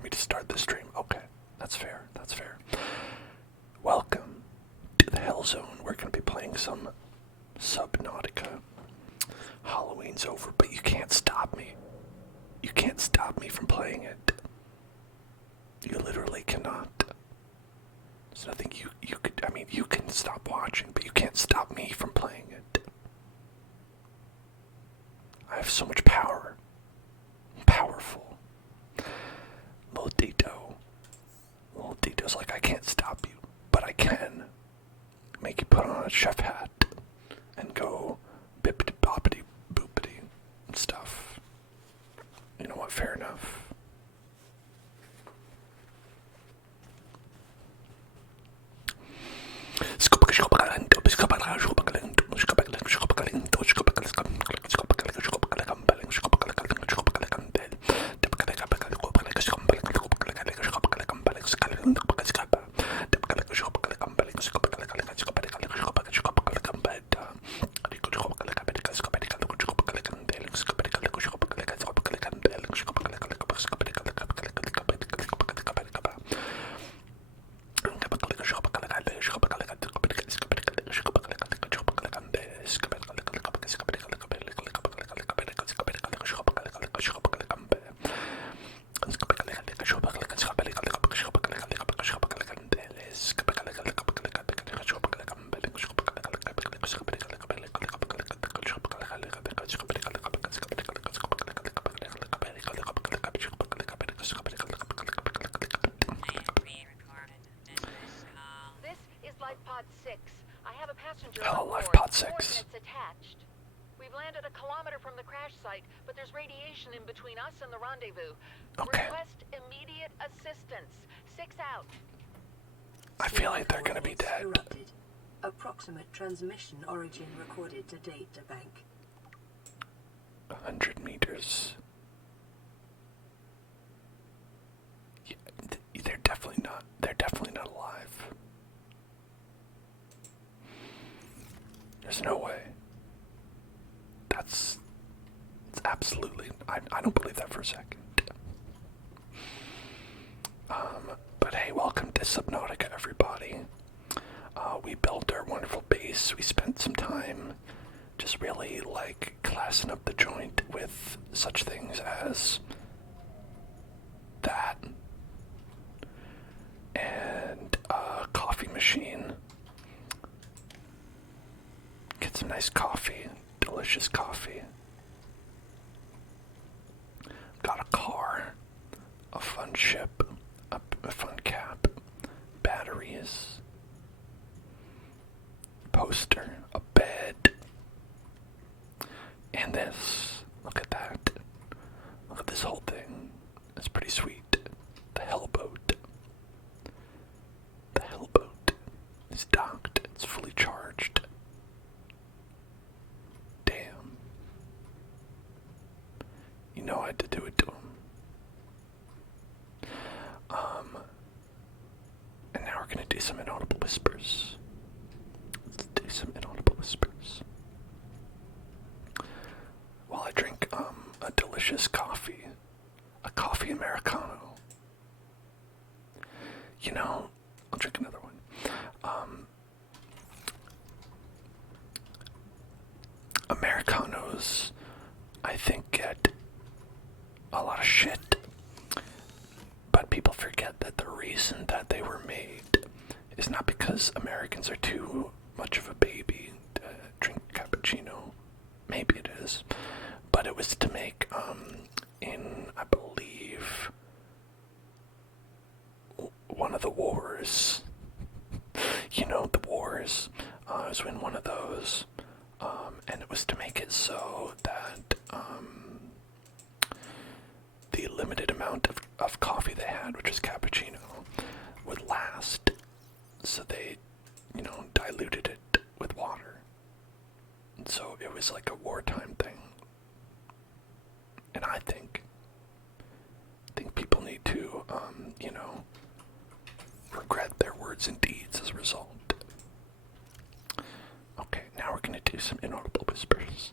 for me to start the stream. Okay, that's fair. That's fair. Welcome to the Hell Zone. We're going to be playing some Subnautica. Halloween's over, but you can't stop me. You can't stop me from playing it. You literally cannot. There's nothing you could. I mean, you can stop watching, but you can't stop me from playing it. I have so much power. I'm powerful. Little Dito's like, I can't stop you, but I can make you put on a chef hat and go bippity boppity boopity and stuff. You know what? Fair enough. Hello, Life Pod 6. We've landed a kilometer from the crash site, but there's radiation in between us and the rendezvous. Okay. Request immediate assistance. 6 out. I feel like they're gonna be dead. Erupted. Approximate transmission origin recorded to data bank. 100 meters. Yeah, they're definitely not. They're definitely not alive. There's no way. It's absolutely. I don't believe that for a second. But hey, welcome to Subnautica, everybody. We built our wonderful base. We spent some time just really like classing up the joint with such things as that and a coffee machine. Get some nice coffee, delicious coffee. Got a car, a fun ship, a fun cap, batteries, poster, a bed, and this. Look at that. Look at this whole thing. It's pretty sweet. The hellboat. The hellboat is docked. It's fully charged. Damn. You know I had to do it to him. And now we're gonna do some inaudible whispers. Let's do some inaudible whispers. While I drink a delicious coffee. A coffee Americano. You know, I'll drink another one. Americanos, I think, get a lot of shit, but people forget that the reason that they were made is not because Americans are too much of a baby to drink cappuccino. Maybe it is, but it was to make, in, I believe, one of the wars. You know, the wars. I was in one of those. And it was to make it so that the limited amount of coffee they had, which was cappuccino, would last. So they, diluted it with water. And so it was like a wartime thing. And I think people need to, regret their words and deeds as a result. Okay, now we're gonna do some inaudible whispers.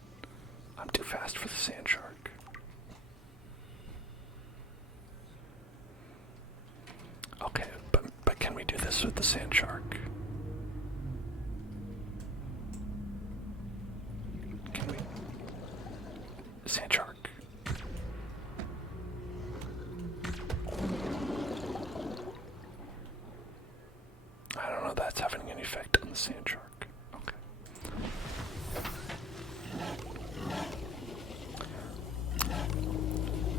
fast for the sand shark. Okay, but can we do this with the sand shark? Can we? Sand shark. I don't know if that's having any effect on the sand shark. Okay.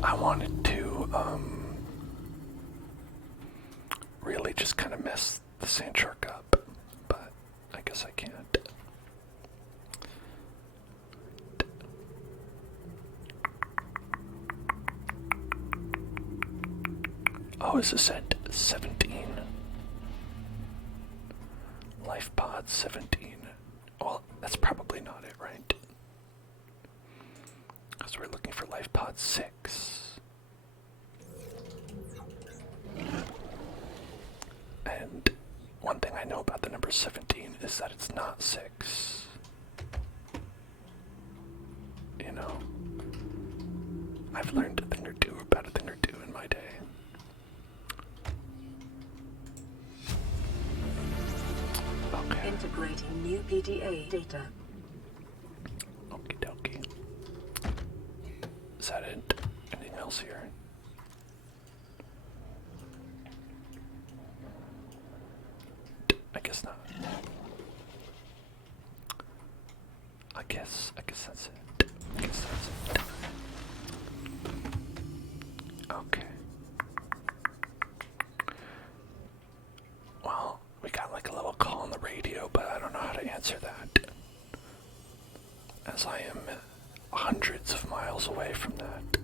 I wanted to, really just kind of mess the sand shark up, but I guess I can't. Oh, is this at 17? Life pod 17. Well, that's probably not it, right? Because we're looking for life pod 6. And one thing I know about the number 17 is that it's not 6. You know, I've learned a thing or two about a thing or two in my day. Okay. Integrating new PDA data. Okie dokie. Is that it? Anything else here? I guess not. I guess that's it. I guess that's it. Okay. Well, we got like a little call on the radio, but I don't know how to answer that, as I am hundreds of miles away from that.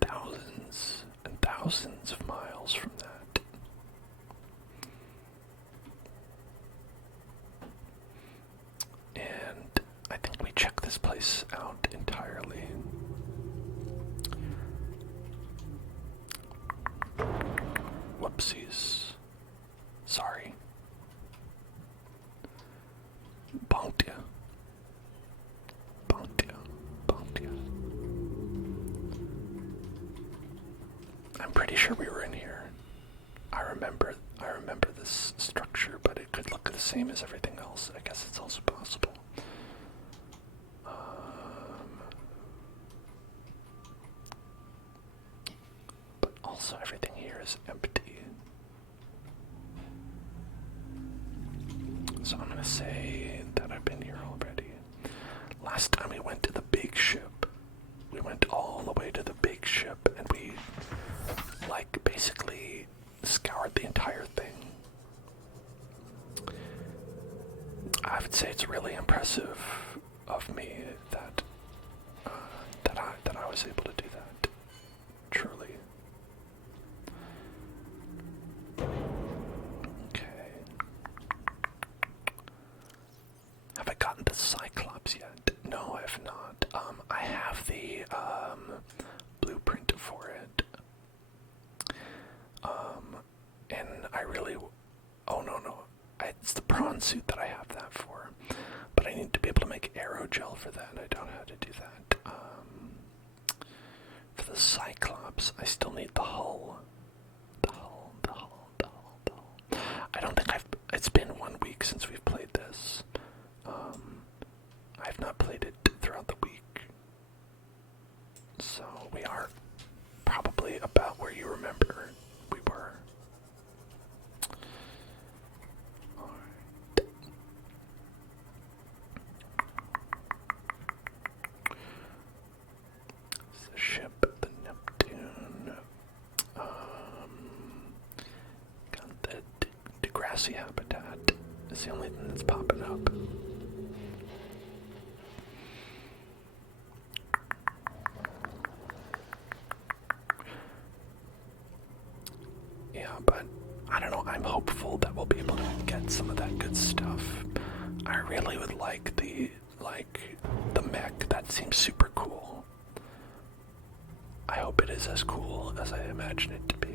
Thousands and thousands of miles from that. And I think we checked this place out entirely. Whoopsies. Sorry. Bonked ya. Bonked ya. Bonked ya. I'm pretty sure we were in here. I remember this structure, but it could look the same as everything else. I guess it's also possible. But also everything here is empty. So I'm gonna say that I've been here already. Last time we went to the big ship, we went all the way to the big ship, and we, like, basically scoured the entire thing. I would say it's really impressive of me that I was able to do that. Truly. Okay. Have I gotten the Cyclops yet? No, I have not. I have the blueprint for it. And I really... Oh, no. It's the prawn suit that I have that for. But I need to be able to make aerogel for that, and I don't know how to do that. For the Cyclops, I still need the hull. The hull. I don't think it's been 1 week since we've played this. I've not played it throughout the week. So we are probably about where you remember we were. Alright. It's the ship, the Neptune. Got the Degrassi habitat. It's the only thing that's popping up. Yeah, but I don't know, I'm hopeful that we'll be able to get some of that good stuff. I really would like the mech. That seems super cool. I hope it is as cool as I imagine it to be.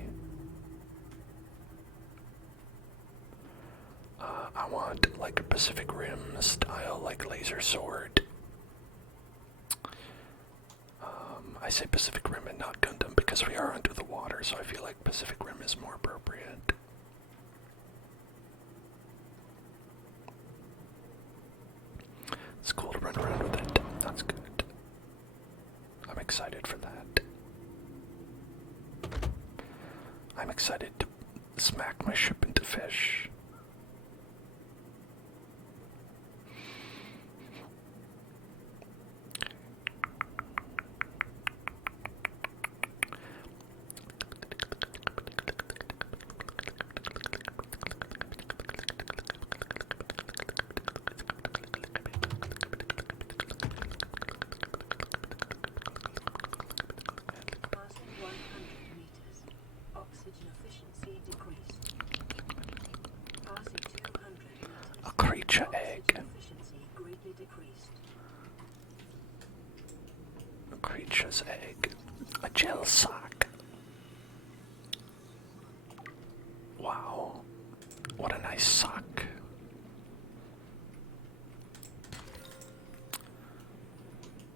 I want like a Pacific Rim style, like laser sword I say Pacific Rim and not Gundam because we are under the water, so I feel like Pacific Rim is more appropriate. It's cool to run around with it. That's good. I'm excited for that. I'm excited to smack my ship into fish. Creature egg. A creature's egg. A gel sock. Wow. What a nice sock.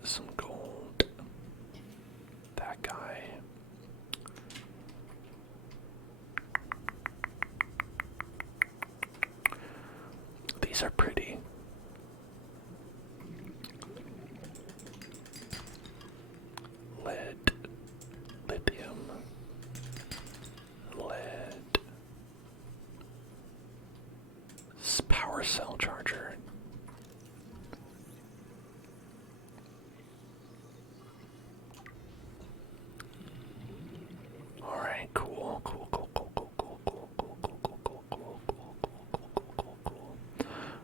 Some gold. That guy. These are pretty. Lead, lithium, lead, power cell charger. All right, cool.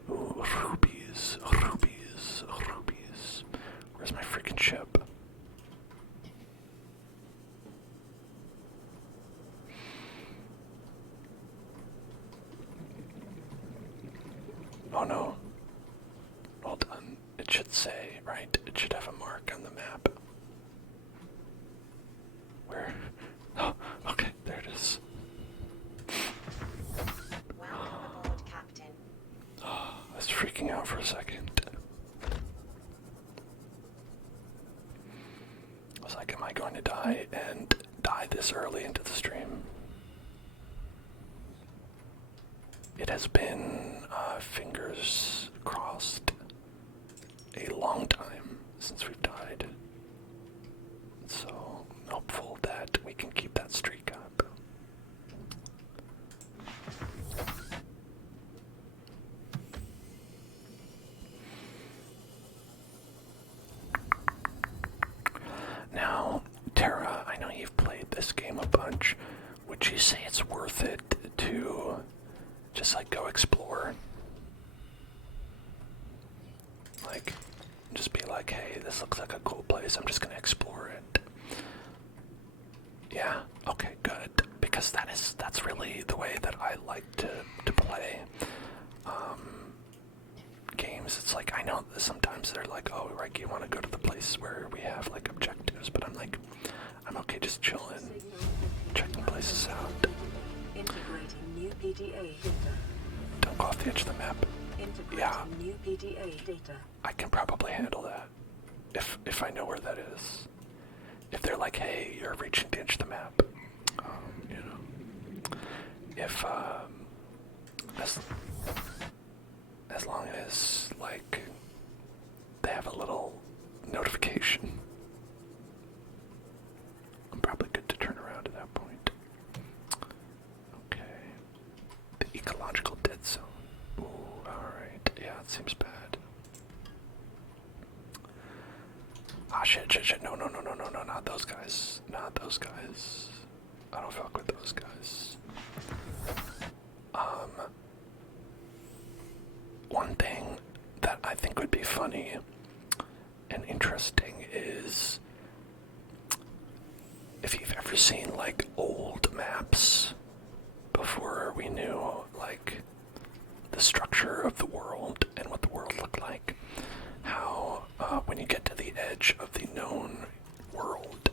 Ooh, rubies. Where's my freaking ship? Oh no. Well done. It should say, right? It should have a mark on the map. Where? Oh, okay, there it is. Welcome aboard, Captain. I was freaking out for a second. I was like, am I going to die and die this early into the stream? It has been, fingers crossed, a long time since we've died. So, hopeful that we can keep that streak up. Now, Tara, I know you've played this game a bunch. Would you say it's worth it to just like go explore? Like, just be like, hey, this looks like a cool place, I'm just gonna explore it. Yeah, okay, good. Because that's really the way that I like to play games. It's like, I know that sometimes they're like, oh, right, you want to go to the place where we have like objectives, but I'm like, I'm okay just chilling, checking places out. Integrating new PDA data. Don't go off the edge of the map. Yeah, New PDA data. I can probably handle that if I know where that is. If they're like, hey, you're reaching the edge of the map, you know, if as long as like they have a little notification, I'm probably good to turn around at that point. Okay, the ecological dead zone. Ooh, all right, yeah, it seems bad. Ah, shit, no, not those guys. Not those guys. I don't fuck with those guys. One thing that I think would be funny and interesting is if you've ever seen, like, old maps before we knew, like, the structure of the world and what the world looked like. How, when you get to the edge of the known world,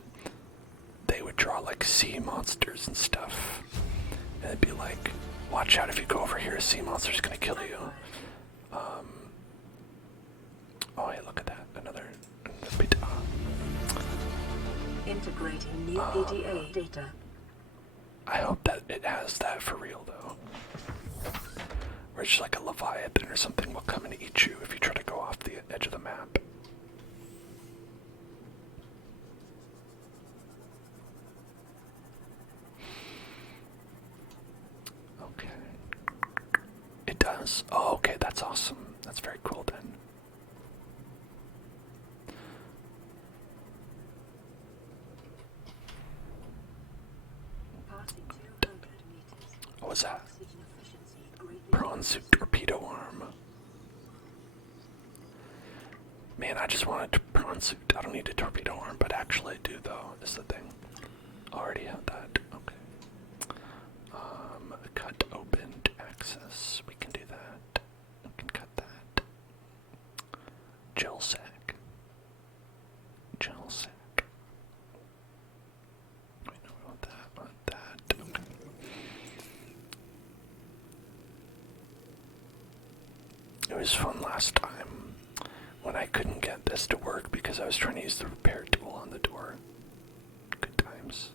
they would draw like sea monsters and stuff. And it'd be like, watch out, if you go over here, a sea monster's gonna kill you. Oh, hey, look at that. Another bit. Integrating new PDA data. I hope that it has that for real, though. Where it's just like a leviathan or something will come and eat you if you try to go off the edge of the map. Okay. It does? Oh, okay, that's awesome. That's very cool then. Passing 200 meters. What was that? Oxygen efficiency greatly Prawn suit torpedo arm. Man, I just wanted a prawn suit. I don't need a torpedo arm, but actually I do though, is the thing. Already have that. Okay. Cut opened access. We can do that. We can cut that. Gel sack. Gel sack. Wait, no, we want that. Want that. Okay. It was fun last time when I couldn't get this to work because I was trying to use the repair tool on the door. Good times.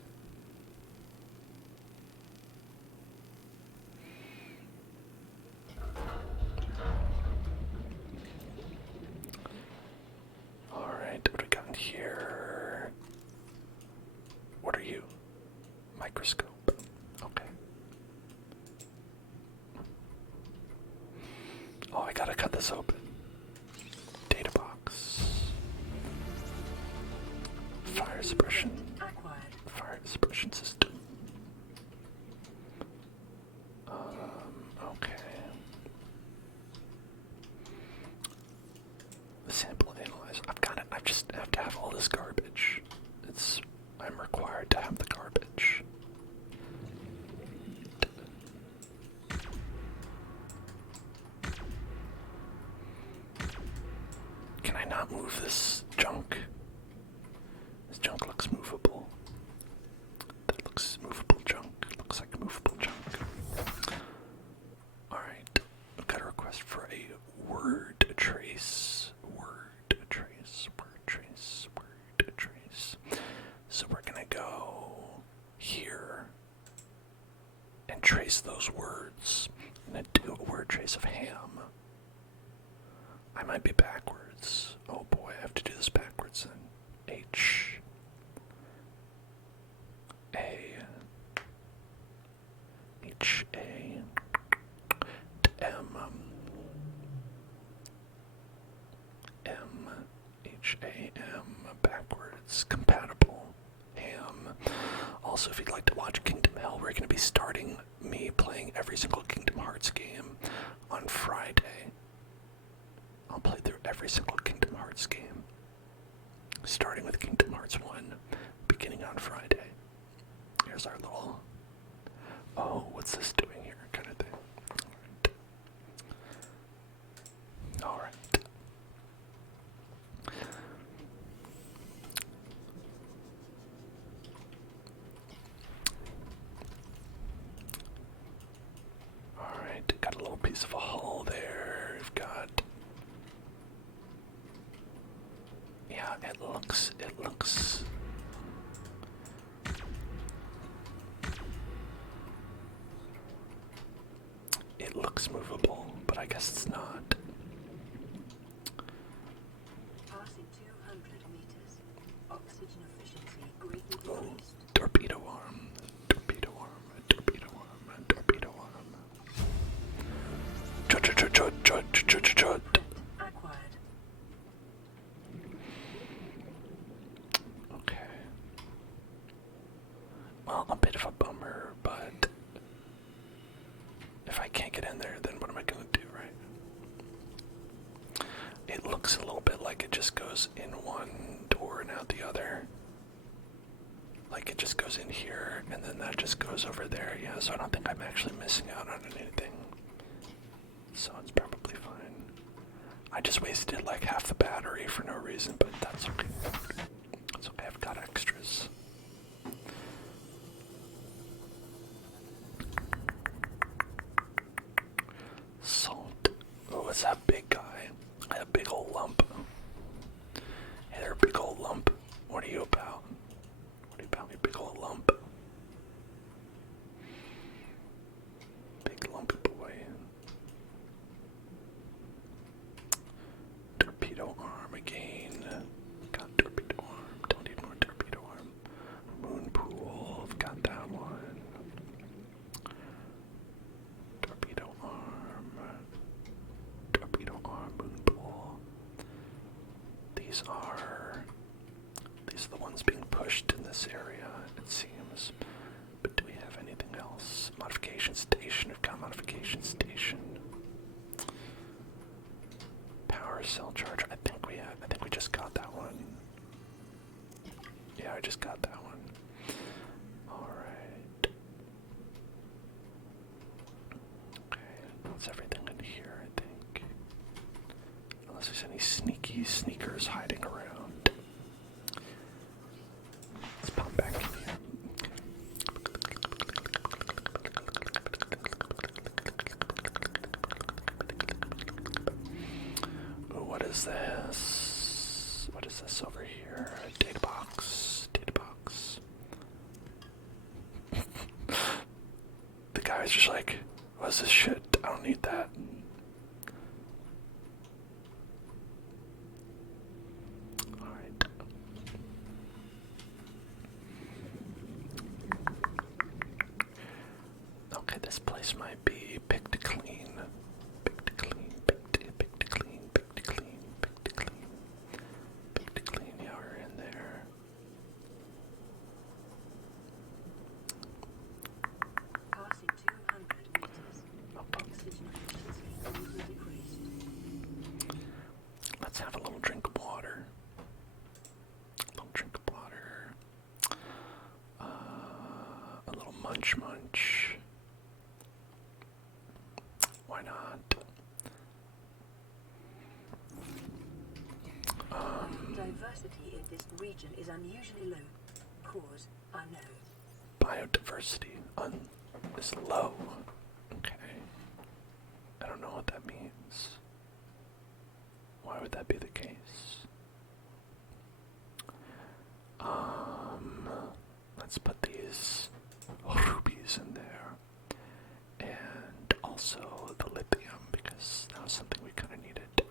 Alright, what do we got in here? What are you? Microscope. Okay. Oh, I gotta cut this open. Data box. Fire suppression. acquired. Fire suppression system. Okay. Sample analyzer. I've got it. I just have to have all this garbage. I'm required to have the garbage. Can I not move this junk? This junk looks movable. That looks movable junk. Looks like movable junk. Alright. I've got a request for a word trace. Word trace. Word trace. Word trace. So we're gonna go here and trace those words. I'm gonna do a word trace of ham. I might be backwards. Oh boy, I have to do this backwards then. H A H A M M H A M backwards compatible ham. Also, if you'd like to watch Kingdom Hell, we're going to be starting me playing every single Kingdom Hearts game on Friday. I'll play through every single Kingdom Hearts game, starting with Kingdom Hearts 1, beginning on Friday. Here's our little, oh, what's this doing here kind of thing. Alright. Alright, got a little piece of a hull there. We've got, yeah, it looks movable, but I guess it's not. Passing 200 meters. Oxygen efficiency greatly Oh, decreased. torpedo arm, torpedo arm, torpedo arm, torpedo arm. Chut. Acquired. Okay. Well, a bit of a bummer, but if I can't get in there, then what am I gonna do, right? It looks a little bit like it just goes in one door and out the other. Like it just goes in here, and then that just goes over there. Yeah, so I don't think I'm actually missing out on anything. So it's probably fine. I just wasted like half the battery for no reason, but that's okay. That's okay, I've got extras. Salt. Oh, what's that big guy? That big old lump. Hey there, big old lump. What are you about? modification station. Power cell charger. I think we just got that one. Yeah, I just got that one. Alright. Okay, that's everything in here, I think. Unless there's any sneaky sneakers hiding around. Let's pop back in here. Ooh, what is this? What is this over here? Data box. Data box. The guy's just like, what's this shit? I don't need that. Alright. Okay, this place might be pick to clean. Pick to clean, pick to clean, pick to clean, pick to clean. Pick to clean, yeah, we're in there. Passing 200 meters. Oxygen efficiency greatly decreased. Let's have a little drink of water. A little drink of water. A little munch munch. Why not? Diversity in this region is unusually low. Cause unknown. Biodiversity is low. Okay. I don't know what that means. Why would that be the case? Let's put these rubies in there. And also the lithium, because that was something we kind of needed.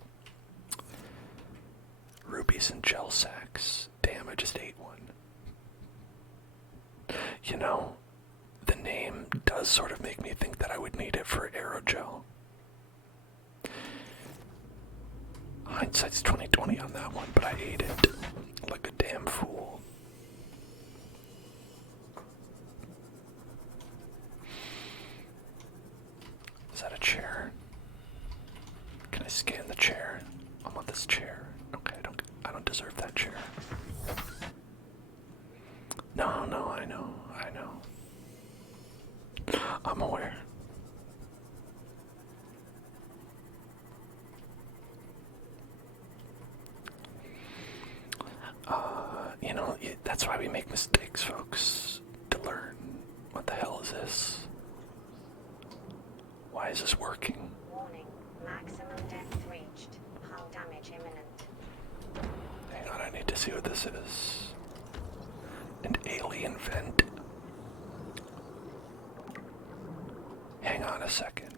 Rubies and gel sacks. Damn, I just ate one. You know, the name does sort of make me think that I would need it for aerogel. Hindsight's 20/20 on that one, but I ate it like a damn fool. Is that a chair? Can I scan the chair? I want this chair. Okay, I don't deserve that chair. No, I know. I'm aware. You know, that's why we make mistakes, folks. To learn. What the hell is this? Why is this working? Warning. Maximum depth reached. Hull damage imminent. Hang on, I need to see what this is. An alien vent. Hang on a second.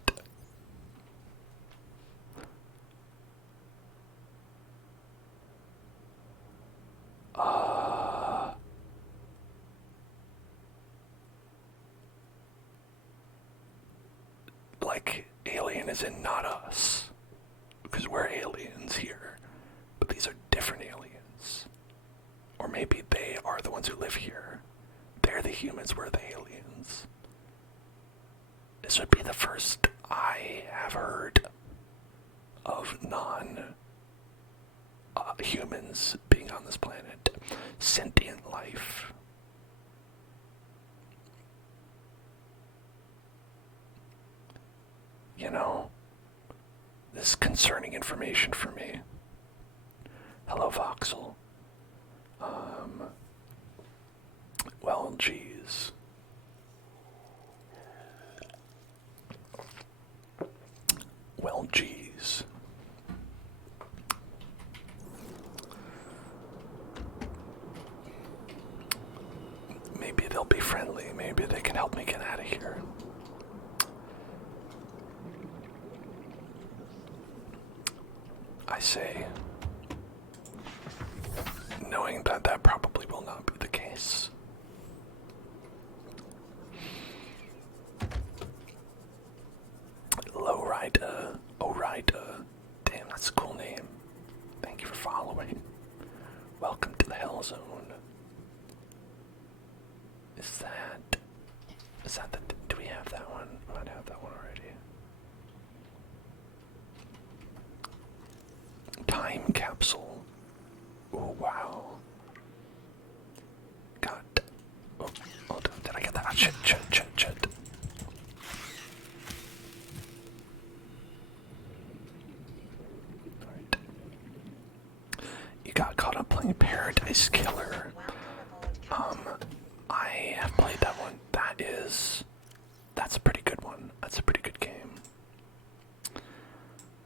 Like, alien is in not us. Because we're aliens here. But these are different aliens. Or maybe they are the ones who live here. They're the humans, we're the aliens. This would be the first I have heard of non-humans being on this planet. Sentient life. You know, this is concerning information for me. Hello, Voxel. Well, geez. Well, geez. Maybe they'll be friendly. Maybe they can help me get out of here. I say, knowing that that probably will not be the case. Orida. Damn, that's a cool name. Thank you for following. Welcome to the Hell Zone. Is that the, do we have that one? I might have that one already. Ah, shit. Alright. You got caught up playing Paradise Killer. Welcome aboard, Captain. I have played that one. That's a pretty good one. That's a pretty good game.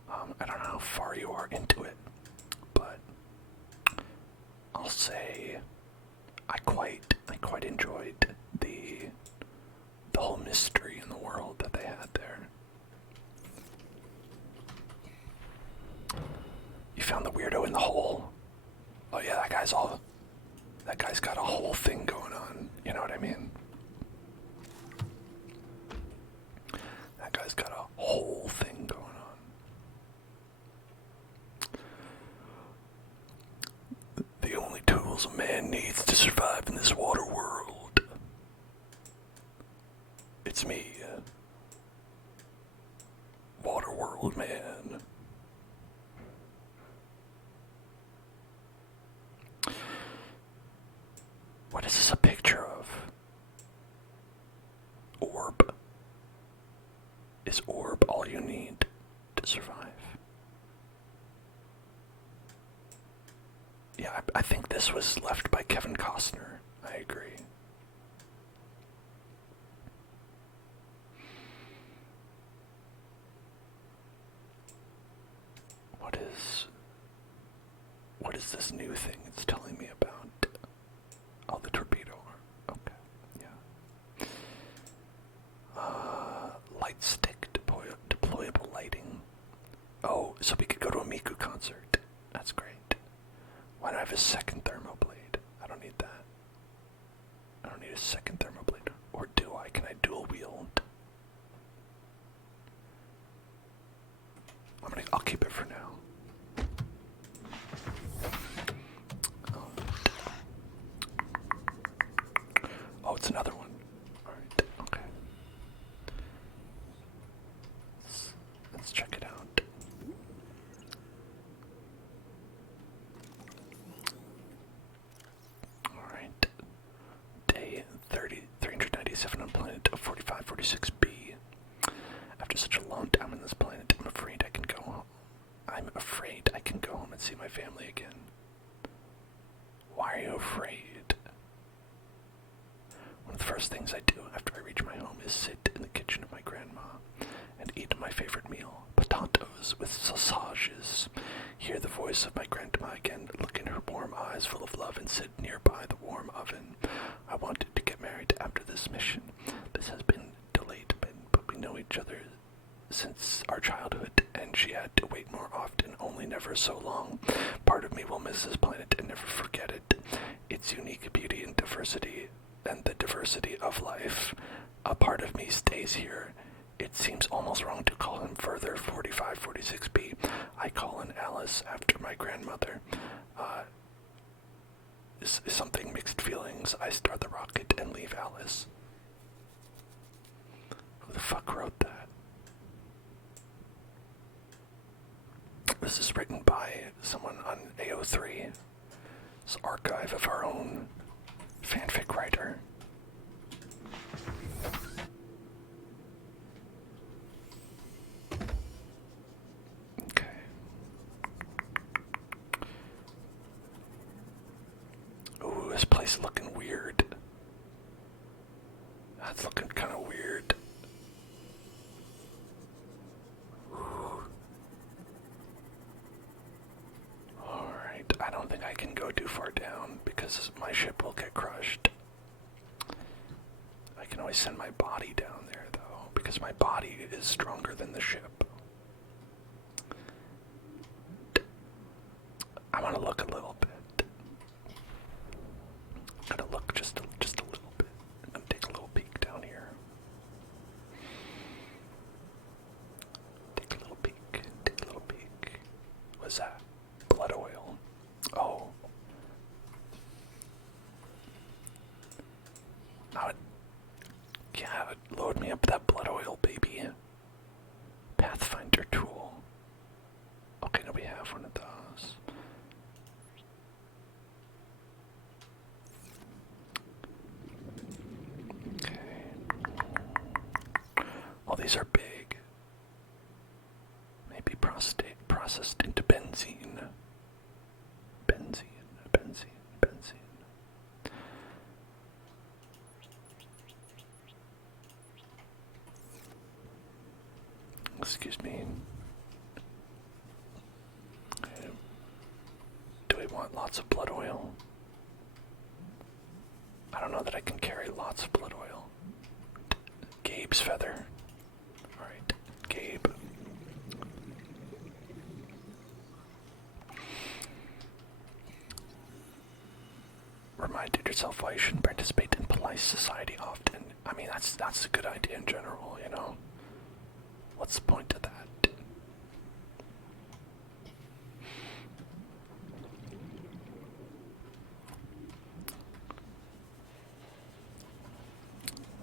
I don't know how far you are into it, but I'll say I quite enjoyed the whole mystery in the world that they had there. You found the weirdo in the hole. Oh yeah, that guy's got a whole thing going on. You know what I mean? That guy's got a whole thing going on. The only tools a man needs to survive in this water world. It's me, Water World Man. What is this a picture of? Orb. Is orb all you need to survive? Yeah, I think this was left by Kevin Costner. I agree. What is this new thing it's telling me about? Oh, the torpedo. Okay, yeah. Light stick, deployable lighting. Oh, so we could go to a Miku concert. That's great. Why do I have a second thermoblade? I don't need that. I don't need a second thermoblade. Or do I? Can I dual wield? I'll keep it for now. Oh, it's another one. Alright, okay. Let's check it out. Alright. Day 397 on planet 4546b. After such a long time on this planet, I'm afraid I can go home. And see my family again. Why are you afraid? One of the first things I do after I reach my home is sit in the kitchen of my grandma and eat my favorite meal, potatoes with sausages. Hear the voice of my grandma again, look in her warm eyes full of love, and sit nearby the warm oven. I wanted to get married after this mission. This has been delayed, but we know each other since our childhood, and she had to wait more often, only never so long. Part of me will miss this planet and never forget it. Its unique beauty and diversity, and the diversity of life. A part of me stays here. It seems almost wrong to call him further 4546b. I call in Alice after my grandmother. Is something mixed feelings. I start the rocket and leave Alice. Who the fuck wrote that? This is written by someone on AO3. It's archive of our own fanfic writer. Okay. Ooh, this place is looking weird. That's looking kind of weird. Alright, I don't think I can go too far down because my ship will get crushed. I can always send my body down there though, because my body is stronger than the ship. I want to look a little bit. I'm gonna look just a little bit. I'm gonna take a little peek down here. Take a little peek. Take a little peek. What's that? Blood oil. Oh. Now load me up that blood oil, baby. Pathfinder tool. Okay, now we have one of those. Okay. these are big. Maybe processed into benzene. Benzene. Excuse me. Do we want lots of blood oil? I don't know that I can carry lots of blood oil. Gabe's feather. Alright, Gabe. Reminded yourself why you shouldn't participate in polite society often. I mean, that's a good idea in general, you know? What's the point of that?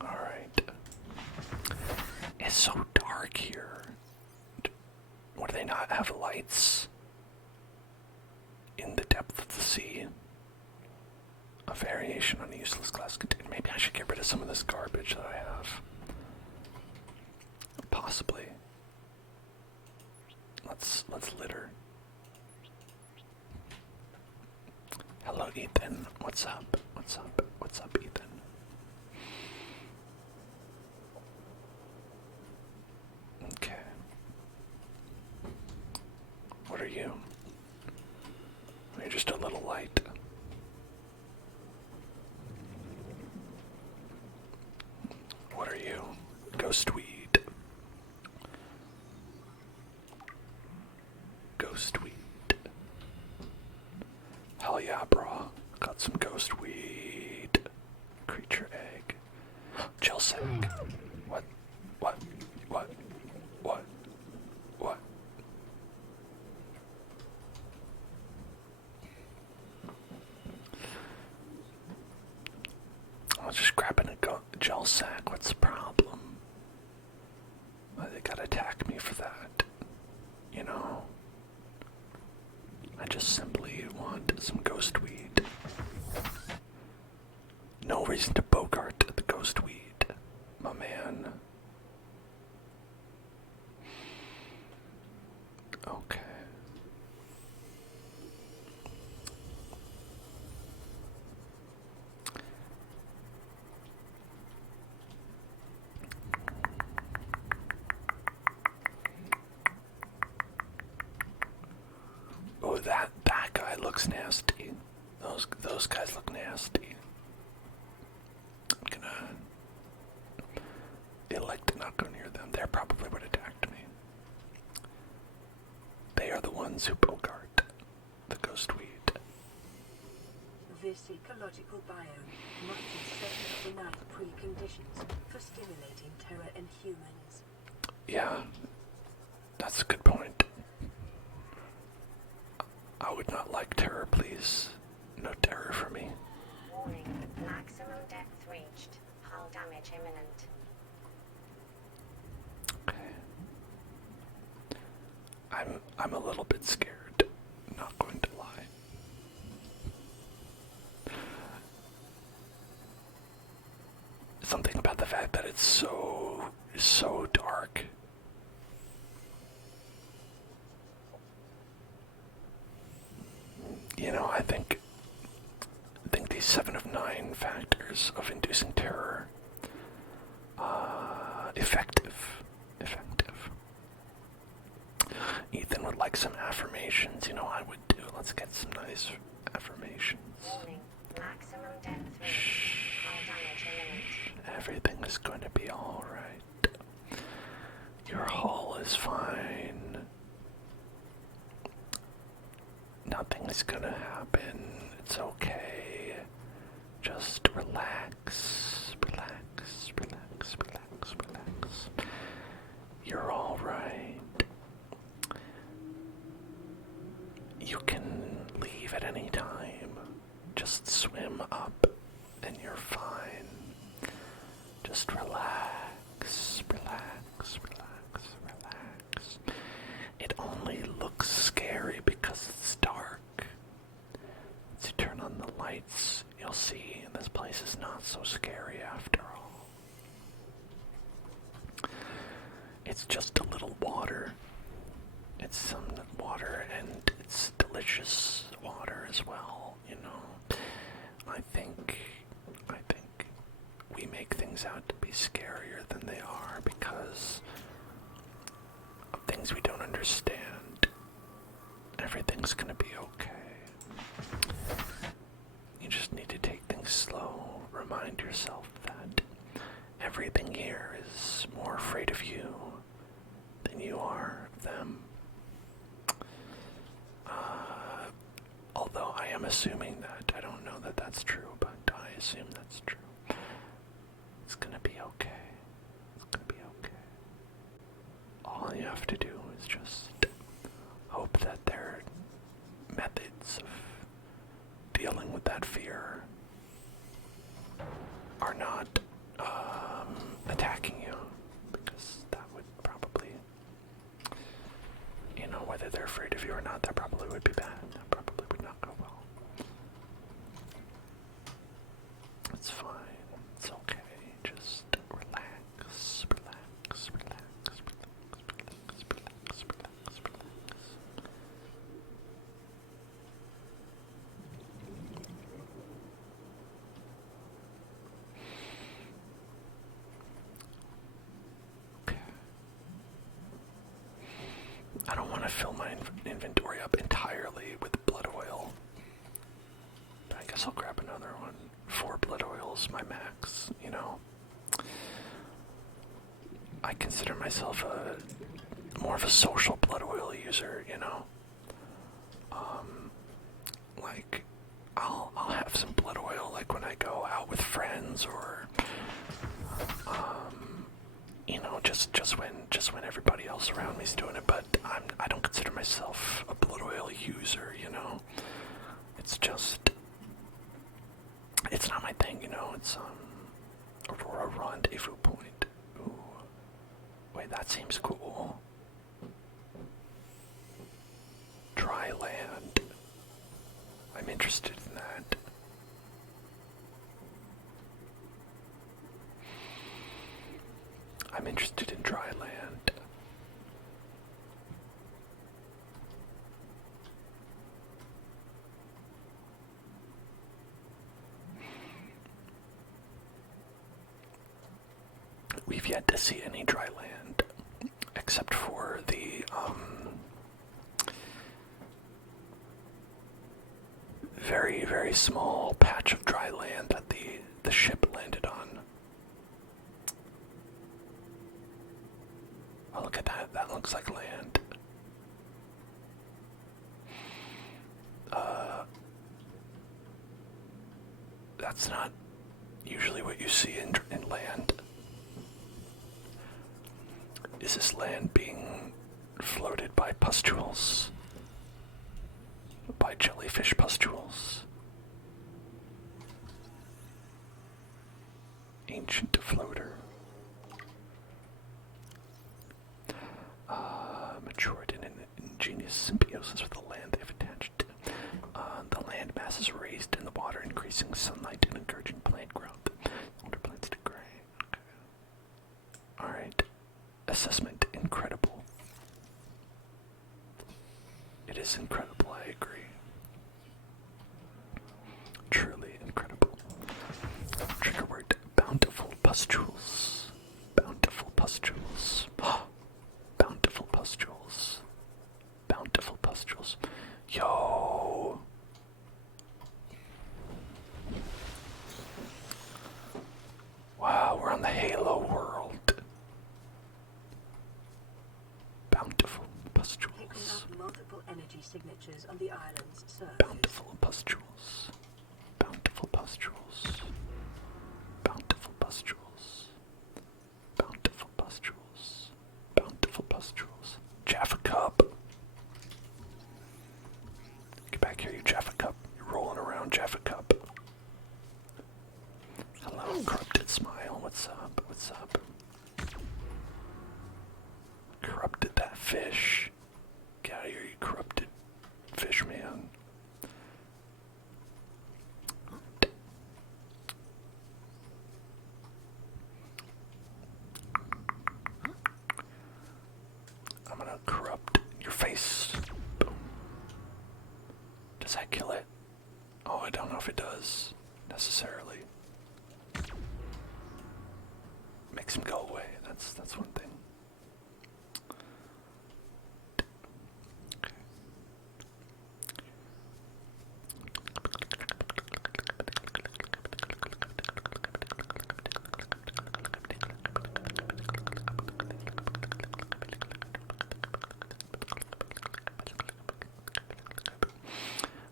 Alright. It's so dark here. What, do they not have lights in the depth of the sea? A variation on a useless glass container. Maybe I should get rid of some of this garbage that I have. Possibly. Let's litter. Hello, Ethan. What's up? What's up, Ethan? Okay. What are you? You're just a little light. What are you? Ghostweed. Ghostweed. Hell yeah, bro. Got some ghostweed. Creature egg. Gel sack. What? I was just grabbing a gel sack. What's the problem? Why they gotta attack me for that? You know? I just simply want some ghostweed. No reason to bogart the ghostweed, my man. Okay. Oh, that guy looks nasty. Those guys look nasty. I'm gonna elect to not go near them. They probably would have attacked me. They are the ones who bogart the ghostweed. This ecological biome might have certain benign preconditions for stimulating terror in humans. Yeah, that's a good point. I would not like terror, please. No terror for me. Warning, maximum depth reached. Hull damage imminent. Okay. I'm a little bit scared, not going to lie. Something about the fact that it's so dark. You know, I think these 7 of 9 factors of inducing terror, effective. Ethan would like some affirmations. You know, I would do. Let's get some nice affirmations. Warning, maximum depth reached. Hull damage imminent. Everything is going to be alright. Your hull is fine. Nothing is gonna happen. It's okay. Just relax. You're alright. You can leave at any time. Just swim up and you're fine. Just relax. It only looks scary because it's dark. Once you turn on the lights, you'll see this place is not so scary after all. It's just a little water. It's some water, and it's delicious water as well, you know. I think we make things out to be scarier than they are because of things we don't understand. Everything's gonna be okay. You just need to take things slow. Remind yourself that everything here is more afraid of you than you are of them. Although I am assuming that. I don't know that that's true, but I assume that's true. It's gonna be okay. It's gonna be okay. All you have to do is just hope that their methods of dealing with that fear are not attacking you, because that would probably, you know, whether they're afraid of you or not, that probably would be bad. That probably would not go well. It's fine. It's okay. Just relax, relax, relax, relax, relax, relax, relax, relax. Okay. I don't want to fill my inventory up entirely with blood oil. I guess I'll grab another one. 4 blood oils, my max, you know. I consider myself more of a social blood oil user, you know. Like, I'll have some blood oil, like when I go out with friends, or you know, just when everybody else around me's doing it. But I don't consider myself a blood oil user, you know. It's just, it's not my thing, you know. It's Aurora Rendezvous Point. Ooh, wait, that seems cool. Dry land. I'm interested in that. I'm interested in dry land. We've yet to see any dry land, except for the very, very small patch of dry land that the ship landed on. Oh, look at that. That looks like land. That's not usually what you see in land. Is this land being floated by pustules? By jellyfish pustules? Ancient floater. Matured in an ingenious symbiosis with the land they've attached to. The land mass is raised in the water, increasing sunlight and encouraging plant growth. Older plants to gray. Okay. Alright. Assessment incredible. It is incredible, I agree. Truly incredible. Trigger word, bountiful pustules. Bountiful pustules. Bountiful pustules. Bountiful pustules. Yo! Wow, we're on the Halo world. Bountiful pustules. Picking up multiple energy signatures on the island's surface. Bountiful pustules. Bountiful pustules. Bountiful pustules. Bountiful pustules. Bountiful pustules. Jaffa Cup. Get back here, you Jaffa Cup. You're rolling around, Jaffa Cup. Hello, corrupted smile. What's up? What's up? Corrupted that fish. Get out of here, you corrupted fish man. does necessarily. Makes him go away. That's one thing.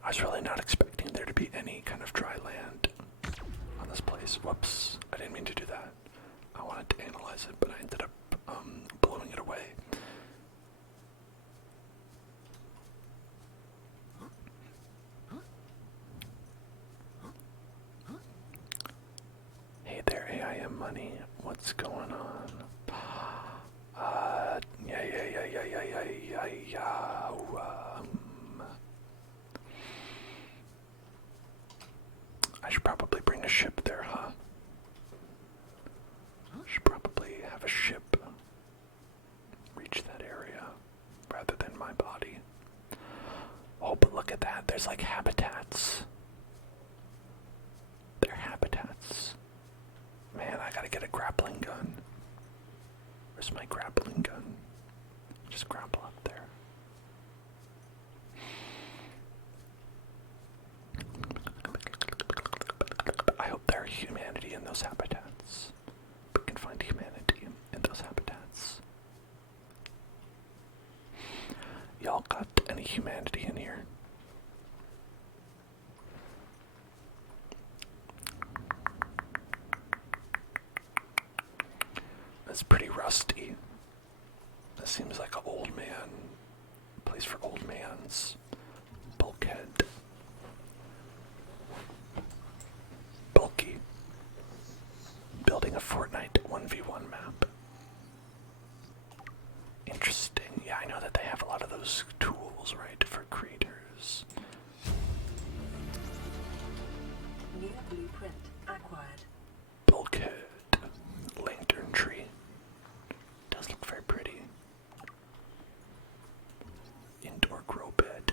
I was really not expecting there to be any kind of dry land on this place. Whoops, I didn't mean to do that. I wanted to analyze it, but I ended up blowing it away. Hey there, AIM money. What's going on? I should probably bring a ship there, huh? Should probably have a ship reach that area rather than my body. Oh, but look at that. There's like habitats. They're habitats. Man, I gotta get a grappling gun. Where's my grappling gun? Just grapple up there. I hope there are humanity in those habitats. We can find humanity in those habitats. Y'all got any humanity in here? That's pretty rusty. That seems like an old man. Place for old mans. Bulkhead. Bulky. Building a Fortnite 1v1 map. Interesting. Yeah, I know that they have a lot of those tools, right, for creators. New blueprint acquired. Bulkhead. Lantern tree. Does look very pretty. Indoor grow bed.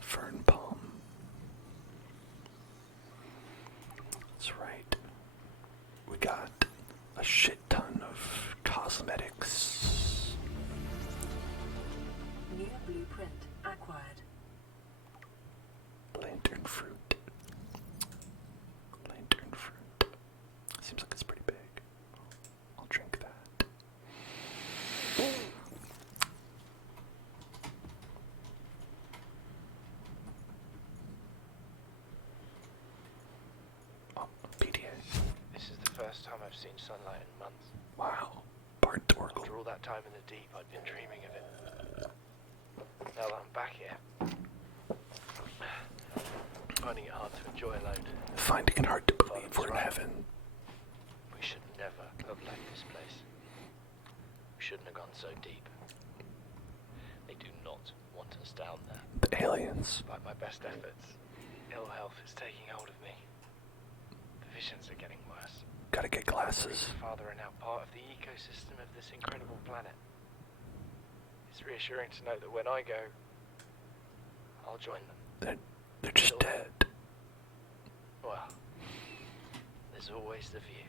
Fern palm. That's right. We got a shit ton of cosmetics. New blueprint acquired. Lantern fruit. Lantern fruit. Seems like it's pretty big. I'll drink that. Oh, PDA. This is the first time I've seen sunlight in months. Wow. Bart Dorgle. After all that time in the deep, I'd been dreaming of it. Now that I'm back here, finding it hard to enjoy alone. Finding it hard to believe we're in heaven. We should never have left this place. We shouldn't have gone so deep. They do not want us down there. The aliens. Despite my best efforts, ill health is taking hold of me. The visions are getting worse. Gotta get glasses. Father are now part of the ecosystem of this incredible planet. It's reassuring to know that when I go, I'll join them. They're just dead. Well, there's always the view.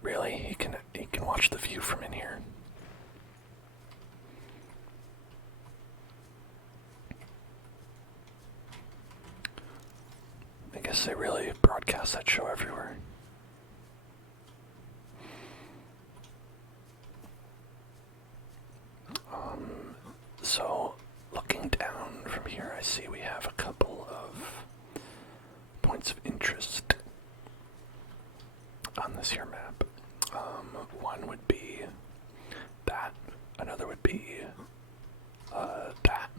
Really? He can watch the view from in here. I guess they really broadcast that show everywhere. So, looking down from here, I see we have a couple of points of interest on this here map. One would be that. Another would be that.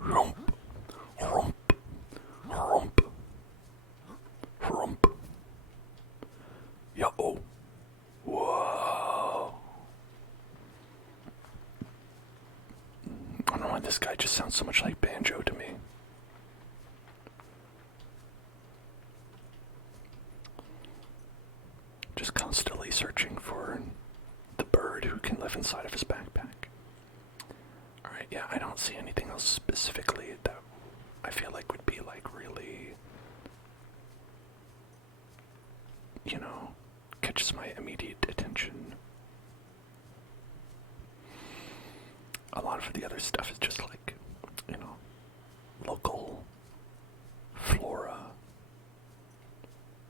Rump, rump, rump, rump. Yo. Whoa. I don't know why this guy just sounds so much like Banjo to me. Just constantly searching for the bird who can live inside of his backpack. don't see anything else specifically that I feel like would be like really, you know, catches my immediate attention. A lot of the other stuff is just like, you know, local flora.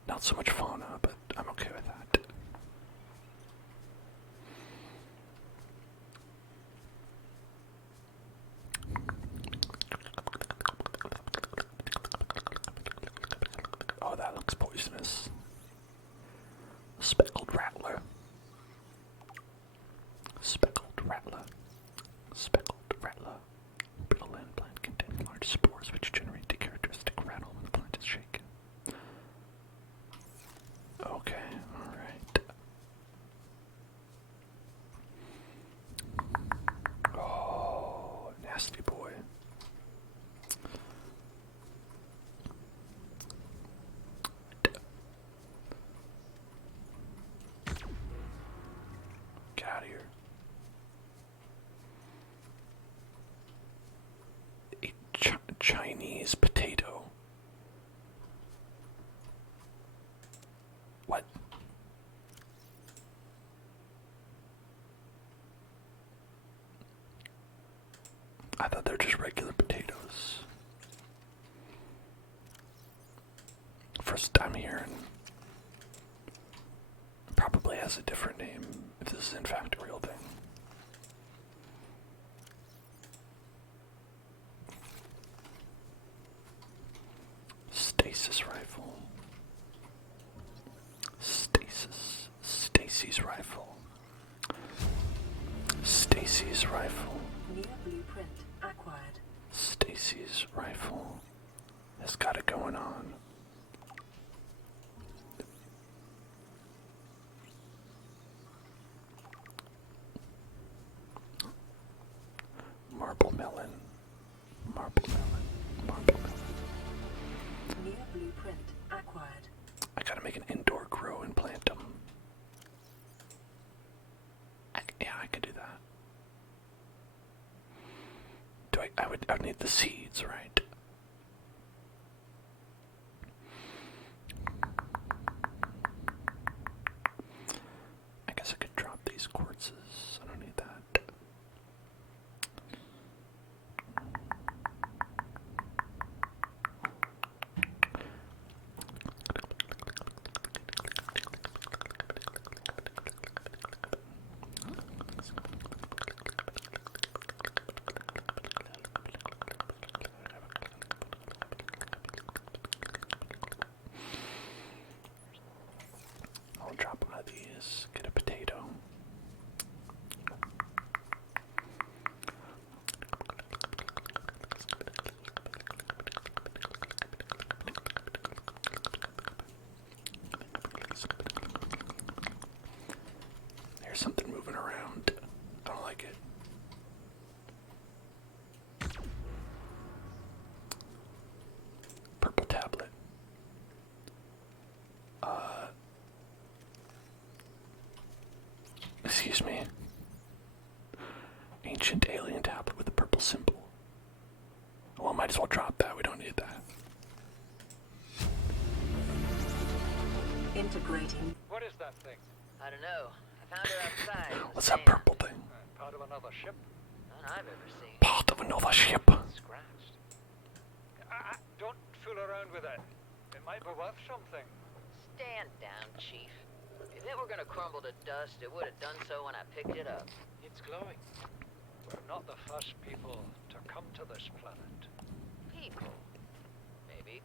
Not so much fauna, but I'm okay with that. Oh, that looks poisonous. Speckled rattler. Speckled rattler. Speckled rattler. Brittle land plant containing large spores which generate the characteristic rattle when the plant is shaken. Okay, alright. Oh, nasty boy. Get out of here. A Chinese potato. What? I thought they were just regular potatoes. First time hearing. Probably has a different name if this is in fact a real thing. Stasis rifle. Stacy's rifle. Stacy's rifle. New blueprint acquired. Stacy's rifle has got it going on. Marble melon. Marble melon. Marble melon. New blueprint acquired. I gotta make an indoor grow and plant them. Yeah, I could do that. I would need the seeds, right? I guess I could drop these quartzes. I don't need that. I'll drop one of these, get a potato. There's something moving around. I don't like it. Purple tablet. Excuse me. Ancient alien tablet with a purple symbol. Well, might as well drop that. We don't need that. Integrating. What is that thing? I don't know. I found her outside. in the What's that sand. purple thing? Part of another ship? None I've ever seen. Part of another ship. Scratched. Don't fool around with it. It might be worth something. Stand down, Chief. If it were gonna crumble to dust, it would have done so when I picked it up. It's glowing. We're not the first people to come to this planet. People. Maybe.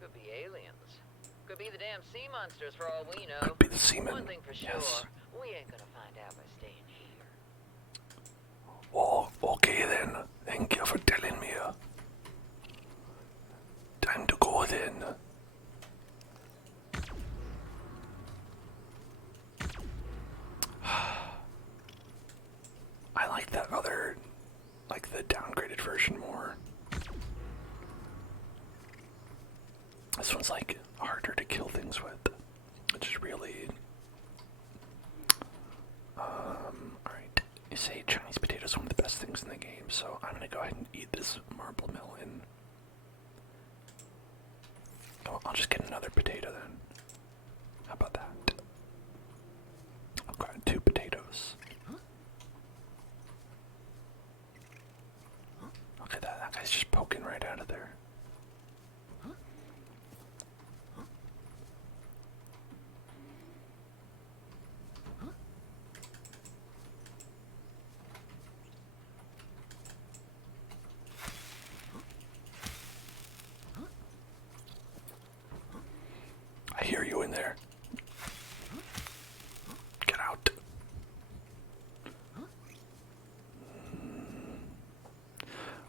Could be aliens. Could be the damn sea monsters for all we know. Could be the seamen. One thing for sure, Yes. we ain't gonna find out by staying here. Oh, okay then. Thank you for telling me. Time to go then. I like that other, like the downgraded version more. This one's like harder to kill things with, which is really. Alright. You say Chinese potato is one of the best things in the game, so I'm gonna go ahead and eat this marble melon. Oh, I'll just get another potato then. How about that? I'll grab 2 potatoes. Look at that, that guy's just poking right out of there. I hear you in there. Get out.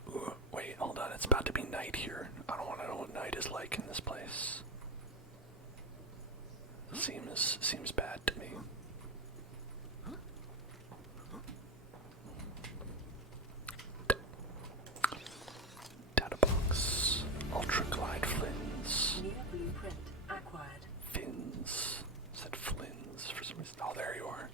Ooh, wait, hold on. It's about to be night here. I don't want to know what night is like in this place. Seems bad to me. Data box. Ultra glide flins. New blueprint acquired. Fins. Said flins for some reason. Oh, there you are.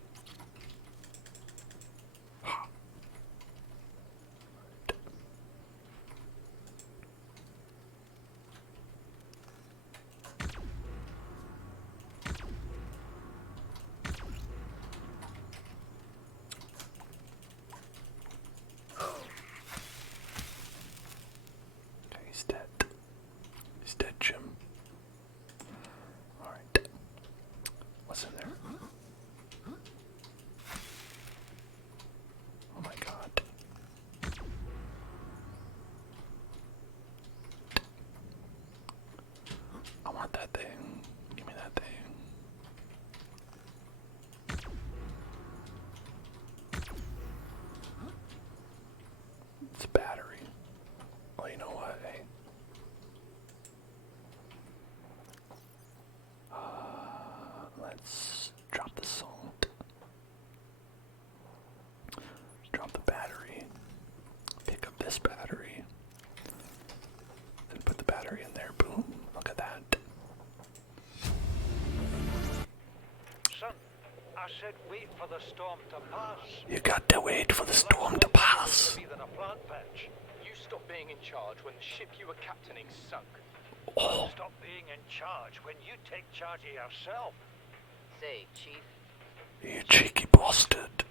Okay, he's dead. He's dead, Jim. Alright. What's in there? Oh my god. I want that thing. Give me that thing. It's a battery. Well, you know what, hey? Let's drop the salt. Drop the battery. Pick up this battery. Then put the battery in there. Boom. Look at that. Son, I said wait for the storm to pass. You got to wait for the storm to pass. Be than a plant patch. You stopped being in charge when the ship you were captaining sunk. Oh, Stop being in charge when you take charge of yourself. Say, Chief, you cheeky bastard. do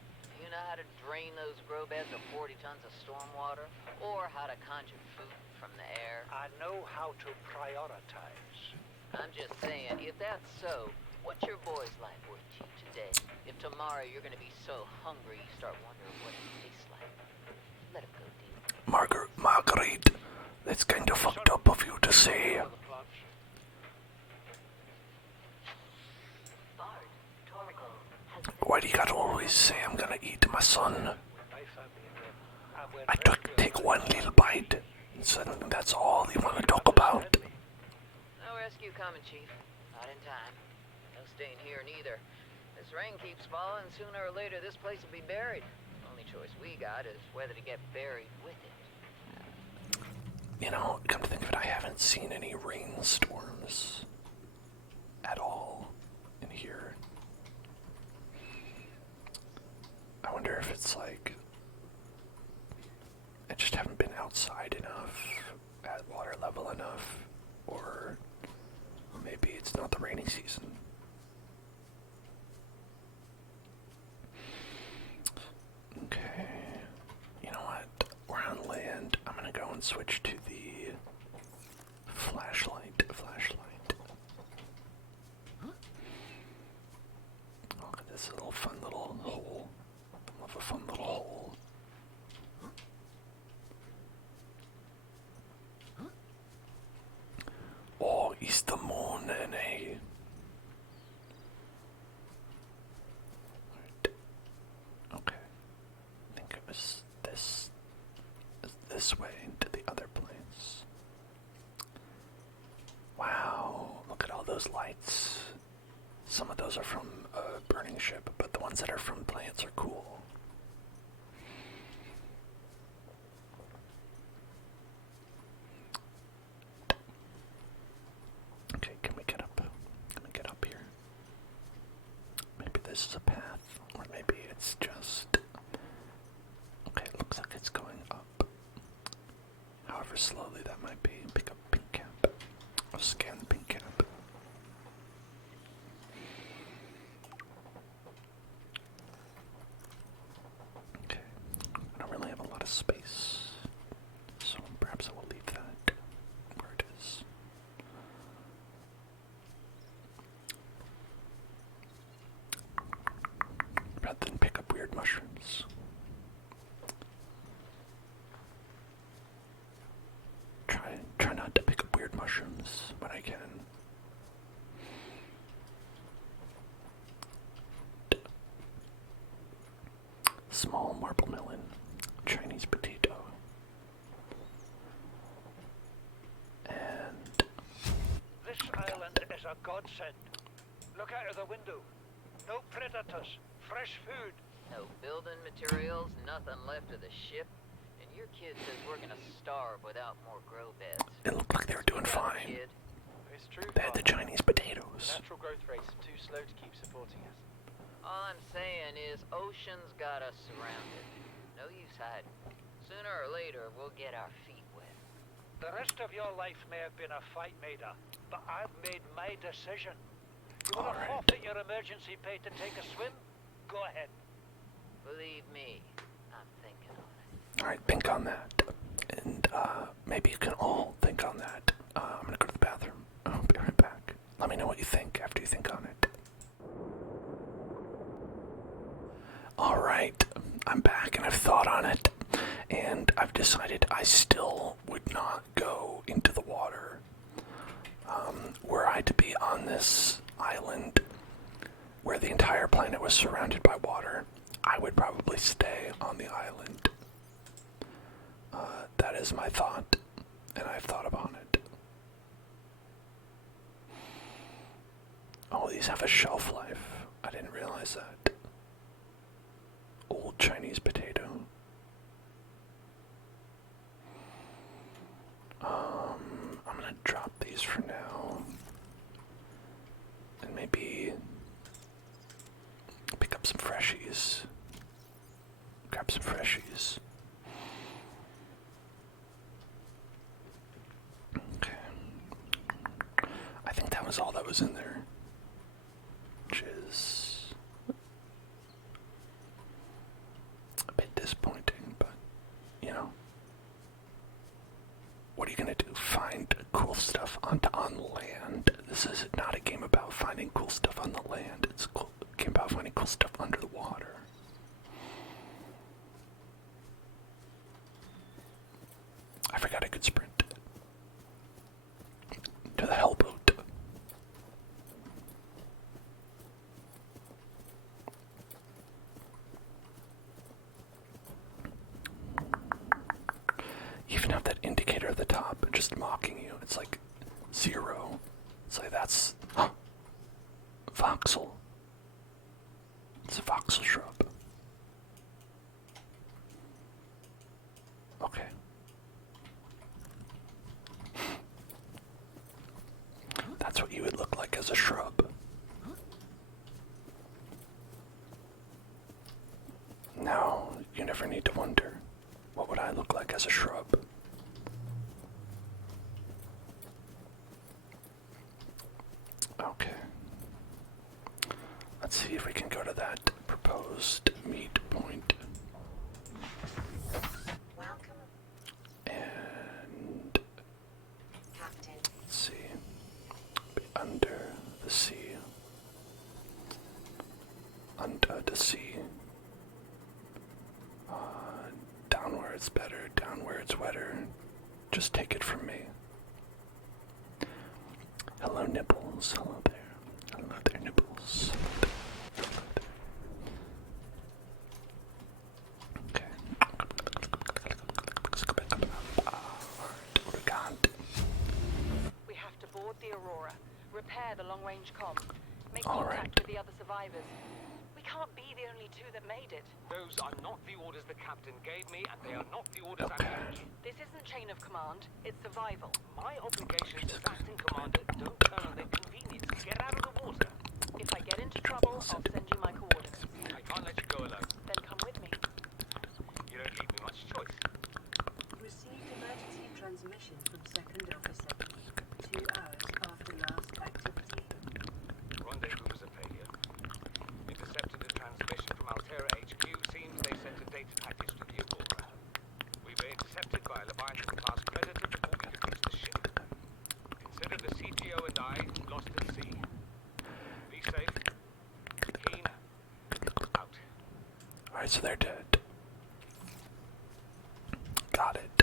you know how to drain those grow beds of 40 tons of stormwater? Or how to conjure food from the air? I know how to prioritize. I'm just saying, if that's so, what's your boy's life worth to you today? If tomorrow you're gonna be so hungry you start wondering what it tastes like, let him go deep. Marguerite, that's kind of fucked up of you to say. For the plants. Bard, Torgal has Why do you gotta always say I'm gonna eat my son? My family and we're I take one little bite, and suddenly that's all you want to talk about. No rescue coming, Chief. Not in time. No staying here neither. This rain keeps falling, sooner or later this place will be buried. Only choice we got is whether to get buried with it. You know, come to think of it, I haven't seen any rainstorms at all in here. I wonder if it's like I just haven't been outside enough, at water level enough, or maybe it's not the rainy season. Okay, you know what? We're on land. I'm gonna go and switch to the flashlight. Look at this little fun little hole. I love a fun little hole. Oh, it's the moon and a. Okay. I think it was this way to the other place. Wow, look at all those lights. Some of those are from a burning ship, but the ones that are from plants are cool. Okay, can we get up? Can we get up here? Maybe this is a path, or maybe it's just... Okay, it looks like it's going up. slowly that might be. Pick up pink cap. I'll scan the pink cap. Okay. I don't really have a lot of space, so perhaps I will leave that where it is. Rather than pick up weird mushrooms. Try not to pick up weird mushrooms when I can. Small marble melon, Chinese potato, and This island is a godsend. Look out of the window. No predators. Fresh food. No building materials, nothing left of the ship. And your kid says we're gonna starve without more grow beds. it looked like they were doing fine. Kid. It's true. They had the Father. Chinese potatoes. Natural growth rates are too slow to keep supporting us. All I'm saying is ocean's got us surrounded. No use hiding. Sooner or later, we'll get our feet wet. The rest of your life may have been a fight, Maida, but I've made my decision. You want to Alright. forfeit your emergency pay to take a swim? Go ahead. Believe me, I'm thinking on it. Alright, think on that. And maybe you can all think on that. I'm gonna go to the bathroom. I'll be right back. Let me know what you think after you think on it. Alright, I'm back and I've thought on it. And I've decided I still would not go into the water. Were I to be on this island where the entire planet was surrounded by water, I would probably stay on the island. That is my thought, and I've thought about it. Oh, these have a shelf life. I didn't realize that. Old Chinese potato. I'm gonna drop these for now. And maybe pick up some freshies. Grab some freshies. Okay. I think that was all that was in there. Which is a bit disappointing, but you know. What are you gonna do? Find cool stuff on land? This is not a game about finding cool stuff on the land. It's a game about finding cool stuff under the water. I forgot I could sprint. To the hellboat. You even have that indicator at the top, just mocking you. It's like 0. It's like that's voxel. It's a voxel shrub. Okay. That's what you would look like as a shrub. Now, you never need to wonder, what would I look like as a shrub? Okay. Let's see if we can go to that proposed meet point. Welcome, And Captain. let's see. Be under the sea. Under the sea. Downwards better, downwards wetter. Just take it from me. Hello, Nibbles. Hello there. Hello there, Nibbles. Hello there. Okay. Alright, what we got? We have to board the Aurora, repair the long-range comm, make All contact right. with the other survivors. We can't be the only two that made it. Those are not the orders the captain gave me, and they are not the orders I'm Okay. giving you. This isn't chain of command, it's survival. My obligations as acting commander don't turn on their convenience. Get out of the water. If I get into trouble, I'll send you my coordinates. I can't let you go alone. Then come with me. You don't leave me much choice. Received emergency transmission Alright, so they're dead. Got it.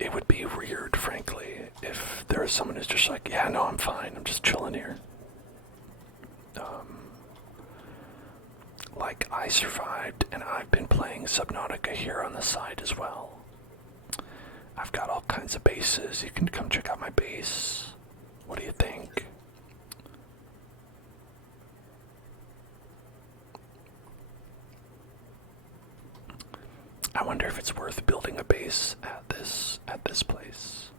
It would be weird, frankly, if there was someone who's just like, yeah, no, I'm fine, I'm just chilling here. Like, I survived, and I've been playing Subnautica here on the side as well. I've got all kinds of bases. You can come check out my base. What do you think? I wonder if it's worth building a base at this place.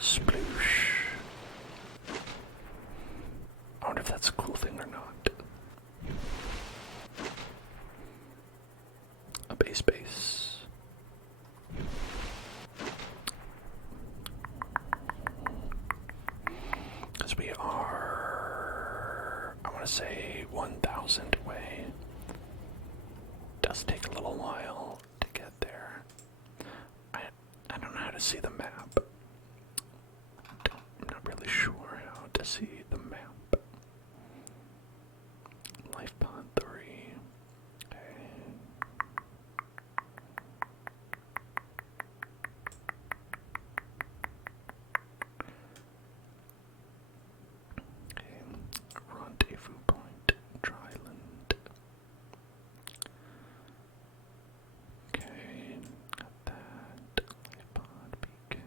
Sploosh. I wonder if that's a cool thing or not. A base. Because we are, I want to say 1,000 away. Does take a little while to get there. I don't know how to see the map. I'm not really sure how to see the map. Life pod 3. Okay. Okay. Rendezvous point, Dryland. Okay, got that. Life pod beacon.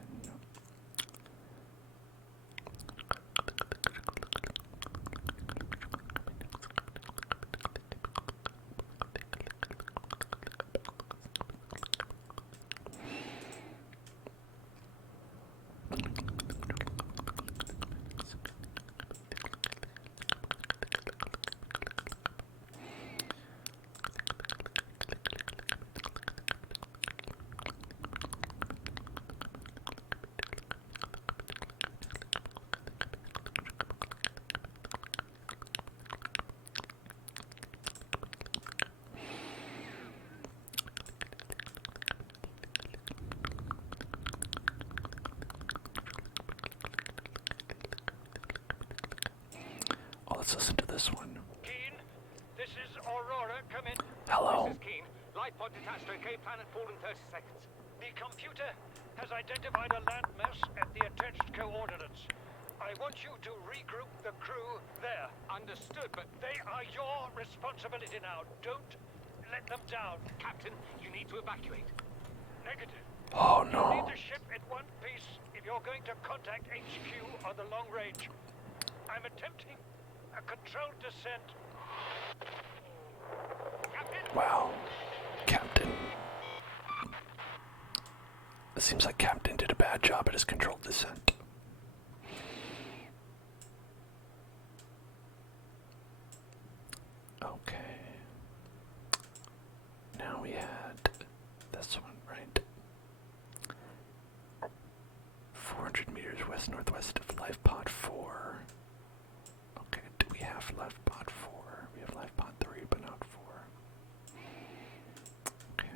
Oh, let's listen to this one. Keen, this is Aurora. Come in. Hello. This is Keen. Light pod detached, okay? Planet fall in 30 seconds. The computer has identified a landmass at the attached coordinates. I want you to regroup the crew there. Understood, but They are your responsibility now. Don't let them down. Captain, you need to evacuate. Negative. Oh Leave no. the ship in one piece if you're going to contact HQ on the long range. I'm attempting a controlled descent. Captain! Wow. Captain. It seems like Captain did a bad job at his controlled descent. Okay. Now we had this one, right? 400 meters west-northwest of Life Pod 4. Okay, do we have Life Pod 4? We have Life Pod 3, but not 4. Okay,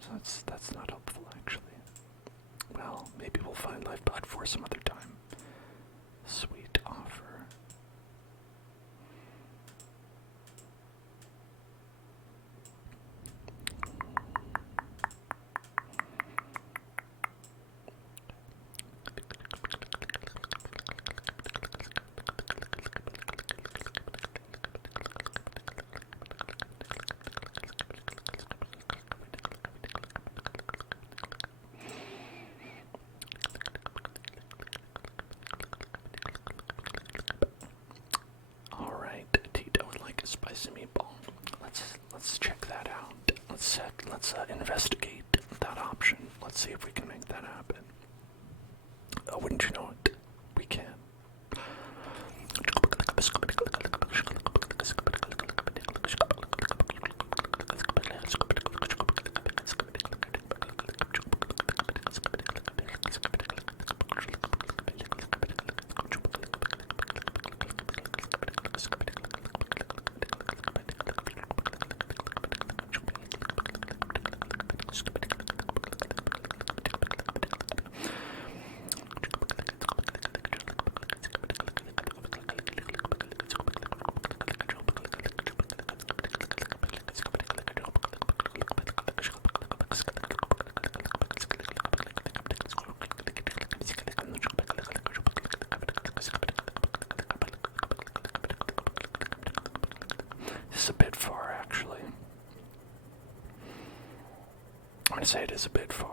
so that's not helpful, actually. Well, maybe we'll find Life Pod 4 some other time. Sweet offer. Alright, Tito would like a spicy meatball. Let's check that out. Let's investigate that option. Let's see if we can make that happen. Oh, wouldn't you know it? We can. is a bit far, actually. I'm gonna say it is a bit far.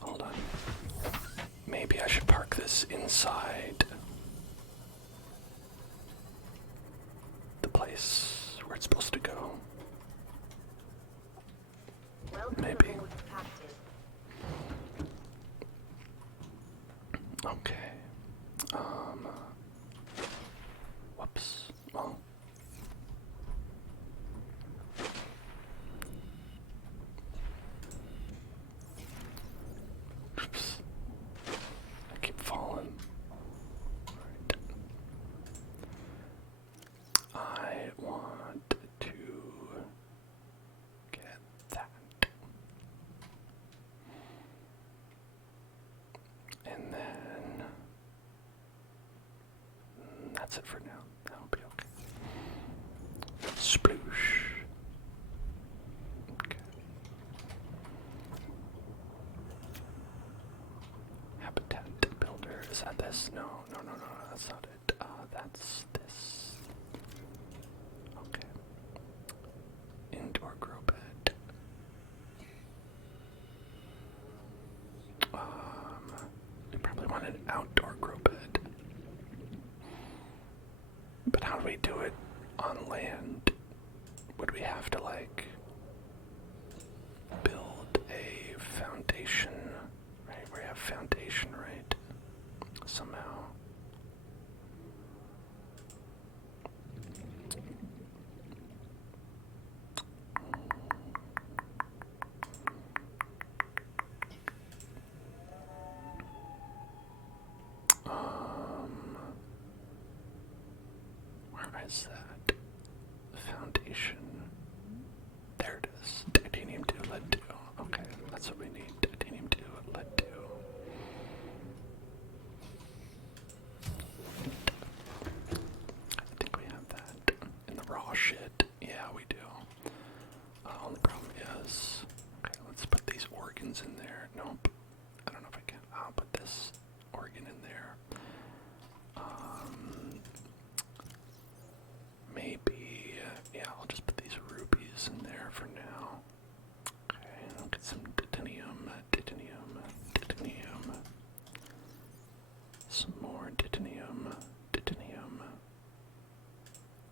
Hold on. Maybe I should park this inside the place where it's supposed to go. Maybe. Okay. Whoops. Well. Oops. I keep falling. Alright. I want to get that. And then that's it for now. That'll be okay. Sploosh. Okay. Habitat builder. Is that this? No, that's not it. That's this. Okay. Indoor grow bed. We probably want an outdoor grow bed. But how do we do it on land? Would we have to, like, build a foundation? Right? We have foundation, right? Somehow. Where is that? Foundation. There it is. Titanium 2, lead 2. Okay, that's what we need. Titanium 2, lead 2. I think we have that in the raw shit. Yeah, we do. Only problem is, okay, let's put these organs in there. Nope. I don't know if I can. I'll put this organ in there. Maybe, yeah, I'll just put these rubies in there for now. Okay, I'll get some titanium. Some more titanium.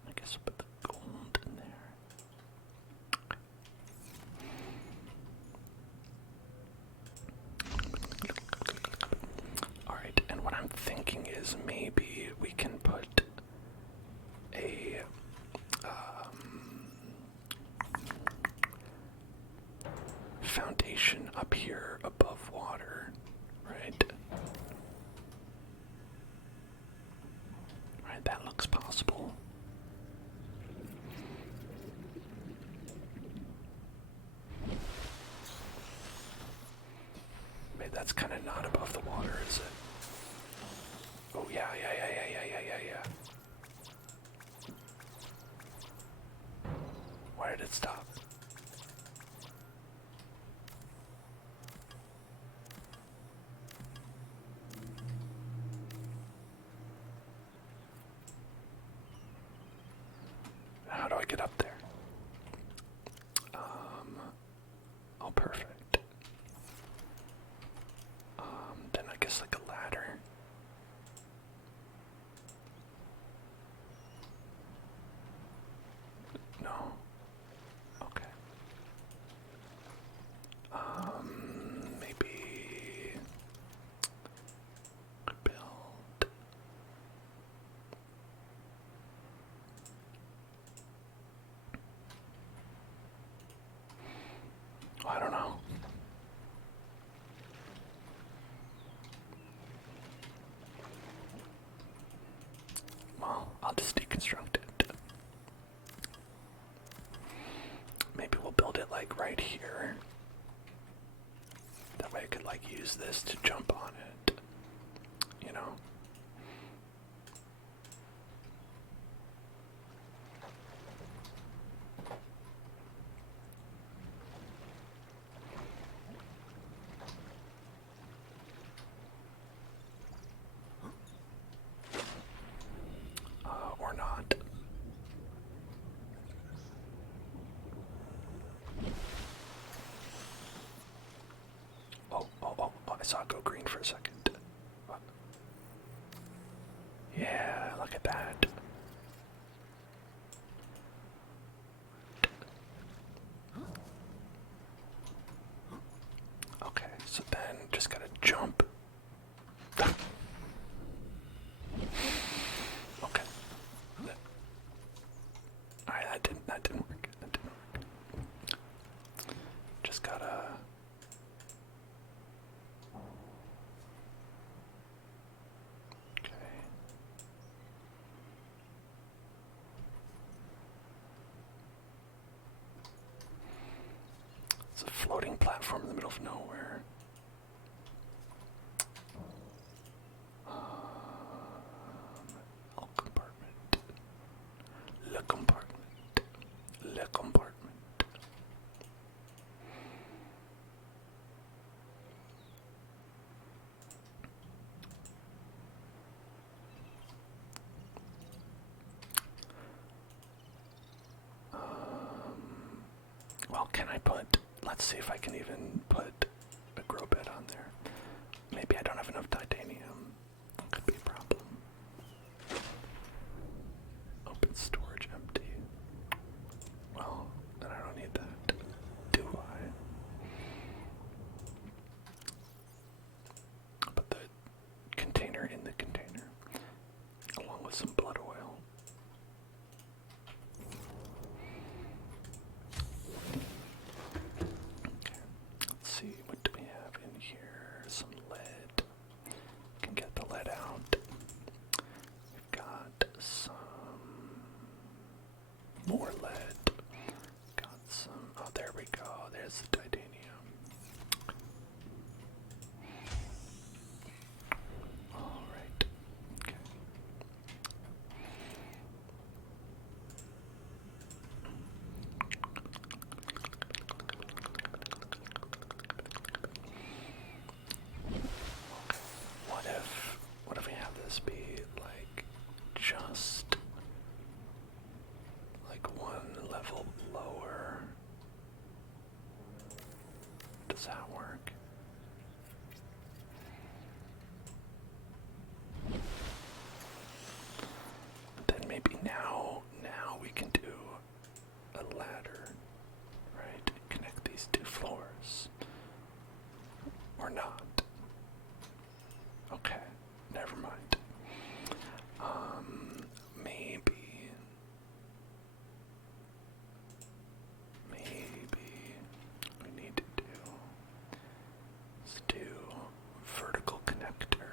I guess I'll put the gold in there. Alright, and what I'm thinking is maybe we can put a foundation up here above water, right? Right, that looks possible. Maybe that's kind of not above the water, is it? Oh yeah. Why did it stop? How do I get up there? Oh, perfect. Then I guess like a ladder. No. Okay. Maybe build. build it like right here. That way I could like use this to jump on it. You know? Or not. Oh, I saw it go green for a second. Yeah, look at that. Okay, so then just gotta jump. Okay. Alright, that didn't work. That didn't work. Just gotta. Okay. It's a floating platform in the middle of nowhere. Compartment. Le compartment. Le compartment. Well, can I put, let's see if I can even put a grow bed on there. Maybe I don't have enough titanium. Could be a problem. Open storage empty. Well, then I don't need that. Do I? I'll put the container in the container, along with some blood oil. Okay, let's see, what do we have in here? Some lead. Can get the lead out. We've got some more lead. Got some. Oh, there we go. There's the titanium. All right. Okay. What if we have this be like just like one level lower? Does that work? Then maybe now we can do a ladder, right? Connect these two floors. Or not. Okay, never mind. Maybe we need to do vertical connector.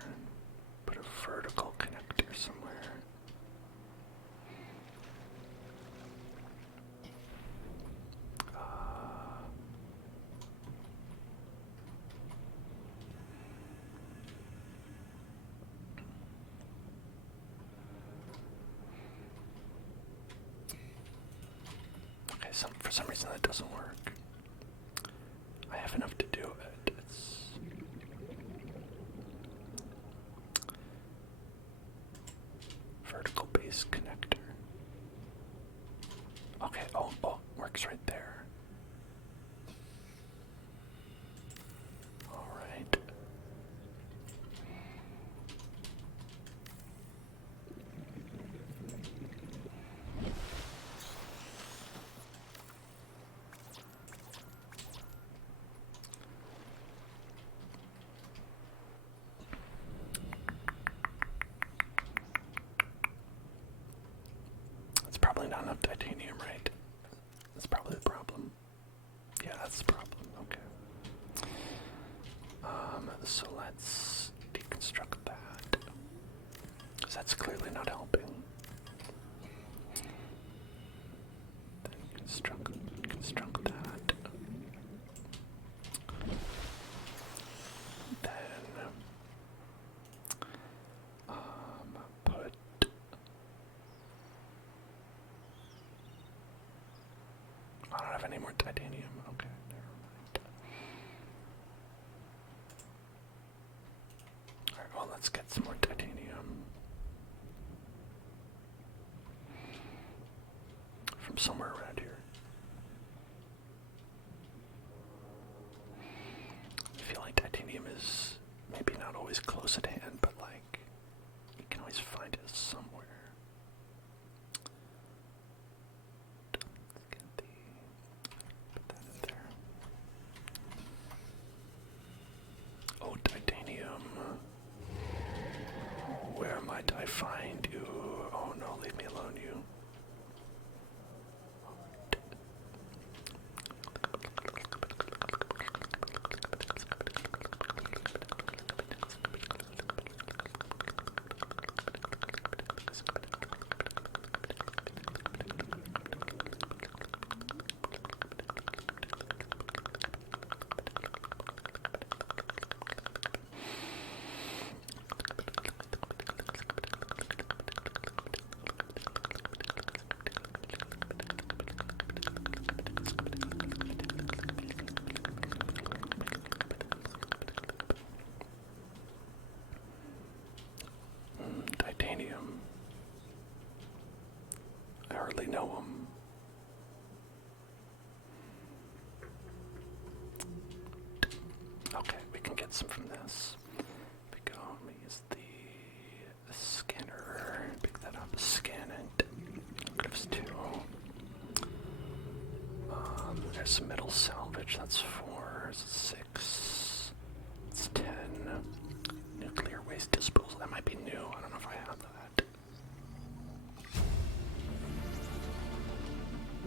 Put a vertical connector somewhere. Okay, for some reason that doesn't work. I have enough to do it. It's vertical base connector. Okay, oh, works right there. All right. That's probably not enough titanium, right? That's probably the problem. Yeah, that's the problem. Okay. So let's deconstruct that. Because that's clearly not helping. Then construct that. I don't have any more titanium. Okay, never mind. Alright, well, let's get some more titanium. From somewhere around here. I feel like titanium is maybe not always close at hand, but like, you can always find it somewhere. Let's get put that in there. Oh, titanium. Where might I find you? Oh no, leave me alone, you. Titanium. I hardly know him. Okay, we can get some from this. We go, let me use the scanner. Pick that up, scan it. Gives 2. There's some metal salvage, that's 4. That's 6. That's 10. Nuclear waste disposal, that might be new. I don't know if I have that.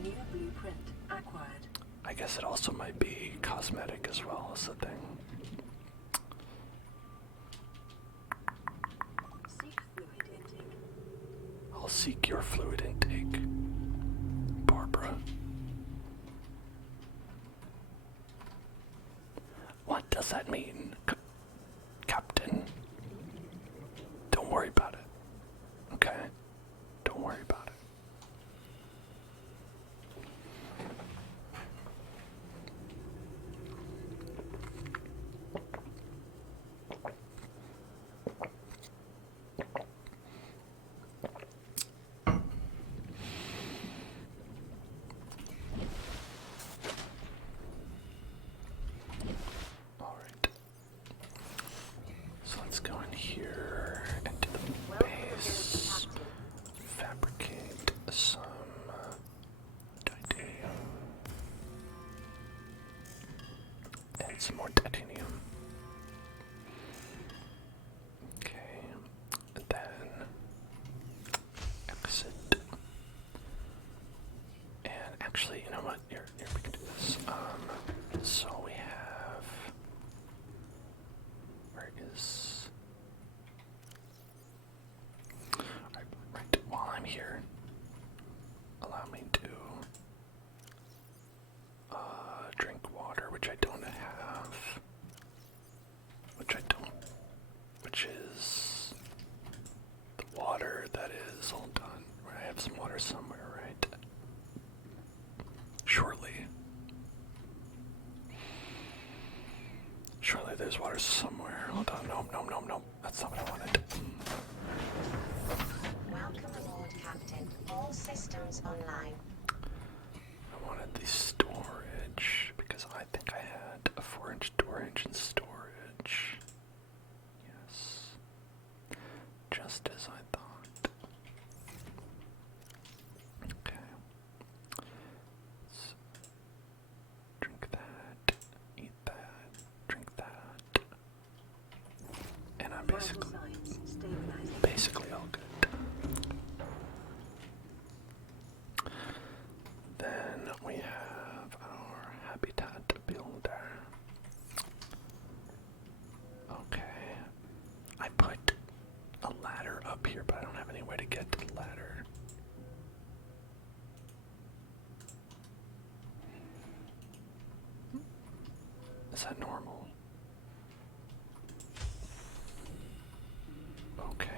New blueprint acquired. I guess it also might be cosmetic as well as the thing. Seek fluid intake. I'll seek your fluid intake, Barbara. What does that mean, Captain? Don't worry about it, okay? Don't worry about it. Alright. So let's go in here into the base. Fabricate some titanium. And some more titanium. Okay. And then exit. And actually, you know what? Here we can do this. So we have. Where is? Right. While I'm here, allow me to drink water, which I don't have. Which is the water that is. Hold on. I have some water somewhere, right? Surely. Surely there's water somewhere. Hold on. No. That's not what I wanted. Welcome aboard, Captain. All systems online. I wanted the storage because I think I had a 4-inch door engine storage. Yes. Just as I thought. Okay. Let's drink that, eat that, drink that. And I'm Vital signs stabilizing. basically all good. Then we have our habitat builder. Okay. I put a ladder up here, but I don't have any way to get to the ladder. Is that normal? Okay.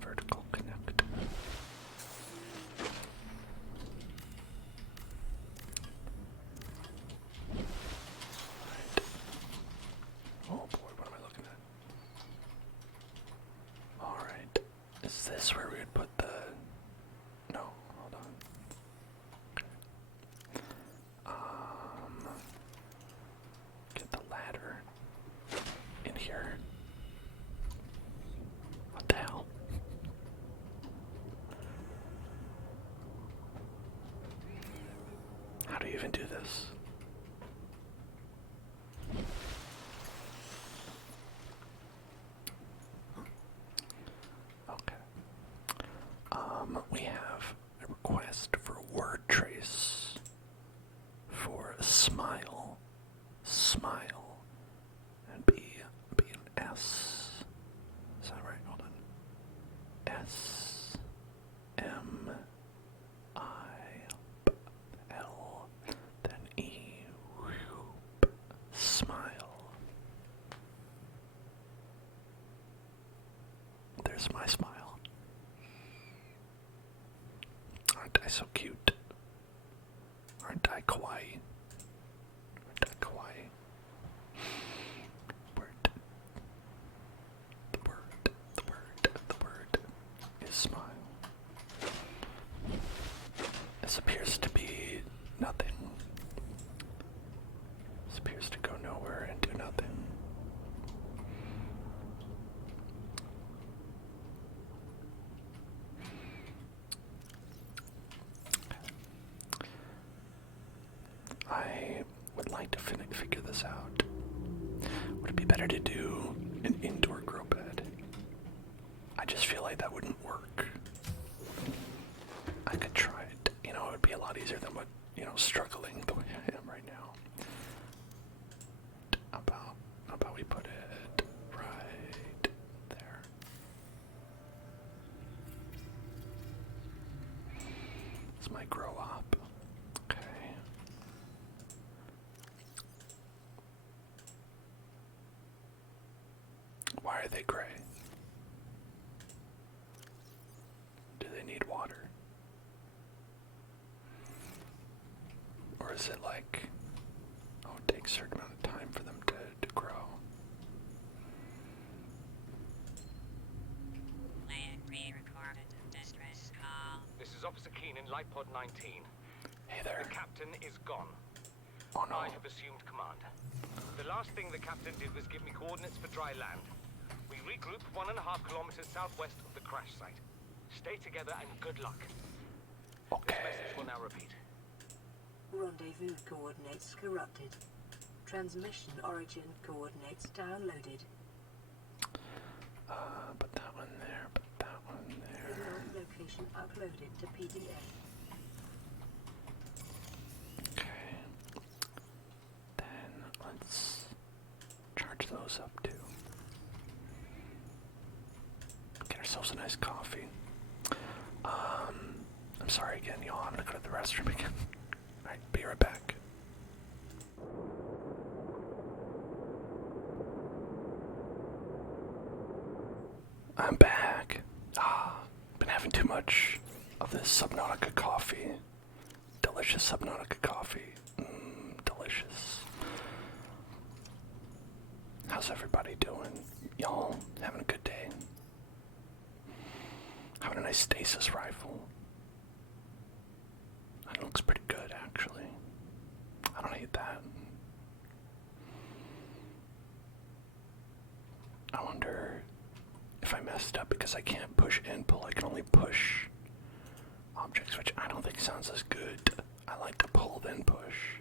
Vertical connect. even do this? Okay. We have a request for a word trace for smile, smile, and be an S. Is that right? Hold on. S M I L, then E, smile. There's my smile. Aren't I so cute? Aren't I kawaii? Aren't I kawaii? Word. The word is smile. This appears to be nothing. This appears to go nowhere and do nothing. I would like to figure this out. Would it be better to do an indoor grow bed? I just feel like that wouldn't work. I could try it. You know, it would be a lot easier than what, struggling the way I am right now. How about we put it right there? This might grow up. Okay. Why are they gray? Do they need water? Or is it like, it takes a certain amount of time for them to grow? This is Officer Keen in Light Pod 19. Hey there. The captain is gone. Oh no. I have assumed command. The last thing the captain did was give me coordinates for dry land. We regroup 1.5 kilometers southwest of the crash site. Stay together and good luck. Okay. This message will now repeat. Rendezvous coordinates corrupted. Transmission origin coordinates downloaded. Put that one there, put that one there. Remote location uploaded to PDF. Okay. Then let's charge those up too. Get ourselves a nice coffee. I'm sorry again, y'all. I'm gonna go to the restroom again. Alright, be right back. I'm back. Been having too much of this Subnautica coffee. Delicious Subnautica coffee. Delicious. How's everybody doing? Y'all having a good day? Having a nice stasis rifle. That looks pretty good, actually. I don't hate that. I wonder if I messed up because I can't push and pull. I can only push objects, which I don't think sounds as good. I like to pull then push.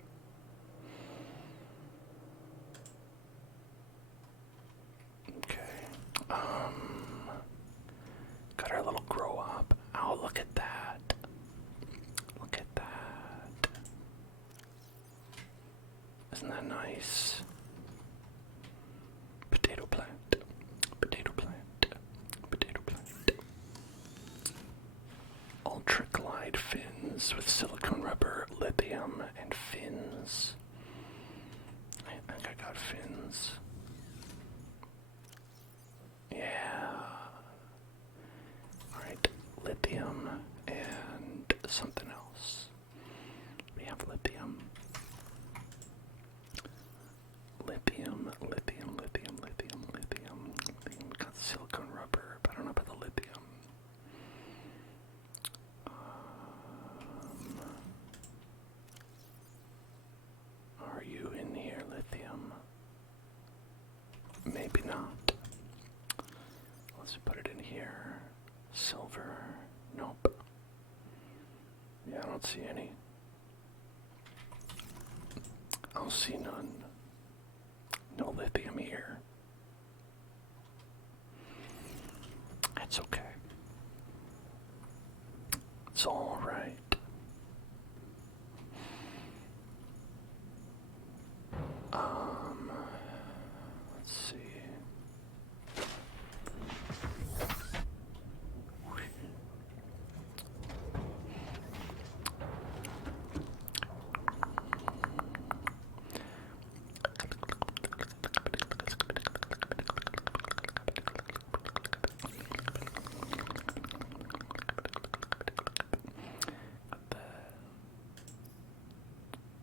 Okay. Got our little grow up. Oh, look at that. Look at that. Isn't that nice? Potato plant. Potato plant. Potato plant. Ultra glide fins with silicone rubber, lithium, and fins. I think I got fins. Yeah. Alright, lithium and something else. We have lithium. Lithium. Got silicone rubber, but I don't know about the lithium. Are you in here, lithium? Maybe not. Let's put it in here. Silver. Nope. Yeah, I don't see any. No, see none. No lithium here. That's okay. It's all right. Let's see.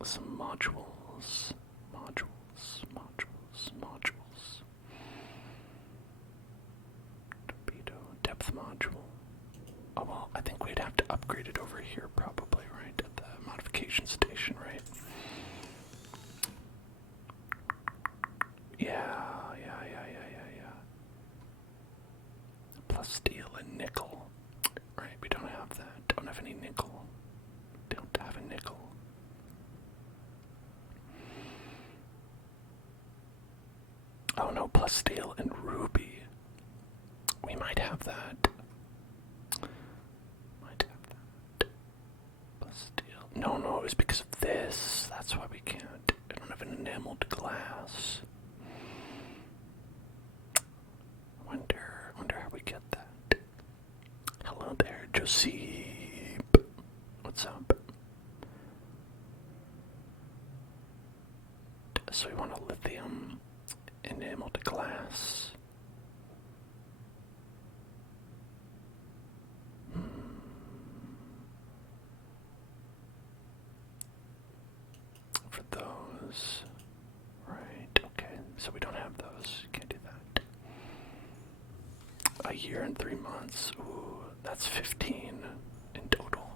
Some modules. Torpedo, depth module. Oh well, I think we'd have to upgrade it over here probably, right? At the modification station, right? Yeah. Plus steel and nickel. Right, we don't have that. Don't have any nickel. Don't have a nickel. Oh no, plus steel and ruby. We might have that. Plus steel. No, it was because of this. That's why we can't. I don't have an enameled glass. Wonder how we get that. Hello there, Joseph. What's up? So we want a lithium enameled glass. For those. Right, okay. So we don't have those. Can't do that. A year and 3 months. Ooh, that's 15 in total.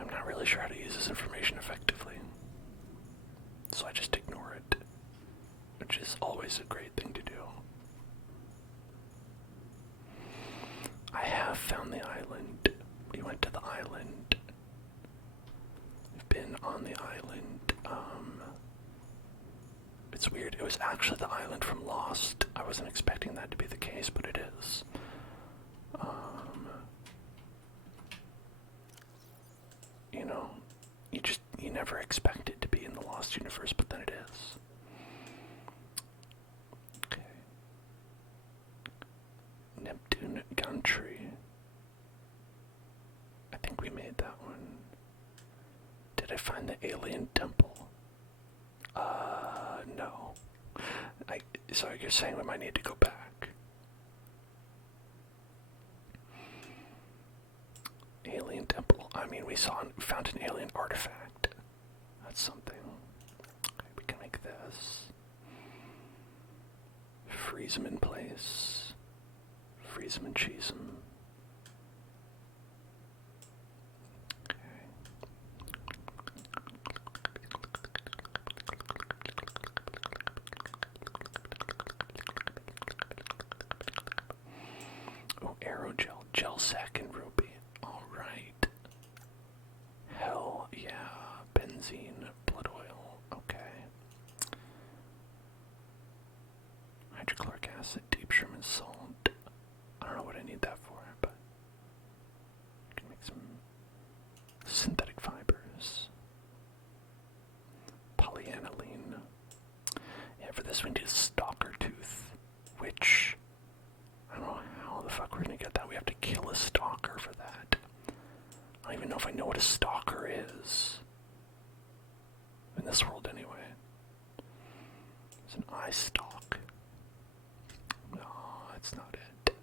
I'm not really sure how to use this information effectively, so I just ignore it, which is always a great thing to do. I have found the island. We went to the island. We've been on the island. It's weird. It was actually the island from Lost. I wasn't expecting that to be the case, but it is. You know, you never expect it to be in the Lost universe, but then it is. Okay. Neptune Gantry. I think we made that one. Did I find the alien temple? No. So you're saying we might need to go back. Alien temple. I mean, we found an alien artifact. That's something. Okay, we can make this. Freeze them in place. Freeze them and cheese them. Oh, aerogel, gel sack, and ruby. Alright. Hell yeah. Benzene, blood oil. Okay. Hydrochloric acid, deep Sherman salt. I don't know what I need that for, but I can make some synthetic fibers. Polyaniline. Yeah, for this we need a stalker tooth, which I don't know how the fuck we're gonna get that. We have to kill a stalker for that. I don't even know if I know what a stalker is. In this world, anyway. It's an eye stalk. No, that's not it.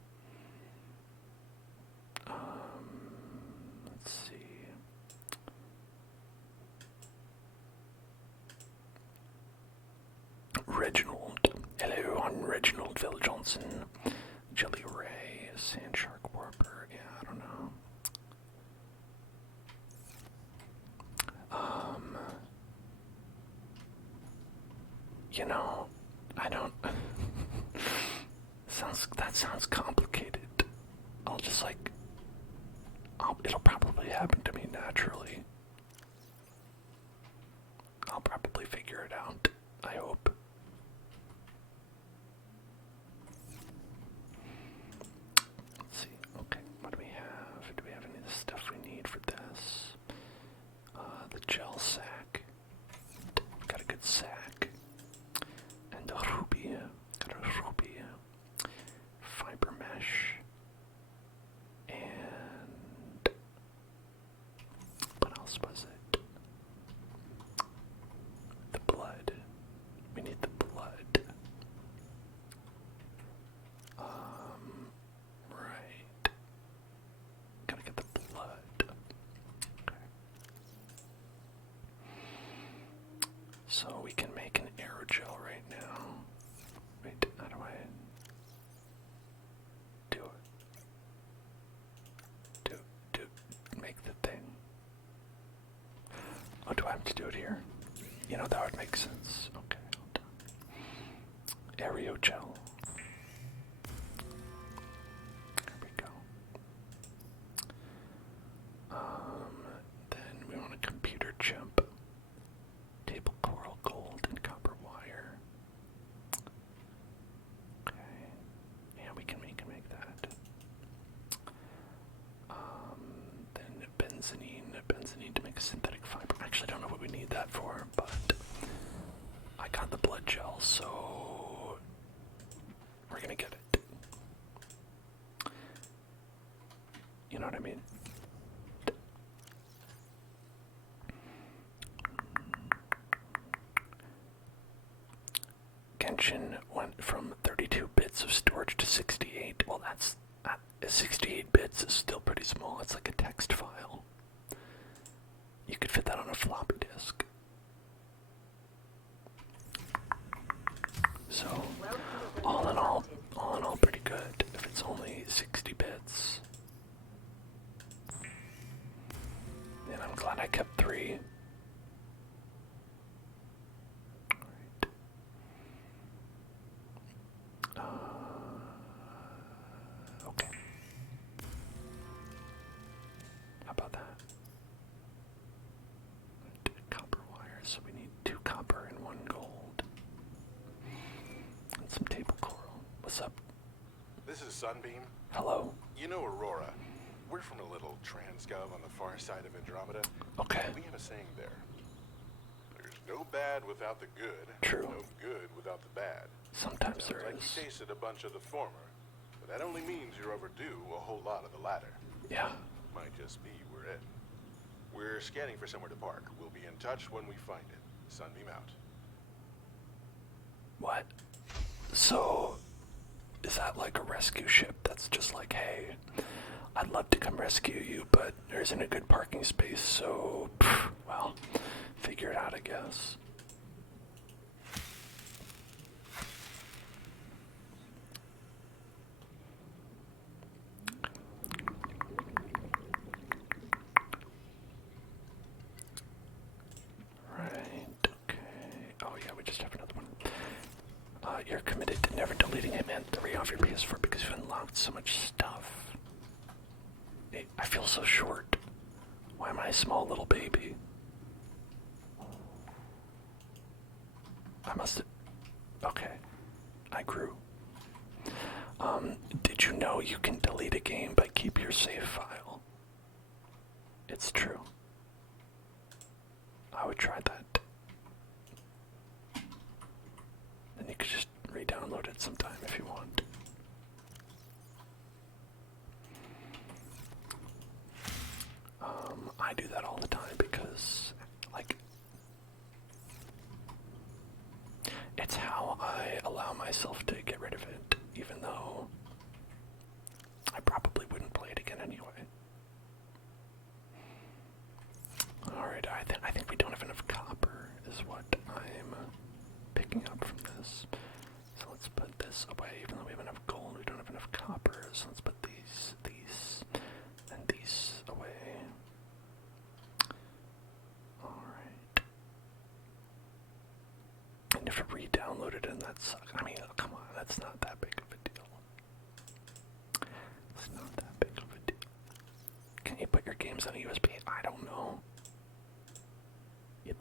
Let's see. Reginald. Hello, I'm Reginald Phil Johnson. Jelly Ray, Sand Shark Warper, That sounds complicated. I'll just like, it'll probably happen to me naturally. I'll probably figure it out, I hope. Let's see, okay, what do we have? Do we have any of the stuff we need for this? The gel sack. Got a good sack. And a ruby. Got a ruby. Fiber mesh. And what else was it? The blood. We need the blood. Right. Gotta get the blood. Okay. So we can make an aerogel right now. Wait, how do I do it? Make the thing. Oh, do I have to do it here? You know, that would make sense. Okay, hold on. Aerogel. There we go. Then we want a computer chip. Table coral gold and copper wire. Okay. Yeah, we can make that. Then benzene to make a synthetic fiber. I actually don't know what we need that for, but I got the blood gel, so we're gonna get it. You know what I mean? Genshin went from 32 bits of storage to 68. Well, 68 bits is still pretty small. It's like a text file. You could fit that on a floppy disk. So, all in all, pretty good. If it's only 60 bits. And I'm glad I kept 3. Okay. How about that? Copper wire, so we need 2 copper and 1 gold. And some table coral. What's up? This is Sunbeam. Hello. You know Aurora. We're from a little transgov on the far side of Andromeda. Okay. We have a saying there. There's no bad without the good. True. No good without the bad. Sometimes Sounds there like is. you tasted a bunch of the former, but that only means you're overdue a whole lot of the latter. Yeah. Might just be we're in. We're scanning for somewhere to park. We'll be in touch when we find it. Sunbeam out. What? So, is that like a rescue ship that's just like, hey, I'd love to come rescue you, but there isn't a good parking space, so, well, figure it out, I guess. Right, okay. Oh yeah, we just have another one. You're committed to never deleting Hitman 3 off your PS4 because you've unlocked so much stuff. I feel so short. Why am I a small little baby? I must have... Okay. I grew. Did you know you can delete a game by keep your save file? It's true. I would try that. Then you could just re-download it sometime if you want. I do that all the time because, like, it's how I allow myself to get rid of it, even though I probably wouldn't play it again anyway. Alright, I think we don't have enough copper, is what I'm picking up from this. So let's put this away, even though we have enough gold, we don't have enough copper, so let's put these, and these away. Alright. And if I re-download it and that sucks, I mean, come on, that's not that big of a deal. Not that big of a deal. Can you put your games on a USB? I don't know. You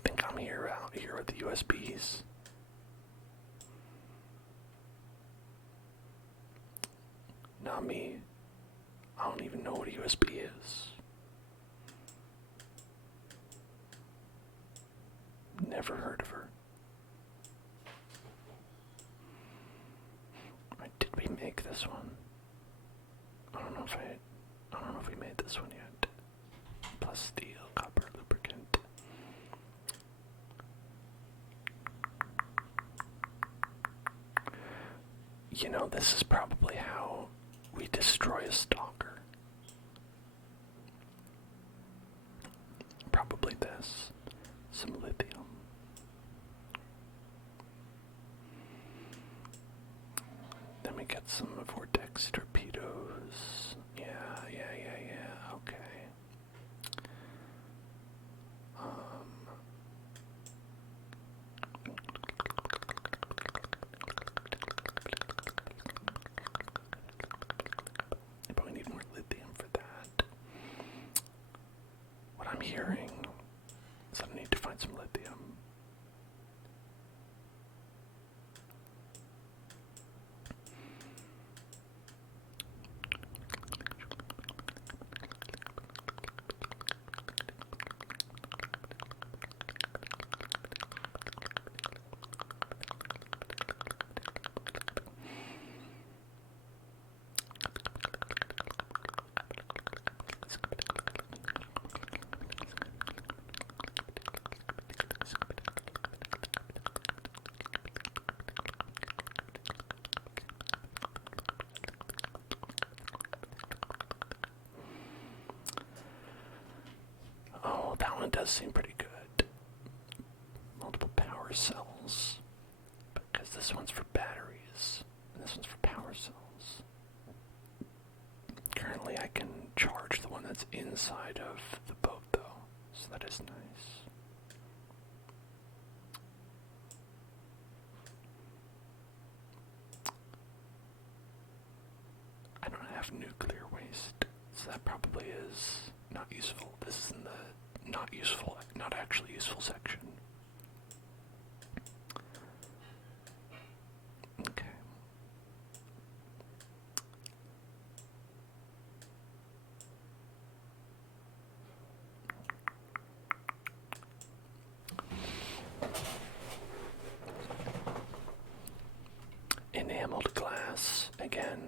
think I'm here out here with the USBs? Not me. I don't even know what a USB is. Never heard of her. Did we make this one? I don't know if we made this one yet. Plus steel, copper, lubricant. You know, this is probably how we destroy a stalker. Probably this. Some lithium. Then we get some vortex torpedoes. Yeah, okay. But we need more lithium for that. What I'm hearing is that I need to find some lithium. Oh, that one does seem pretty good. Multiple power cells. Because this one's for batteries, and this one's for power cells. Currently I can charge the one that's inside of the boat though, so that is nice. I don't have nuclear waste, so that probably is not useful. This is in the not useful, not actually useful section. Okay. Enameled glass, again,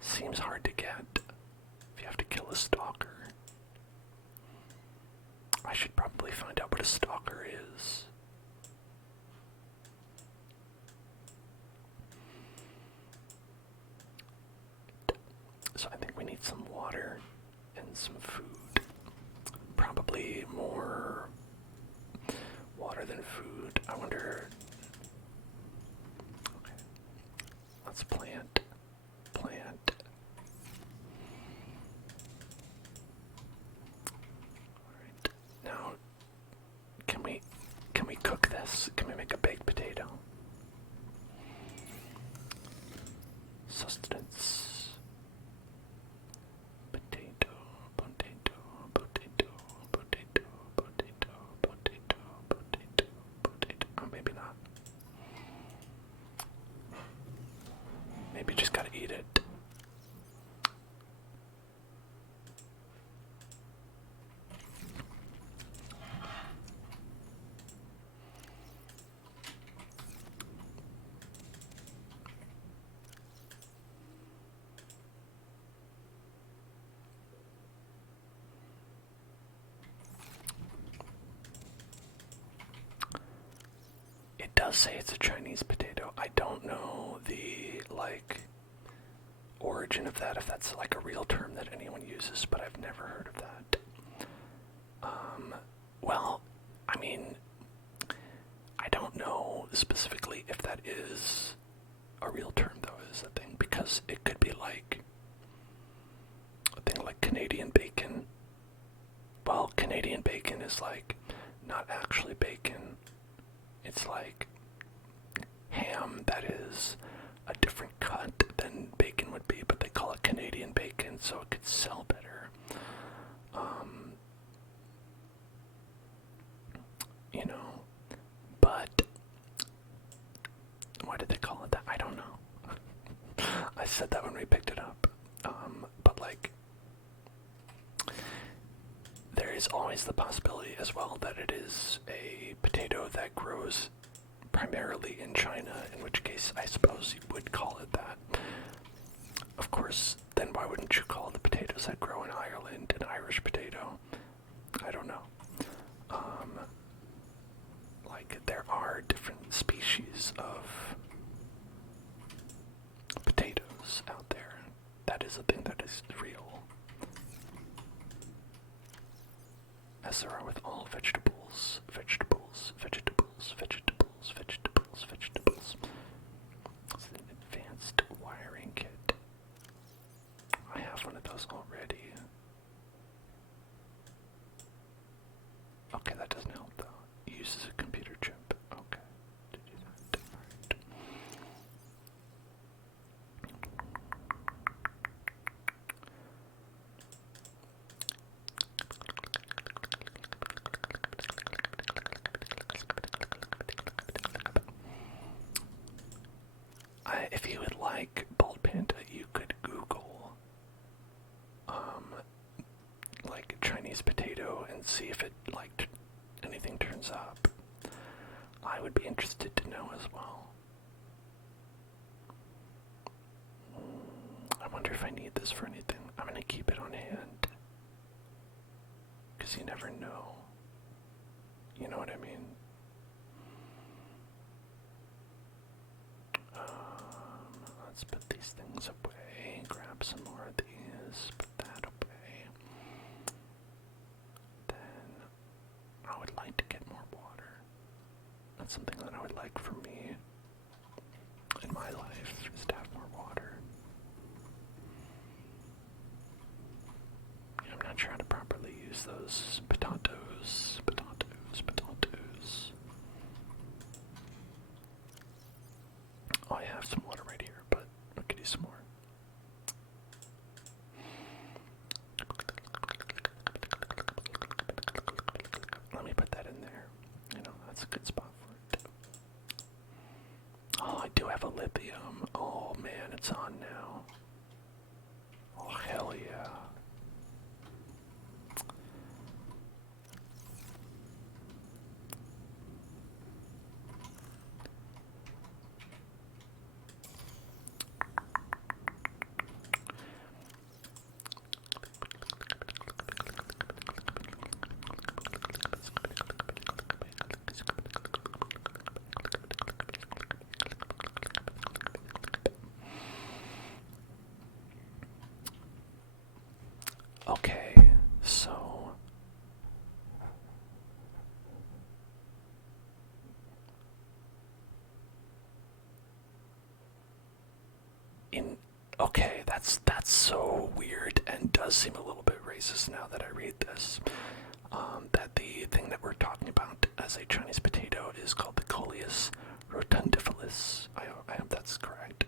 seems hard to get if you have to kill a stalker. I should probably find out what a stalker is. So I think we need some water and some food. Probably more water than food. I wonder. Okay. Let's plant. Plant. Alright. Now, can we cook this? Can we make a baked potato? Sustenance. Potato, potato, potato, potato, potato, potato, potato, potato. Oh, maybe not. Maybe just gotta eat it. It does say it's a Chinese potato. I don't know the, origin of that, if that's like a real term that anyone uses, but I've never heard of that. Well, I mean, I don't know specifically if that is a real term, though, is the thing, because it could be like a thing like Canadian bacon. Well, Canadian bacon is like not actually bacon. It's like ham that is a different cut than bacon would be, but they call it always the possibility as well that it is a potato that grows primarily in China, in which case I suppose you would call it that. Of course, then why wouldn't you call the potatoes that grow in Ireland an Irish potato? I don't know. Like, there are different species of potatoes out there. That is a thing that is real. As there are with all vegetables. Vegetables, vegetables, vegetables, vegetables, vegetables. It's an advanced wiring kit. I have one of those already. Okay, that doesn't help though. It uses a computer chip. Okay, to do that. Alright. If you would like, Bald Panda, you could Google like Chinese potato and see if it like anything turns up. I would be interested to know as well. I wonder if I need this for anything. I'm gonna keep it on hand, because you never know. You know what I mean? Let's put these things away, grab some more of these, put that away. Then I would like to get more water. That's something that I would like for me in my life, is to have more water. I'm not sure how to properly use those potatoes. Oh, I have some water right here, but I could use some more. Let me put that in there. You know, that's a good spot for it. Oh, I do have a lithium. Oh man, it's on now. Oh, hell yeah. Okay, so okay, that's so weird and does seem a little bit racist now that I read this. That the thing that we're talking about as a Chinese potato is called the Coleus rotundiferus. I hope that's correct.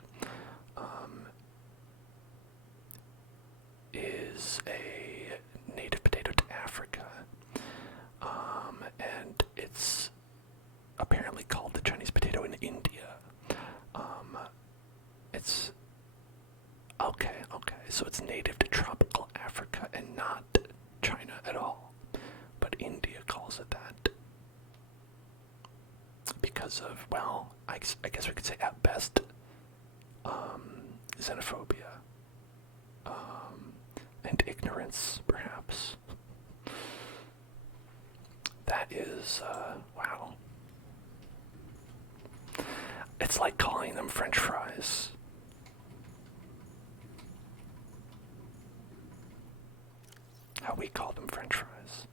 Is a native potato to Africa, and it's apparently called the Chinese potato in India. It's okay, so it's native to tropical Africa and not China at all, but India calls it that because of, well, I guess we could say at best xenophobia. And ignorance, perhaps. That is, wow. It's like calling them French fries. How we call them French fries.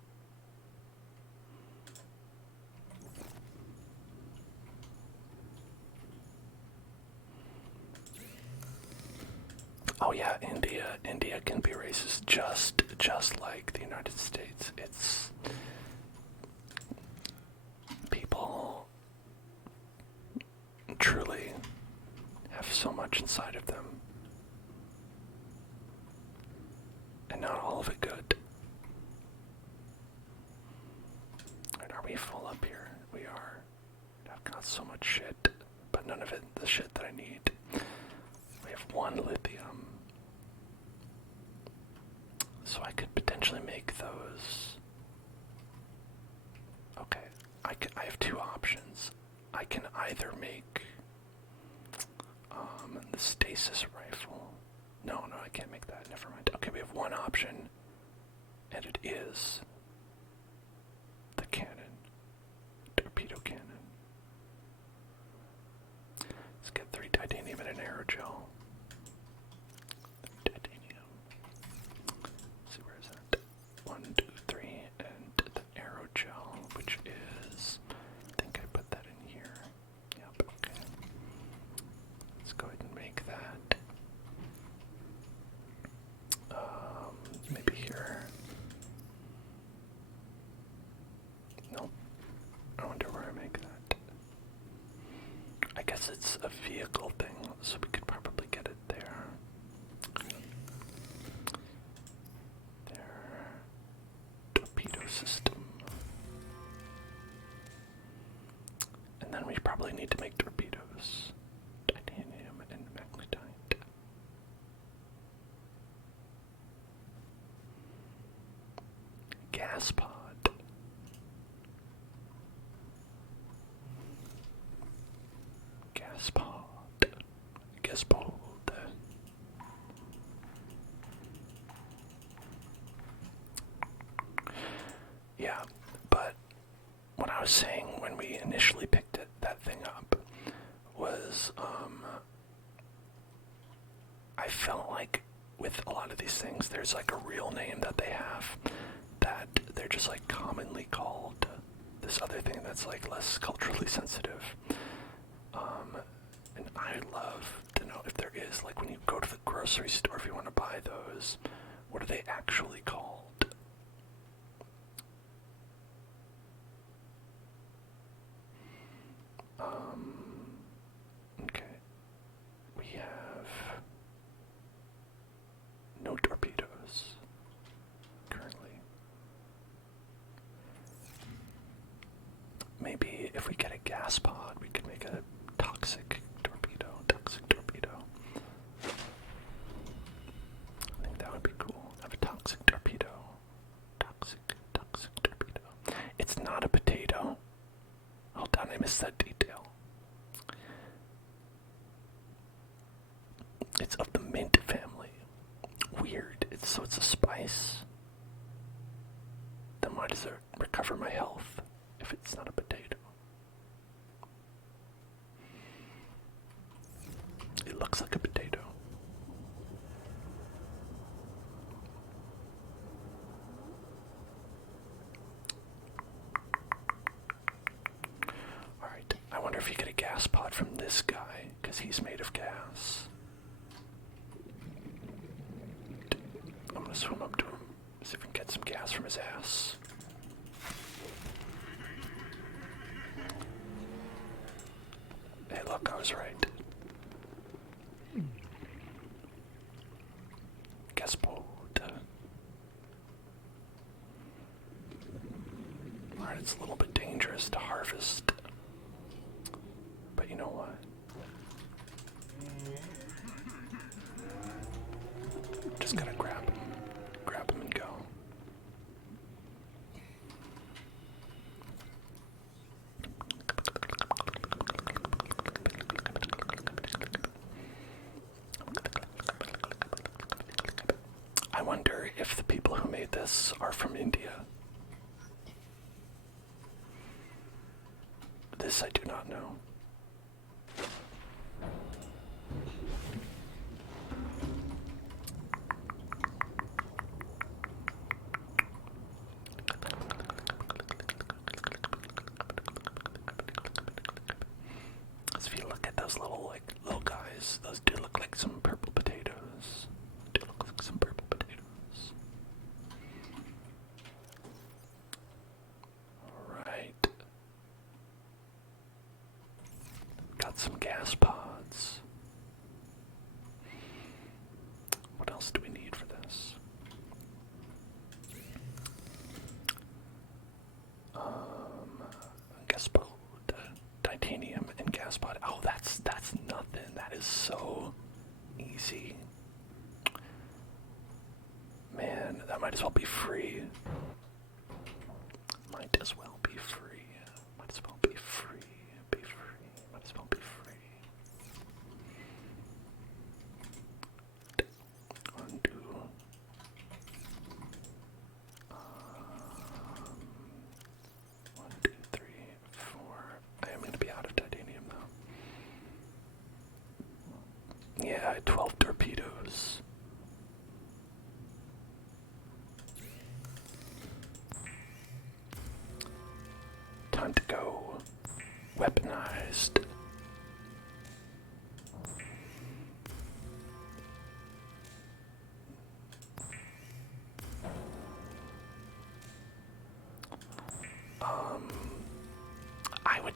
Oh yeah, India can be racist just like the United States. It's people truly have so much inside of them, and not all of it good. Alright, are we full up here? We are. I've got so much shit, but none of it the shit that I need. We have one lithium. So I could potentially make those stasis rifle. No, I can't make that. Never mind. Okay, we have one option, and it is the cannon. Torpedo cannon. Let's get 3 titanium and an aerogel. 3 titanium. Let's see, where is that? 1, 2, 3, and the aerogel, which is, I think I put that in here. Yep, okay. Let's go ahead and make that. Maybe here. Nope. I wonder where I make that. I guess it's a vehicle thing, so we could probably get it there. There. Torpedo system. And then we probably need to make torpedoes. Titanium and magnetite. Gas pod. Gas pod. Gas pod. Yeah, but what I was saying when we initially picked that thing up was, I felt like with a lot of these things, there's like a real name that they have that they're just like commonly called this other thing that's like less culturally sensitive. And I'd love to know if there is, like when you go to the grocery store, if you want to buy those, what are they actually called? Okay. We have no torpedoes currently. Maybe if we get a gas pod, we could make a toxic torpedo. I think that would be cool. Have a toxic torpedo. Toxic torpedo. It's not a potato. Hold on, I missed that detail. It's of the mint family. Weird. So it's a spice. Then why does it recover my health if it's not a potato? It looks like a potato. Alright, I wonder if you get a gas pod from this guy, because he's made of gas. I'm gonna swim up to him, see if we can get some gas from his ass. Hey, look, I was right. Gas pod. Alright, it's a little bit dangerous to harvest. But you know what? Just gotta grab him and go. I wonder if the people who made this are from India. This I do not know. So if you look at those little guys, those do look like some purple potatoes. Alright. Got some gas pods. What else do we need for this? Gas pod, titanium and gas pod. Oh, that's nothing. That is so easy. Man, that might as well be free. Might as well be free. Might as well be free. Be free. Might as well be free.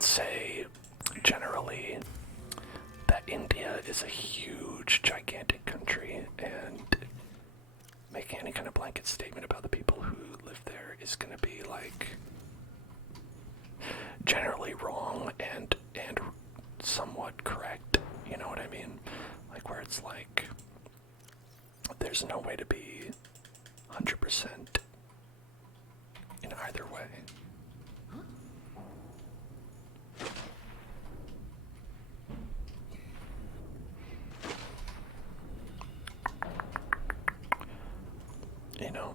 I'd say generally that India is a huge, gigantic country, and making any kind of blanket statement about the people who live there is going to be like generally wrong and somewhat correct. You know what I mean? Like where it's like there's no way to be 100% in either way. You know,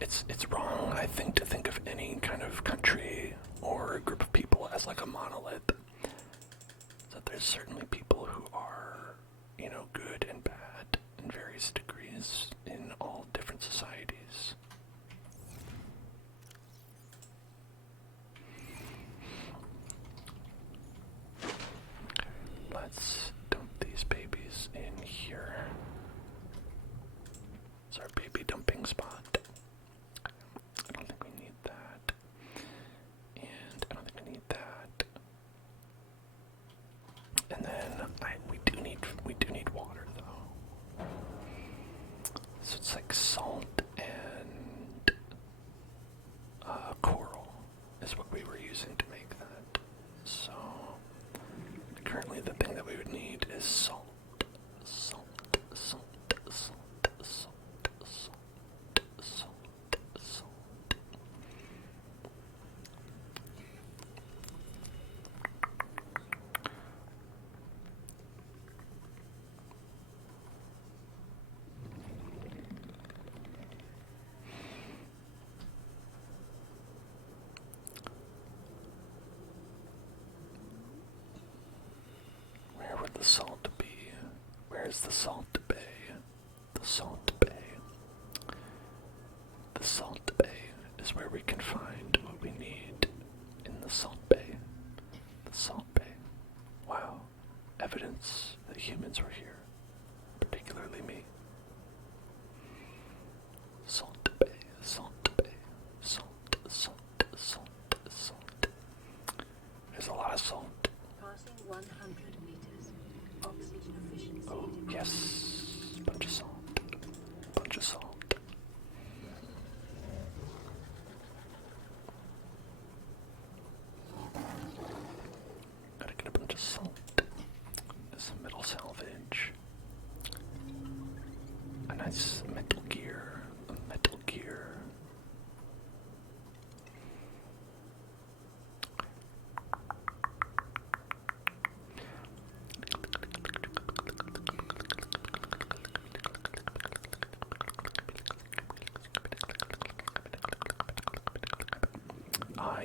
it's wrong, I think, to think of any kind of country or a group of people as like a monolith. So there's certainly people who are, you know, good and bad in various degrees in all different societies. Okay, let's dump these babies in here. It's our baby dumping spot. I don't think we need that. And I don't think we need that. And then we do need water though. So it's like salt and coral is what we were using to make that. So currently the thing that we would need is salt. Salt, salt, salt, salt, salt, salt, salt. Where would the salt be? Where's the salt bay? The salt bay. The salt bay is where we can find what we need in the salt bay. The salt bay. Wow. Evidence that humans were here. Particularly me. Salt bay, salt bay, salt, salt, salt, salt. There's a lot of salt. Passing 100 meters. Oxygen efficiency. Oh, yes. Bunch of salt. Bunch of salt. Gotta get a bunch of salt. Some metal salvage. A nice metal gear. A metal gear.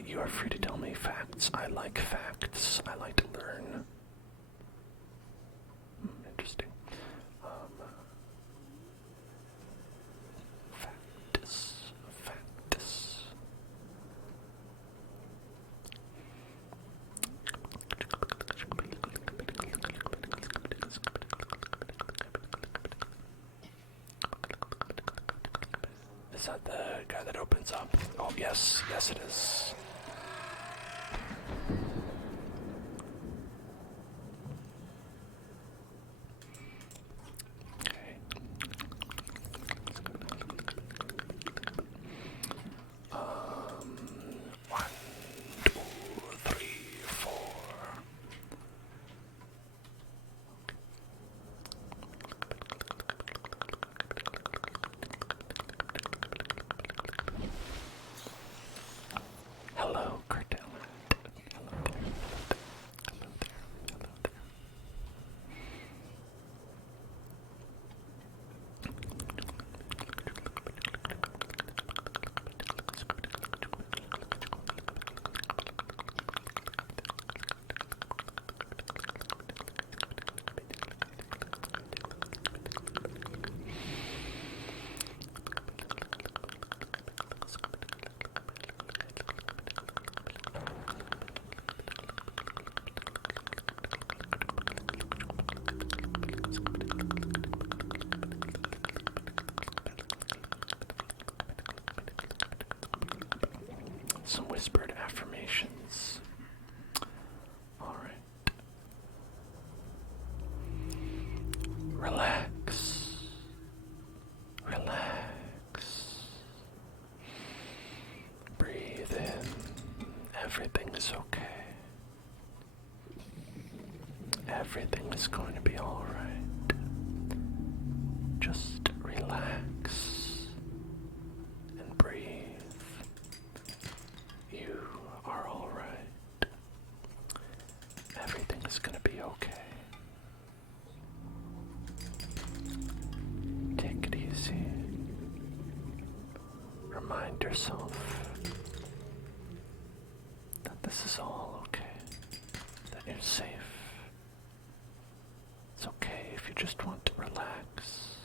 You are free to tell me facts. I like facts. I like to learn. Interesting. Facts. Facts. Is that the guy that opens up? Oh, yes. Yes, it is. Okay. 1, 2, 3, 4. Everything is okay. Everything is going to be alright. Just relax and breathe. You are alright. Everything is going to be okay. Take it easy. Remind yourself that this is all okay, that you're safe. It's okay if you just want to relax,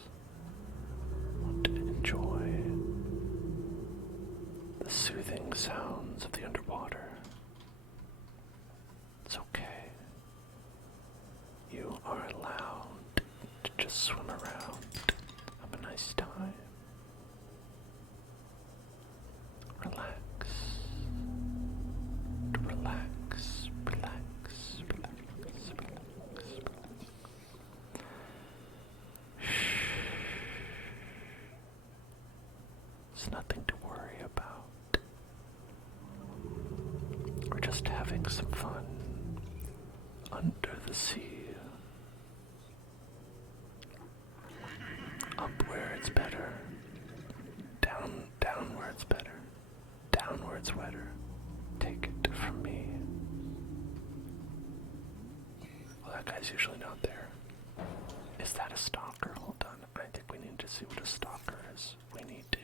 want to enjoy the soothing sounds of the underwater. It's okay. You are allowed to just swim around, have a nice time. Relax. Relax, relax, relax, relax. Shh. It's nothing to worry about. We're just having some fun under the sea. Up where it's better. Down where it's better. Down where it's wetter. Take it from me. Well, that guy's usually not there. Is that a stalker? Hold on. I think we need to see what a stalker is. We need to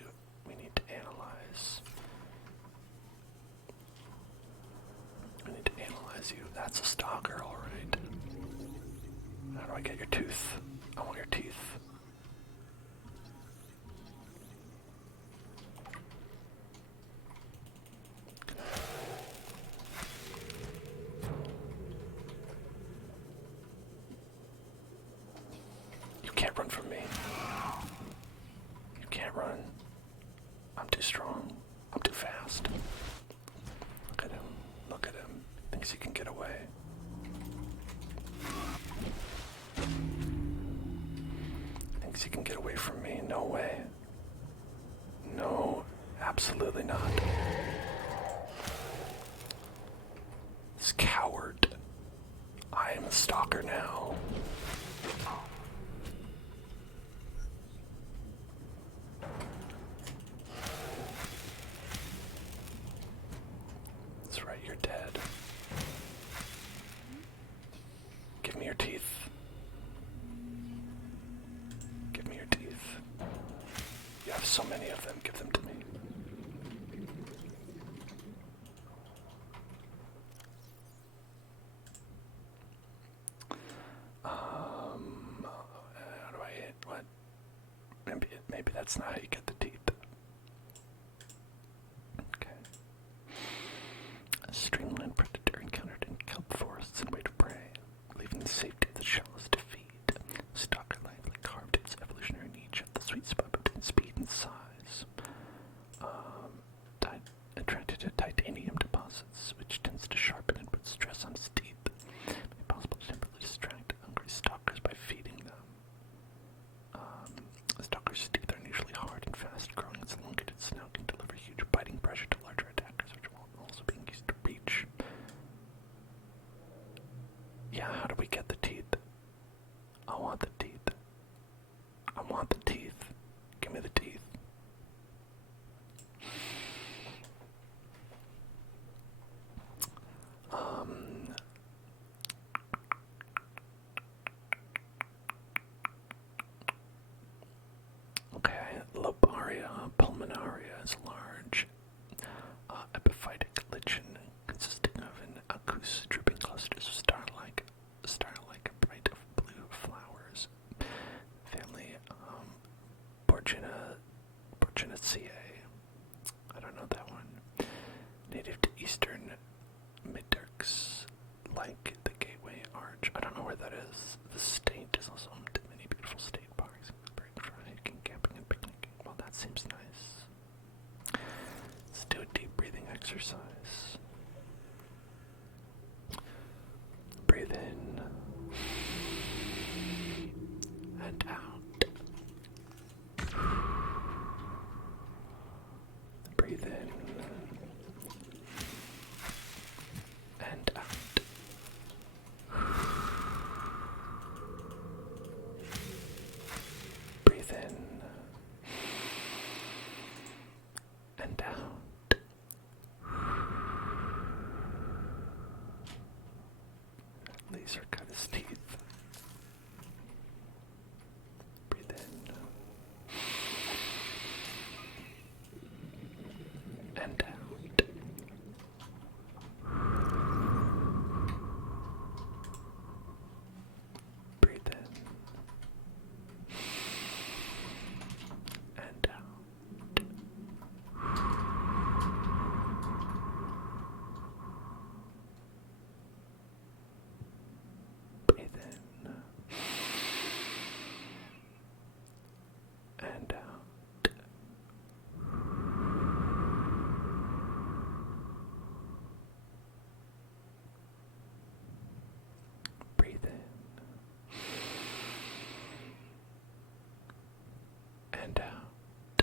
analyze. We need to analyze you. That's a stalker, alright. How do I get your tooth? I want your teeth. Can't run from me. You can't run. I'm too strong. I'm too fast. Look at him. Look at him. Thinks he can get away. Thinks he can get away from me. No way. No, absolutely not. This coward. I am a stalker now. That's right, you're dead. Give me your teeth. Give me your teeth. You have so many of them, give them to me. How do I hit? What? Maybe that's not how you get the teeth. Okay. A streamlined predator encountered in kelp forests and way to prey, leaving the safety of the shallows to feed. Stalker likely carved its evolutionary niche at the sweet spot between speed and size. Attracted to titanium deposits, which tends to sharpen and put stress on its teeth. It may be possible to temporarily distract hungry stalkers by feeding them. Stalkers' teeth are unusually hard and fast-growing, its elongated snout can deliver huge biting pressure to larger attackers, which will also be easy to reach. Yeah, how do we get the teeth? I want the teeth. I want the teeth. Give me the teeth. Okay, Lobaria pulmonaria is a large epiphytic lichen consisting of an aqueous dripping clusters of star-like bright blue flowers. Family Porcinaceae. I don't know that one. Native to eastern Mid-Turks, like the Gateway Arch. I don't know where that is. The state is also home to many beautiful state parks, great for hiking, camping, and picnicking. Well, that seems nice. Let's do a deep breathing exercise. Breathe in and out. his teeth. Breathe in. And out. Breathe in. And out. Breathe in and out. Breathe in and out.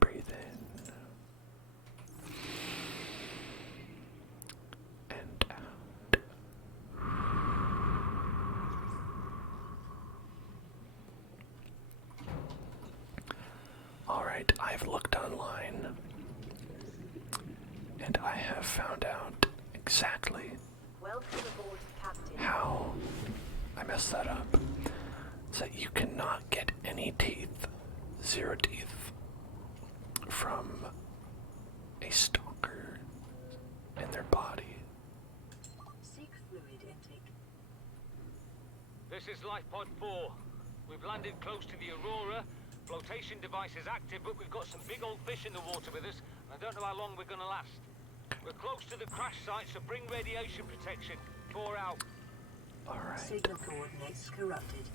Breathe in and out. All right, I've looked online and I have found out exactly Welcome aboard, Captain. how I messed that up. Is that you cannot get any teeth, 0 teeth, from a stalker in their body. Seek fluid intake. This is Life Pod 4. We've landed close to the Aurora. Flotation device is active, but we've got some big old fish in the water with us, and I don't know how long we're gonna last. We're close to the crash site, so bring radiation protection. 4 out. All right. Signal coordinates corrupted.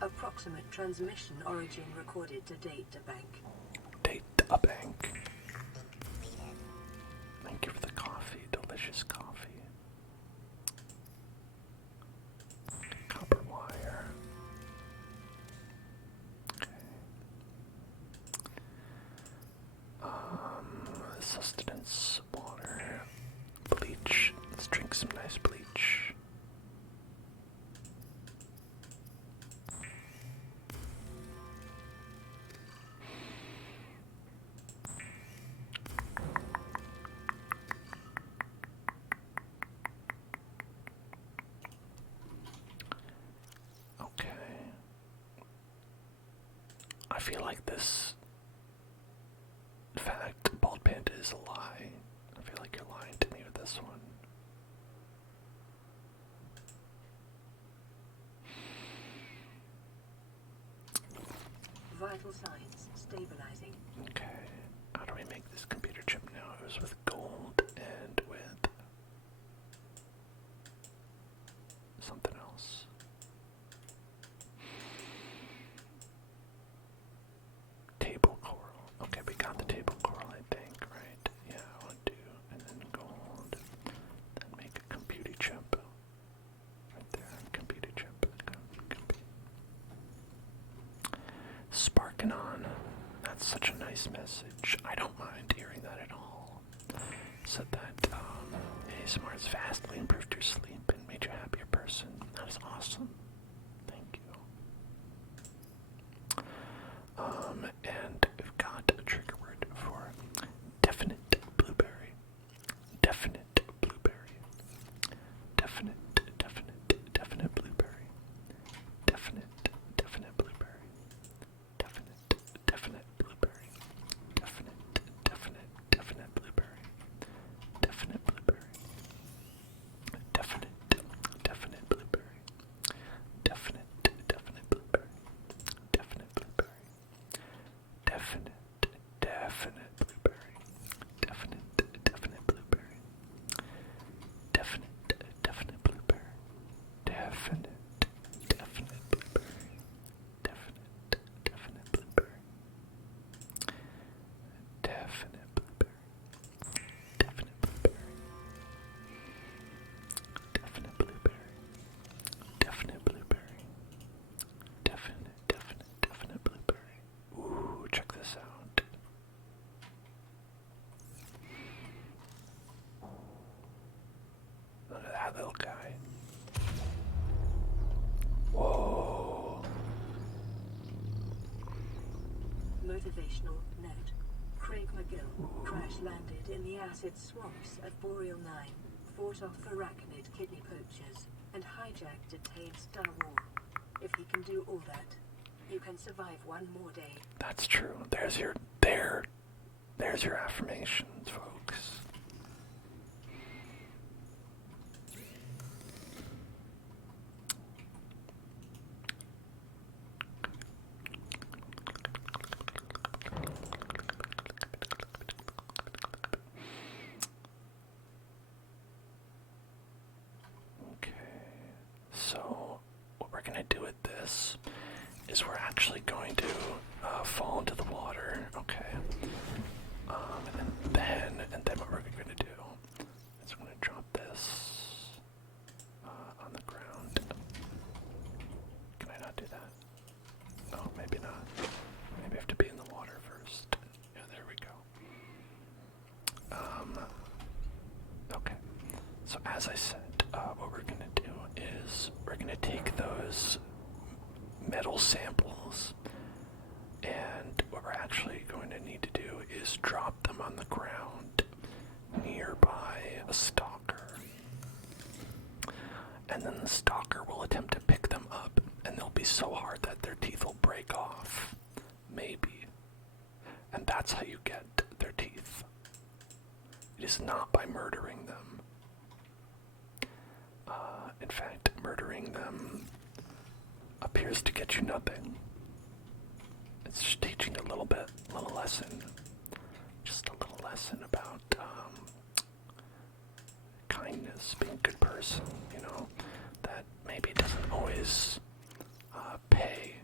Approximate transmission origin recorded to data bank. Data bank. Thank you for the coffee, delicious coffee. Copper wire. Okay. Sustenance, water, bleach. Let's drink some nice bleach. Okay. I feel like this, in fact, Bald Panda is a lie. I feel like you're lying to me with this one. Vital signs stabilizing. Okay. How do we make this computer chip now? It was with gold and with something else. Table coral. Okay, we got the table coral, I think, right? Yeah, 1, 2, and then gold. Then make a computer chip. Right there, computer chip. Sparking on. That's such a nice message. I don't mind hearing that at all. Said that ASMR has vastly improved your sleep and made you a happier person. That is awesome. Thank you. And we've got a trigger word for definite blueberry. Definite blueberry. Definite blueberry. Definite blueberry. Definite blueberry. Definite blueberry. Definite blueberry. Definite blueberry. Definite blueberry. Definite blueberry. Definite blueberry. Definite blueberry. Definite blueberry. Definite blueberry. Definite blueberry. Definite blueberry. Definite blueberry. Definite blueberry. Definite blueberry. Definite blueberry. Ooh, check this out. Look at that little guy. Whoa. Motivation Additional note. Craig McGill crash-landed in the acid swamps of Boreal 9, fought off arachnid kidney poachers, and hijacked a tame Star War. If he can do all that, you can survive one more day. That's true. There's your affirmations, folks. Okay. So what we're gonna do with this is we're actually going to fall into the water, okay? And then what we're gonna do is we're gonna drop this on the ground. Can I not do that? Oh, maybe not. Maybe I have to be in the water first. Yeah, there we go. Okay. So as I said, what we're gonna do is we're gonna take those metal samples, and what we're actually going to need to do is drop them on the ground nearby a stalker, and then the stalker will attempt to pick them up, and they'll be so hard that their teeth will break off, maybe, and that's how you get their teeth. It is not by murdering them. In fact, murdering them appears to get you nothing. It's just teaching a little lesson. Just a little lesson about kindness, being a good person, you know, that maybe it doesn't always pay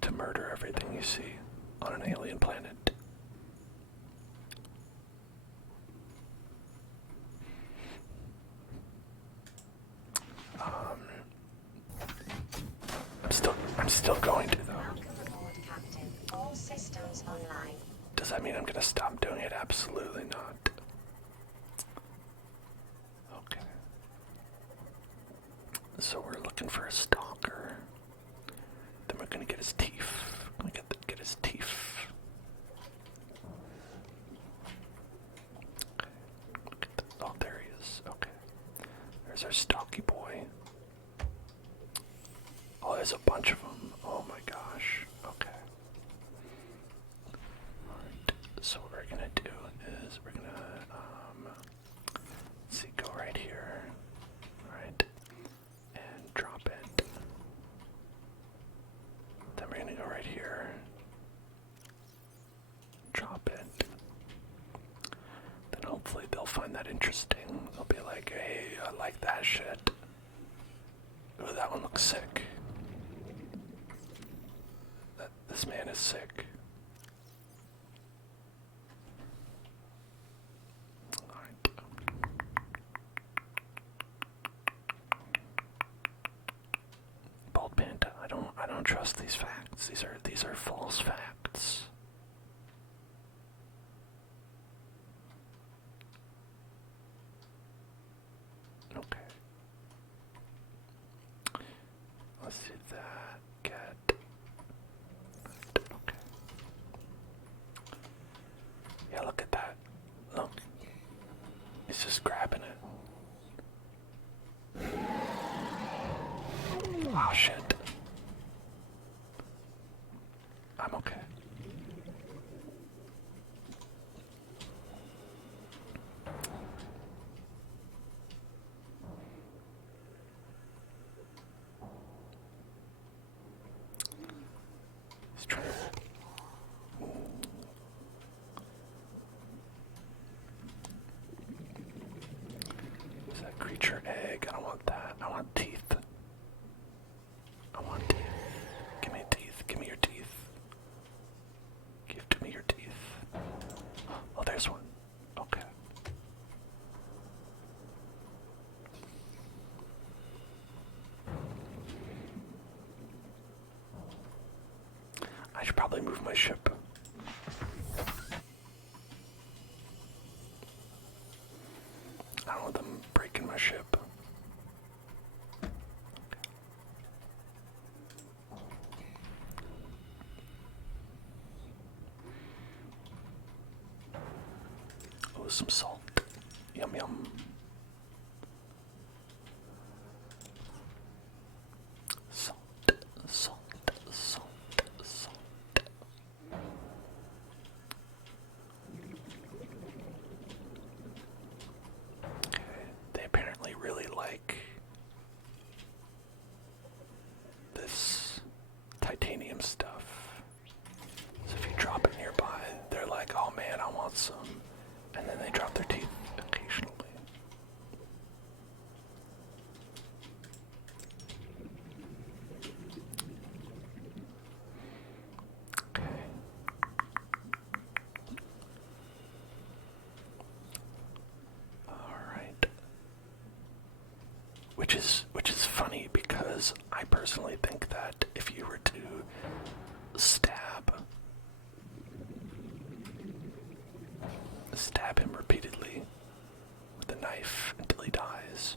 to murder everything you see on an alien planet. I'm still going to, though. Welcome aboard, Captain. All systems online. Does that mean I'm gonna stop doing it? Absolutely not. Okay. So we're looking for a stalker. Then we're gonna get his teeth. Get his teeth. Okay. Oh, there he is. Okay. There's our stalky boy. Oh, there's a bunch of them. Oh my gosh. Okay. Alright. So what we're gonna do is we're gonna, let's see, go right here. Alright. And drop it. Then we're gonna go right here. Drop it. Then hopefully they'll find that interesting. They'll be like, hey, I like that shit. Ooh, that one looks sick. This man is sick. Alright. Bald Panda, I don't trust these facts. These are false facts. Okay. Let's do that. Get. Okay. Yeah, look at that. Look. He's just grabbing it. Oh shit. I'm okay. He's trying to... Is that creature egg? I don't want that. I want teeth. I want teeth. Give me teeth. Give me your teeth. Give to me your teeth. Oh, there's one. Okay. I should probably move my ship. I don't want them breaking my ship. some salt. Yum yum. Salt, salt, salt, salt. Okay, they apparently really like this titanium stuff. So if you drop it nearby, they're like, oh man, I want some. And then they drop their teeth occasionally. Okay. Alright. Which is funny because I personally think that if you were to stab him repeatedly with a knife until he dies,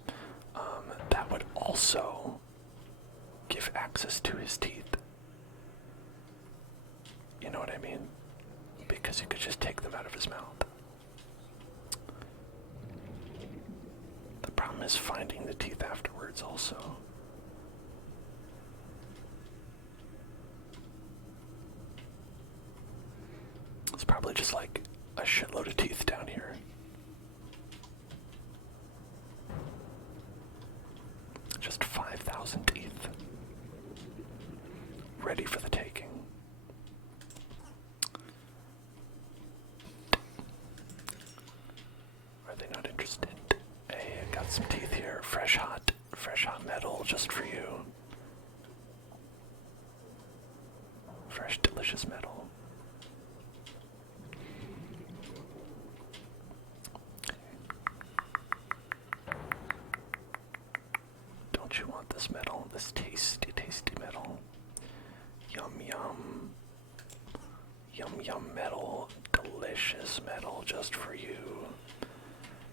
that would also give access to his teeth. You know what I mean? Because you could just take them out of his mouth. The problem is finding the teeth afterwards also. It's probably just like a shitload of teeth down here. Just 5,000 teeth. Ready for the taking. Are they not interested? Hey, I got some teeth here. Fresh hot metal just for you. Fresh, delicious metal. Don't you want this metal? This tasty, tasty metal. Yum, yum. Yum, yum metal. Delicious metal just for you.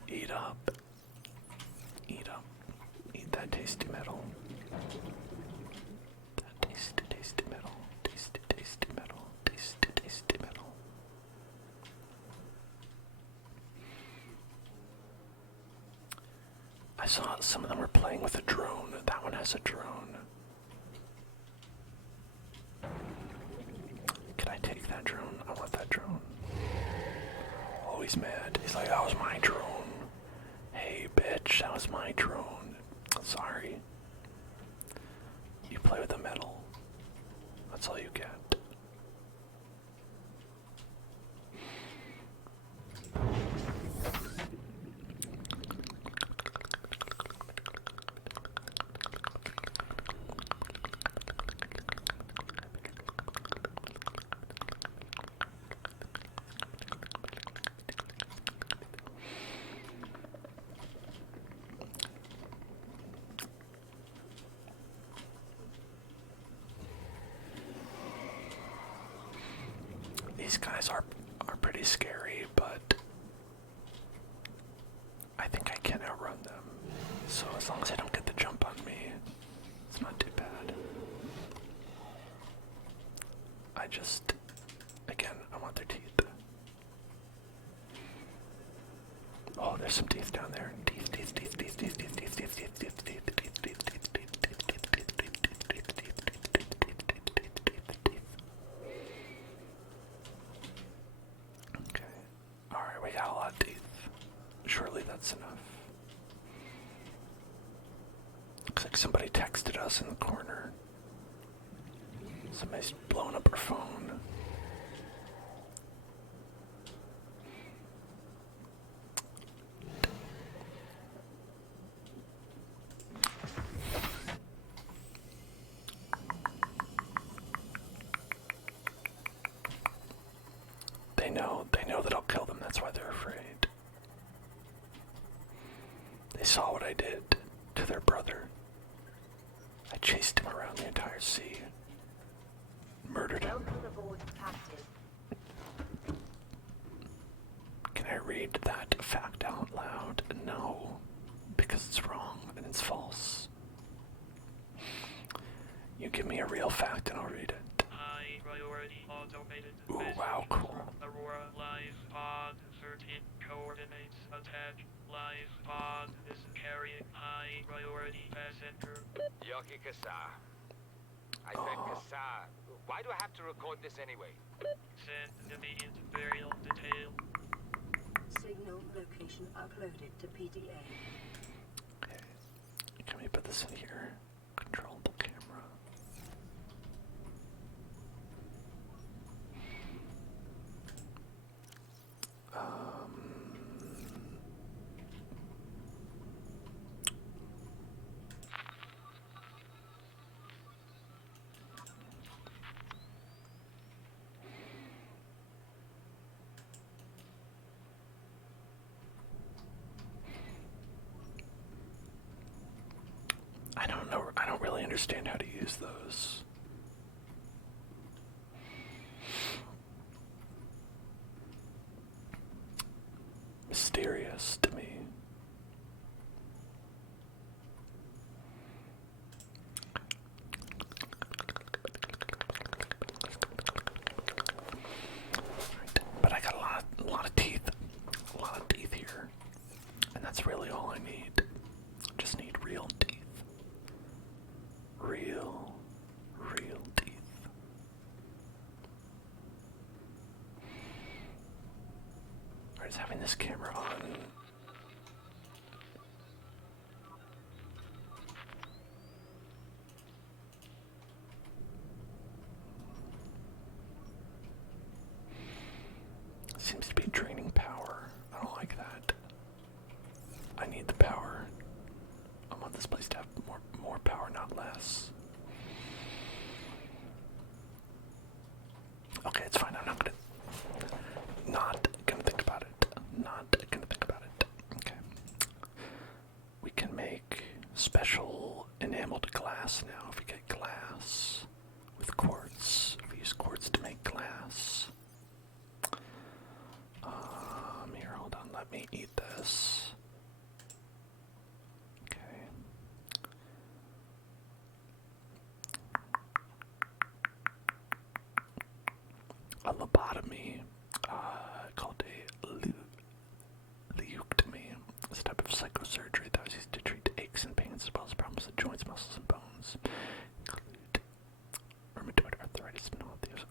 Eat up. Eat up. Eat that tasty metal. That tasty, tasty metal. Tasty, tasty metal. Tasty, tasty metal. I saw some of them were playing with a drone. That one has a drone. Can I take that drone? I want that drone. Oh, he's mad. He's like, that was my drone. Hey, bitch, that was my drone. Sorry. You play with the metal. That's all you get. These guys are pretty scary, but I think I can outrun them. So as long as I don't get the jump on me, it's not too bad. I just, again, I want their teeth. Oh, there's some teeth down there. Teeth, teeth, teeth, teeth, teeth, teeth, teeth, teeth, teeth, teeth, teeth, teeth, teeth, teeth, teeth, okay. Alright, we got a lot of teeth. Surely that's enough. Looks like somebody texted us in the corner. Somebody's blowing up her phone. They know that I'll kill them, that's why they're afraid. They saw what I did to their brother. I chased him around the entire sea. Murdered him. Welcome aboard, Captain. Can I read that fact out loud? No, because it's wrong and it's false. You give me a real fact and I'll read it. High priority automated Ooh, wow, cool. Aurora lies on certain coordinates. attached. Live pod is carrying high priority passenger. Yoki Kasa. I said Kasa. Why do I have to record this anyway? Send immediate burial detail. Signal location uploaded to PDA. Okay. Can we put this in here? Controllable camera. I don't know. I don't really understand how to use those. Mysterious to me. But I got a lot of teeth. A lot of teeth here. And that's really all I need. I just need real teeth. Real teeth. Alright, is having this camera on seems to be draining power. I don't like that. I need the power. I want this place to have more power, not less. Okay, it's fine. I'm not gonna think about it. Not gonna think about it. Okay. We can make special enameled glass now. If we get glass with quartz, if we use quartz to make glass. Here, hold on. Let me eat this. Okay. A lobotomy, called a leuctomy. This type of psychosurgery that was used to treat aches and pains as well as problems with joints, muscles, and bones. Include rheumatoid arthritis,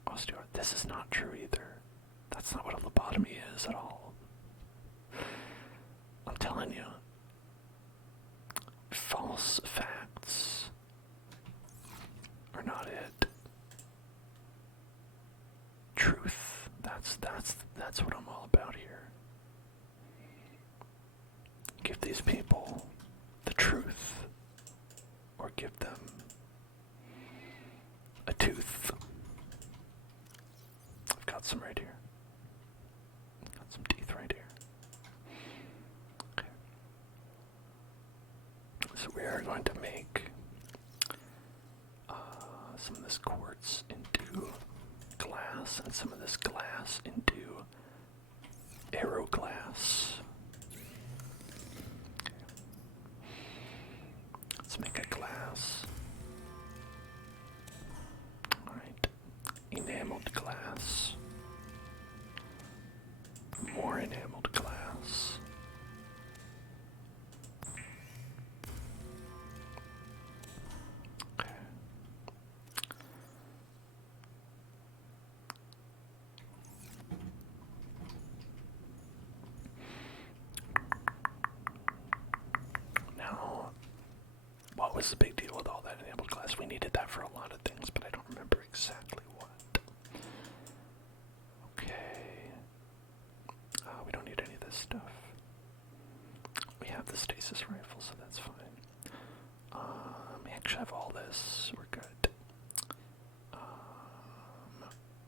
osteoarthritis. This is not true either. That's not what a lobotomy is at all. I'm telling you. False facts are not it. Truth. That's what I'm all about here. Give these people the truth, or give them a tooth. I've got some right here. Got some teeth right here. Okay. So we are going to make some of this quartz into glass and some of this glass into aero glass. Okay. Let's make a glass. Alright. Enameled glass. More enameled glass. Okay. Now, what was the big deal with all that enameled glass? We needed that for a lot of things, but I don't remember exactly what. Okay. We don't need any of this stuff. We have the stasis rifle, so that's fine. We actually have all this. We're good.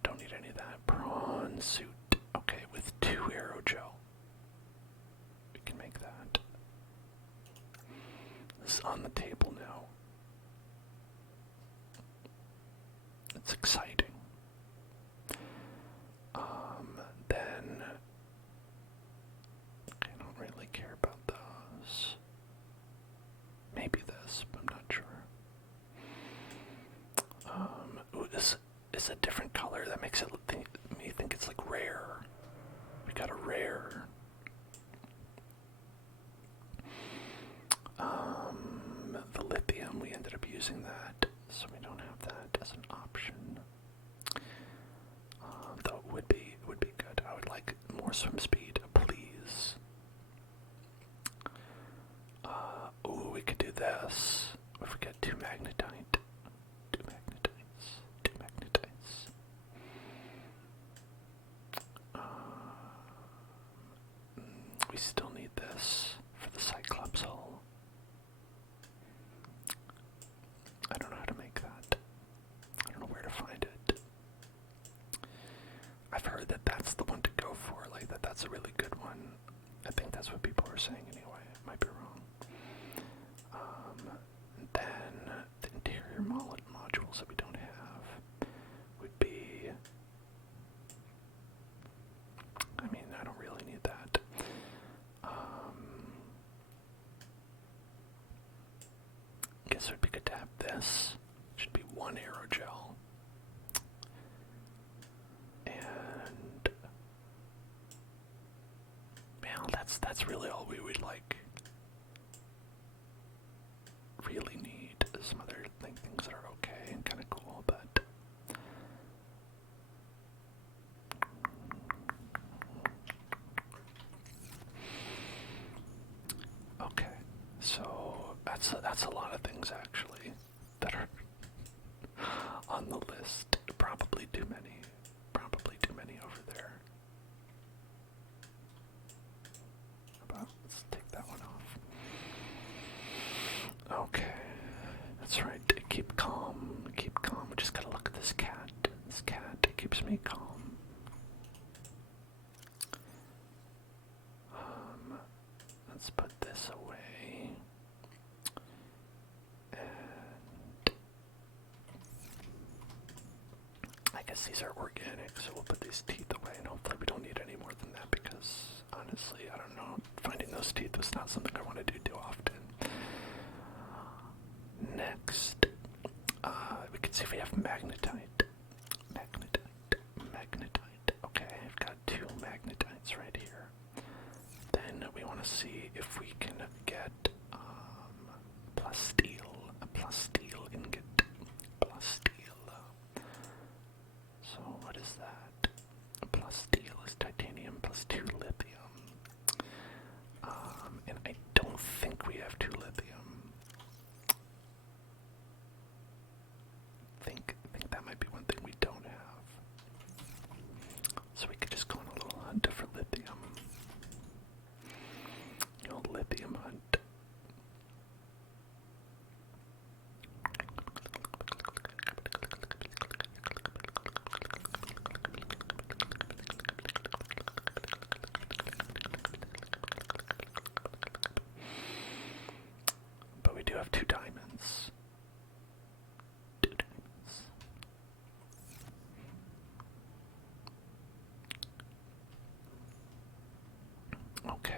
Don't need any of that. Prawn suit. Okay, with 2 aerogel. We can make that. This is on the table now. It's exciting. Then I don't really care about those. Maybe this, but I'm not sure. Ooh, this is a different color. That makes it me think it's like rare. We got a rare. more swim speed, please. Ooh, we could do this. If we get 2 magnetite. 2 magnetites. 2 magnetites. We still need this for the Cyclops hull. I don't know how to make that. I don't know where to find it. I've heard that that's the one to go for, like that's a really good one. I think that's what people were saying anyway. Might be wrong. Then the interior modules that we don't have would be. I mean, I don't really need that. Guess it would be good to have this. Should be 1 aerogel. And well, that's really all we would like. Really need some other things that are okay and kind of cool, but okay. So that's a lot of things actually that are on the list. Probably too many. Probably too many over there. How about let's take that one off. Okay. That's right. Keep calm. Keep calm. We just gotta look at this cat. This cat keeps me calm. Let's put this away. And I guess these are organic, so we'll put these teeth away, and hopefully we don't need any more than that because, honestly, I don't know. Finding those teeth was not something I want to do too often. Next, we can see if we have magnetite. Magnetite. Okay, I've got 2 magnetites right here. Then we want to see if we can get a plasteel ingot. Plasteel. So what is that? Plasteel is titanium plus 2 lithium. And I don't think we have 2 lithium. think that might be one thing we don't have. So we could just go on a little hunt for lithium. Lithium hunt. But we do have 2 diamonds. 2 diamonds. Okay.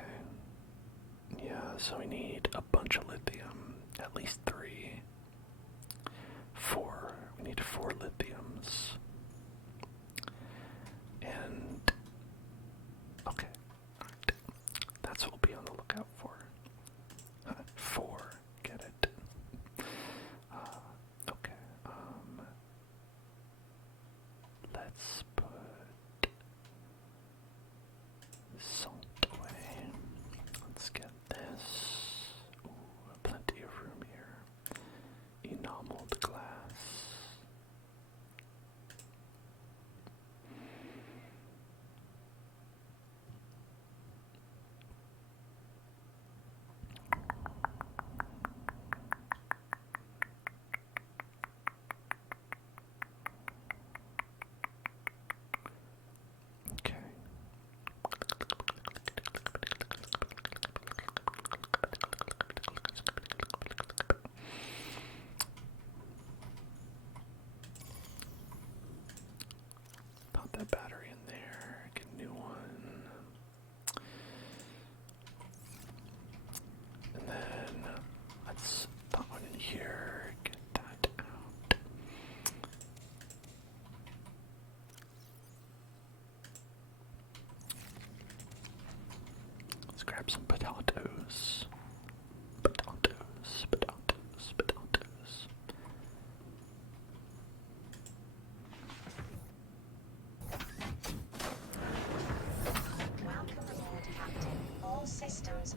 Yeah, so we need a bunch of lithium. At least 3. 4. We need 4 lithiums. And okay. Alright. That's what we'll be on the lookout for. 4. Get it. Okay. Let's put salt away. Let's get this. Ooh, plenty of room here. Enameled glass. Okay. Pop that battery in there, get a new one. And then let's put one in here, get that out. Let's grab some potatoes. Potatoes, potatoes, potatoes.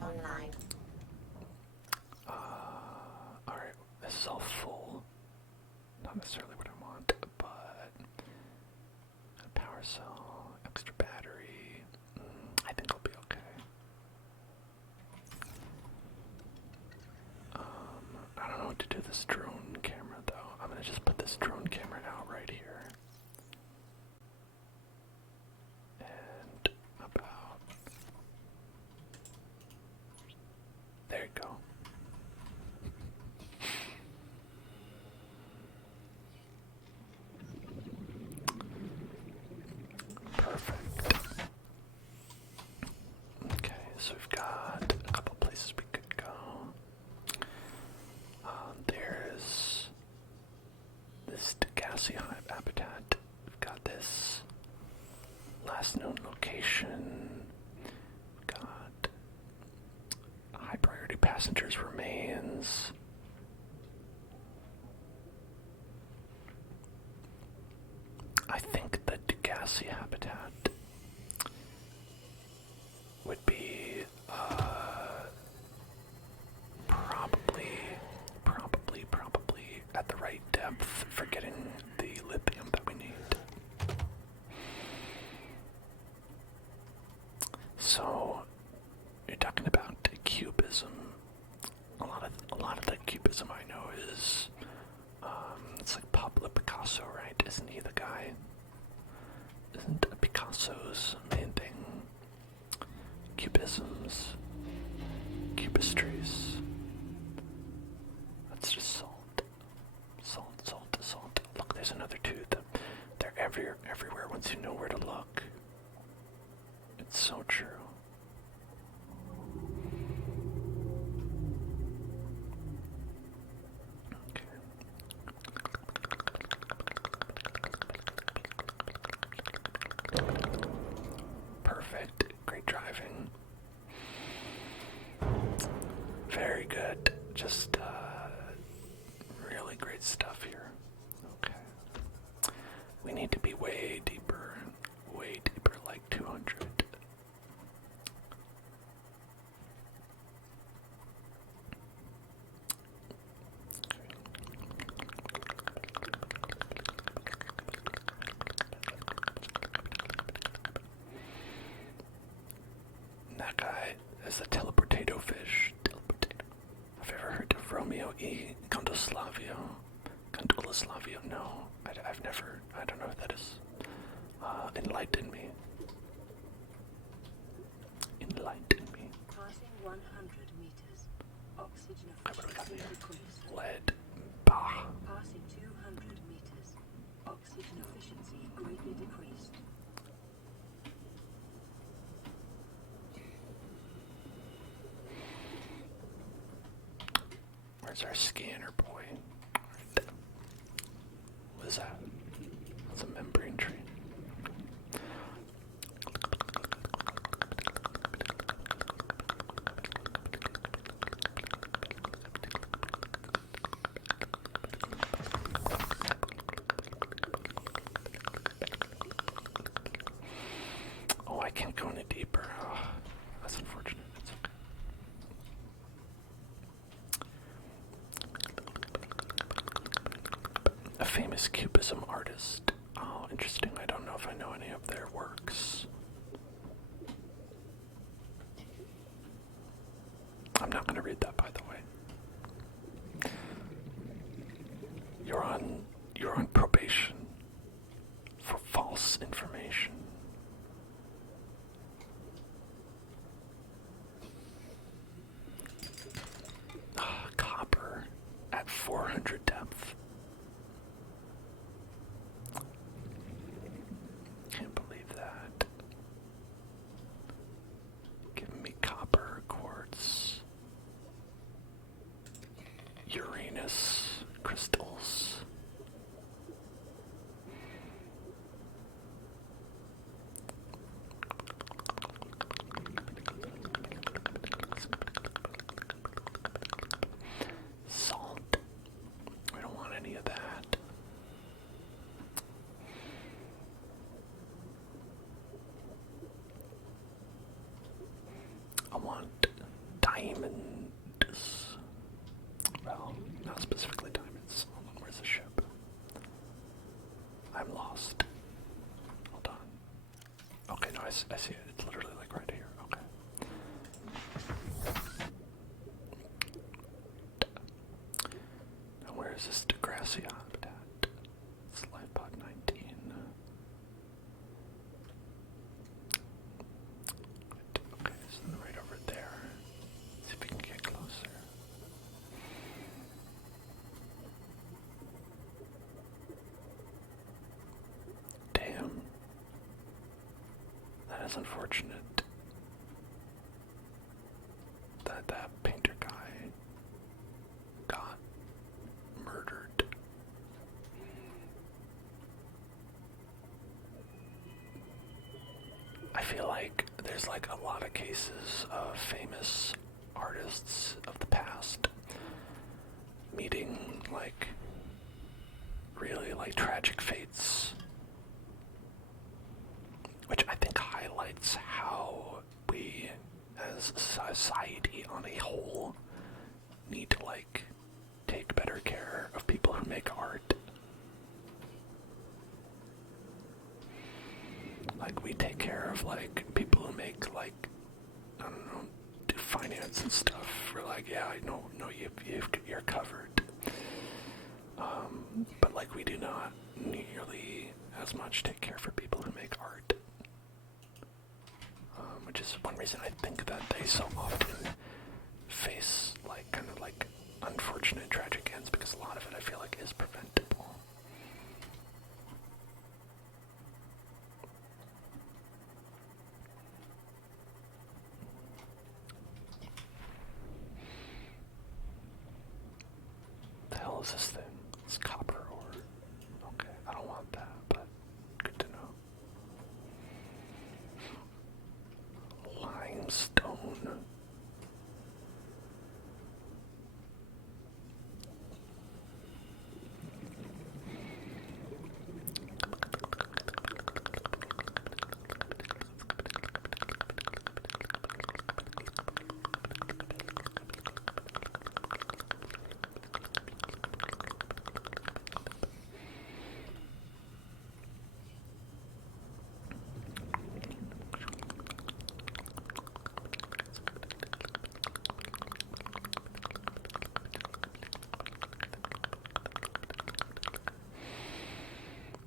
online. Alright, this is all full. Not necessarily what I want, but a power cell, extra battery. I think I'll be okay. I don't know what to do with this drone camera though. I'm gonna just put this drone camera out right here. And about there you go. Perfect. Okay, so we've got a couple places we could go. There's this Degassi habitat. We've got this last known location. We've got high priority passengers remains. I think the Degassi habitat would be probably at the right depth for getting the lithium that we need. So you're talking about cubism. A lot of the cubism I know is it's like Pablo Picasso, right? Isn't he the guy? Isn't Picasso's main thing cubisms, cubistries? That's just salt. Look, there's another tooth. They're everywhere once you know where to look. It's so true. Perfect. Great driving. Very good. Just really great stuff here. Okay. We need to be way deeper, like 200. That guy is a teleportato fish. Have you ever heard of Romeo E. Gondoslavio? No, I've never. I don't know what that is. Enlighten me. Passing 100 meters. Oxygen Okay, what do we got efficiency here? decreased. Lead. Bah. Passing 200 meters. Oxygen efficiency greatly decreased. Where's our scanner, boy? What is that? That's a membrane tree. Oh, I can't go any deeper. Oh, that's unfortunate. It's okay. A famous cubism artist. Oh, interesting. I don't know if I know any of their works. I'm not going to read that, by the way. You're on probation for false information. Copper at 400 depth. Can't believe that. Give me copper, quartz, Uranus, crystals. Salt. We don't want any of that. I want is unfortunate that that painter guy got murdered. I feel like there's like a lot of cases of famous artists of the past meeting like really like tragic fates, which I think highlights how we as a society on a whole need to like take better care of people who make art. Like we take care of like people who make like, I don't know, do finance and stuff. We're like, yeah, I know, you're covered. But like we do not nearly as much take care for people who make art. Which is one reason I think that they so often face like kind of like unfortunate tragic ends, because a lot of it I feel like is preventable. The hell is this thing? It's copper ore. Okay, I don't want that, but good to know. Limestone.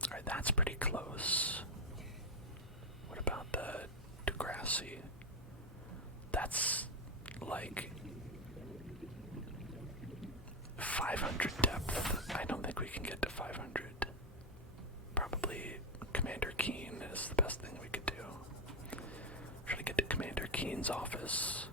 Alright, that's pretty close. What about the Degrassi? That's like 500 depth. I don't think we can get to 500. Probably Commander Keen is the best thing we could do. Try to get to Commander Keen's office.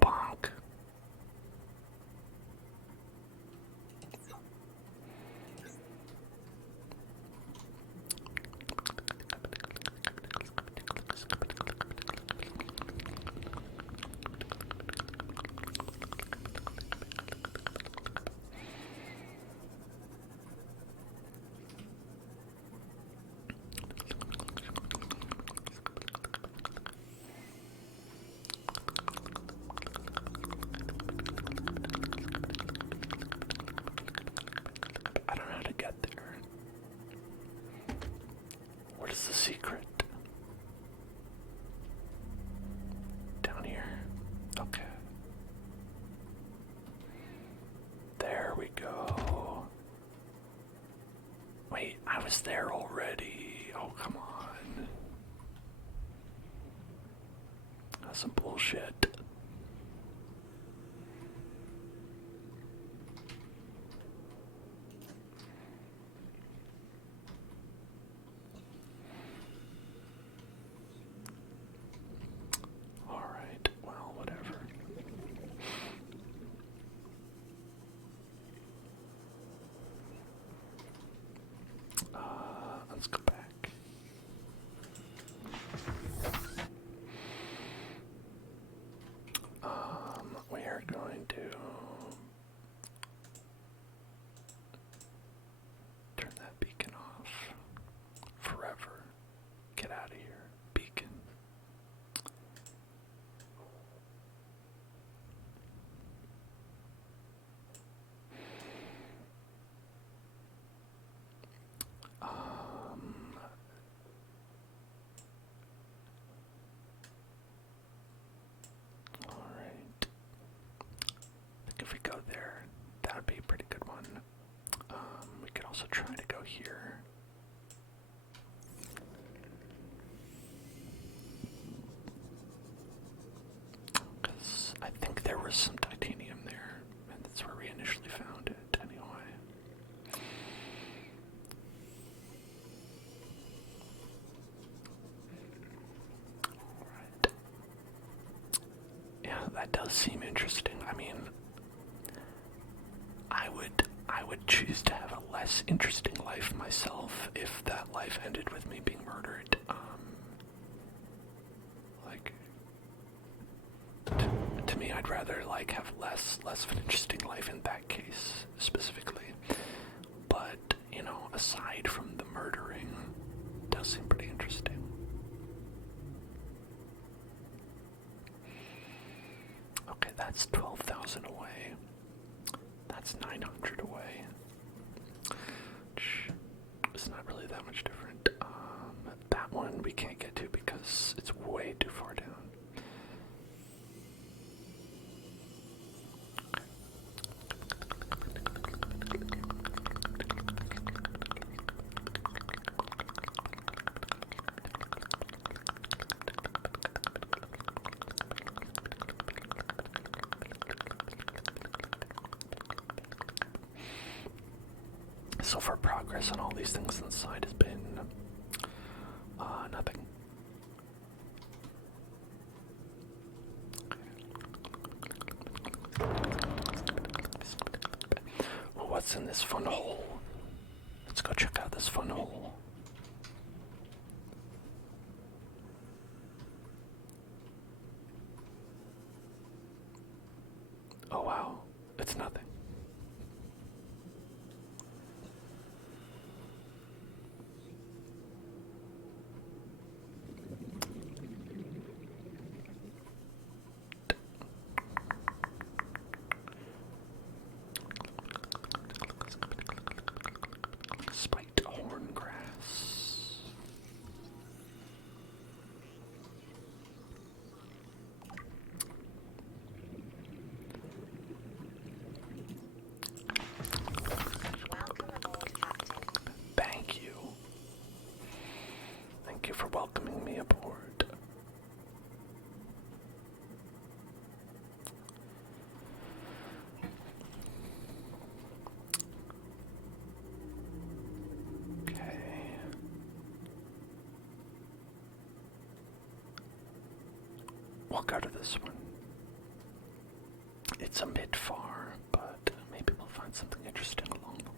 Bonk. I don't know how to get there. What is the secret? Down here. Okay. There we go. Wait, I was there already. Oh, come on. That's some bullshit. also try to go here. Because I think there was some titanium there, and that's where we initially found it, anyway. Alright. Yeah, that does seem interesting. I mean, I would choose to have a less interesting life myself if that life ended with me being murdered. Like, to me, I'd rather like have less of an interesting life in that case specifically. But you know, aside from the murdering, it does seem pretty interesting. Okay, that's 12,000 away. That's 900 away. It's not really that much different. That one we can't get to because it's way too far down. So far, progress on all these things on the side has been nothing. Well, what's in this fun hole? Let's go check out this fun hole. Oh wow, it's nothing. Spiked horn grass. Welcome aboard, Captain. Thank you. Thank you for welcoming me aboard. Okay. We'll go to this one. It's a bit far, but maybe we'll find something interesting along the way.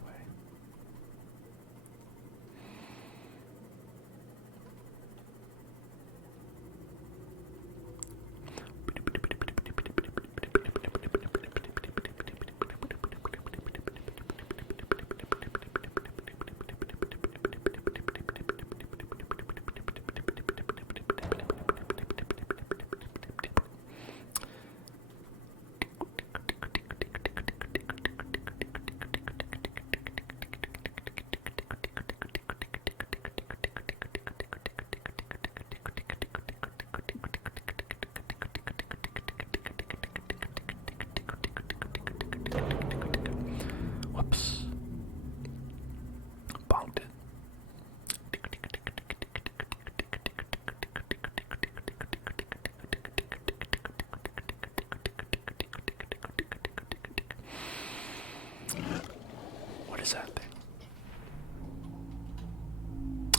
Whoops. Bonked it. What is that thing?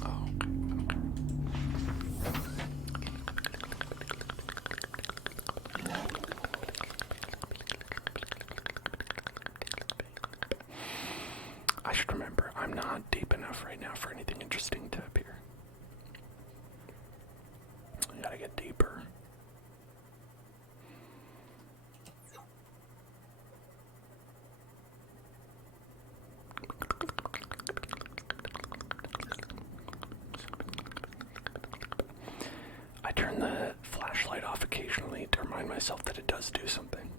Oh, okay. I should remember, I'm not deep enough right now for anything interesting to appear. I gotta get deeper. I turn the flashlight off occasionally to remind myself that it does do something.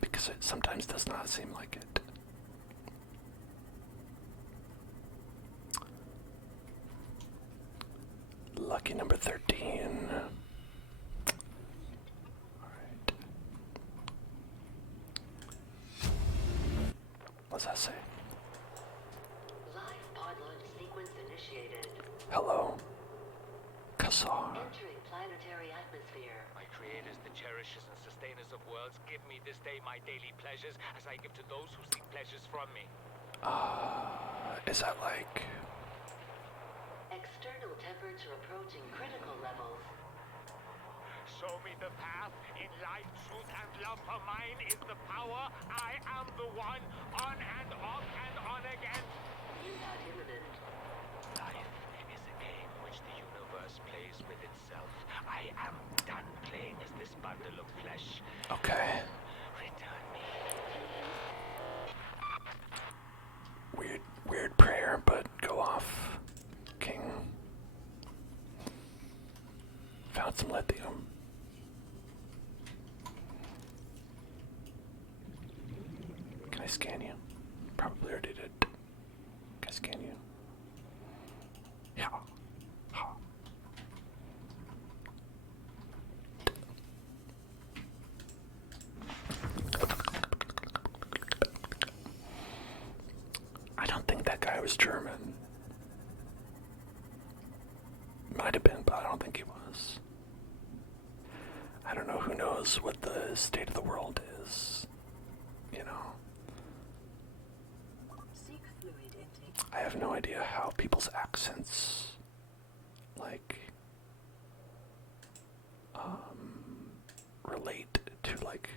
Because it sometimes does not seem like it. Lucky number 13. Alright. What's that say? Live pod launch sequence initiated. Hello. Kassar. Entering planetary atmosphere. My creators, the cherishers and sustainers of worlds, give me this day my daily pleasures as I give to those who seek pleasures from me. Is that like... External temperature approaching critical levels. Show me the path. In life, truth, and love for mine is the power. I am the one. On and off and on again. Impact imminent. Life is a game which the universe plays with itself. I am done playing as this bundle of flesh. Okay. Return me. Weird prayer, but go off, King. Found some lithium. Can I scan you? Probably already did. Can I scan you? Yeah. Ha. I don't think that guy was German. Might have been, but I don't think he was. I don't know, who knows what the state of the world is, you know. Seek fluid intake. I have no idea how people's accents, like, relate to, like,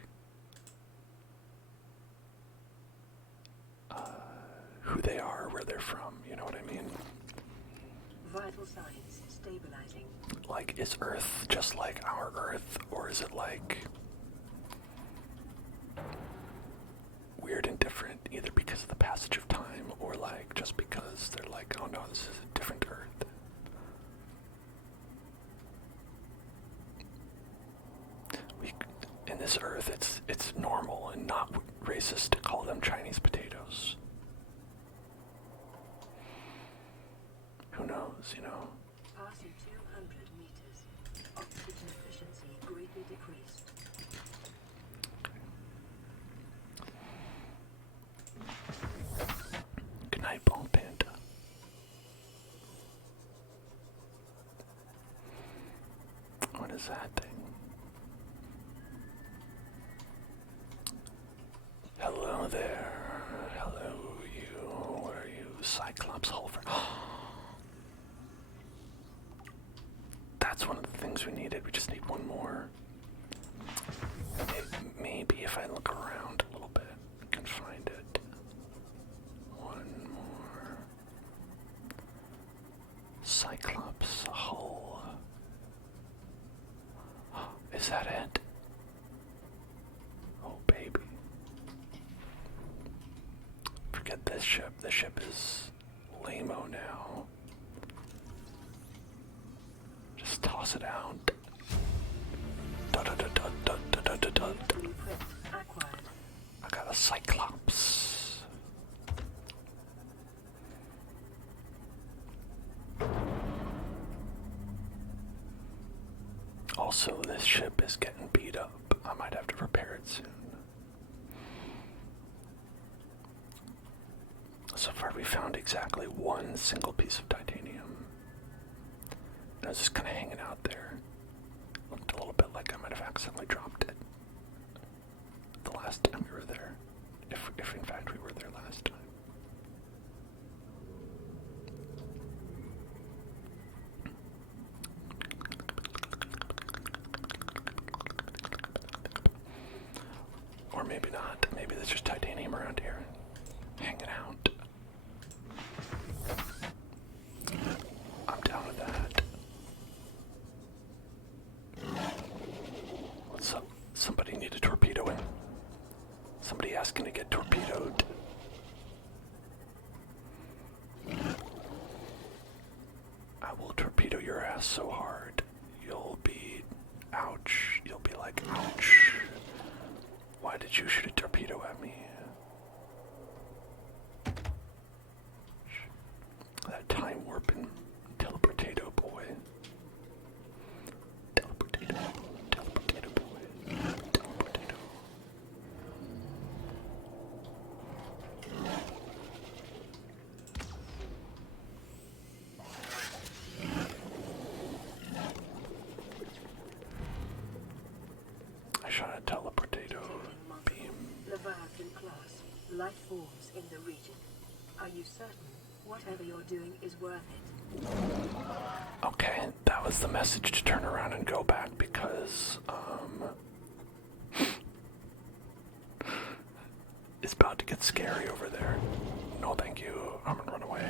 who they are, where they're from, you know what I mean? Vital signs stabilizing. Like, is Earth just like our Earth, or is it like weird and different, either because of the passage of time, or like just because they're like, oh no, this is a different Earth. In this Earth, it's normal and not racist to call them Chinese potatoes. Who knows, you know? Passing 200 meters. Oxygen efficiency greatly decreased. Good night, Ball Panda. What is that thing? Hello there. Hello, you. What are you? Cyclops Hulver. That's one of the things we needed. We just need one more. Maybe if I look around a little bit, I can find it. One more. Cyclops hull. Is that it? Oh, baby. Forget this ship. This ship is lame-o now. Just toss it out. I got a Cyclops. Also, this ship is getting beat up. I might have to repair it soon. So far, we found exactly one single piece of titanium. And I was just kind of hanging out there. Looked a little bit like I might have accidentally dropped it the last time we were there. If in fact we were there last time. Or maybe not. Maybe there's just titanium around here. Hanging out. I'm down with that. What's up? Somebody need a torpedo in. Somebody asking to get torpedoed. I will torpedo your ass so hard. You'll be... ouch. You'll be like, ouch. Why did you shoot a torpedo at me? That time warping teleportato boy. Teleportato boy. Teleportato. life forms in the region. Are you certain whatever you're doing is worth it? Okay, that was the message to turn around and go back because, it's about to get scary over there. No, thank you. I'm gonna run away.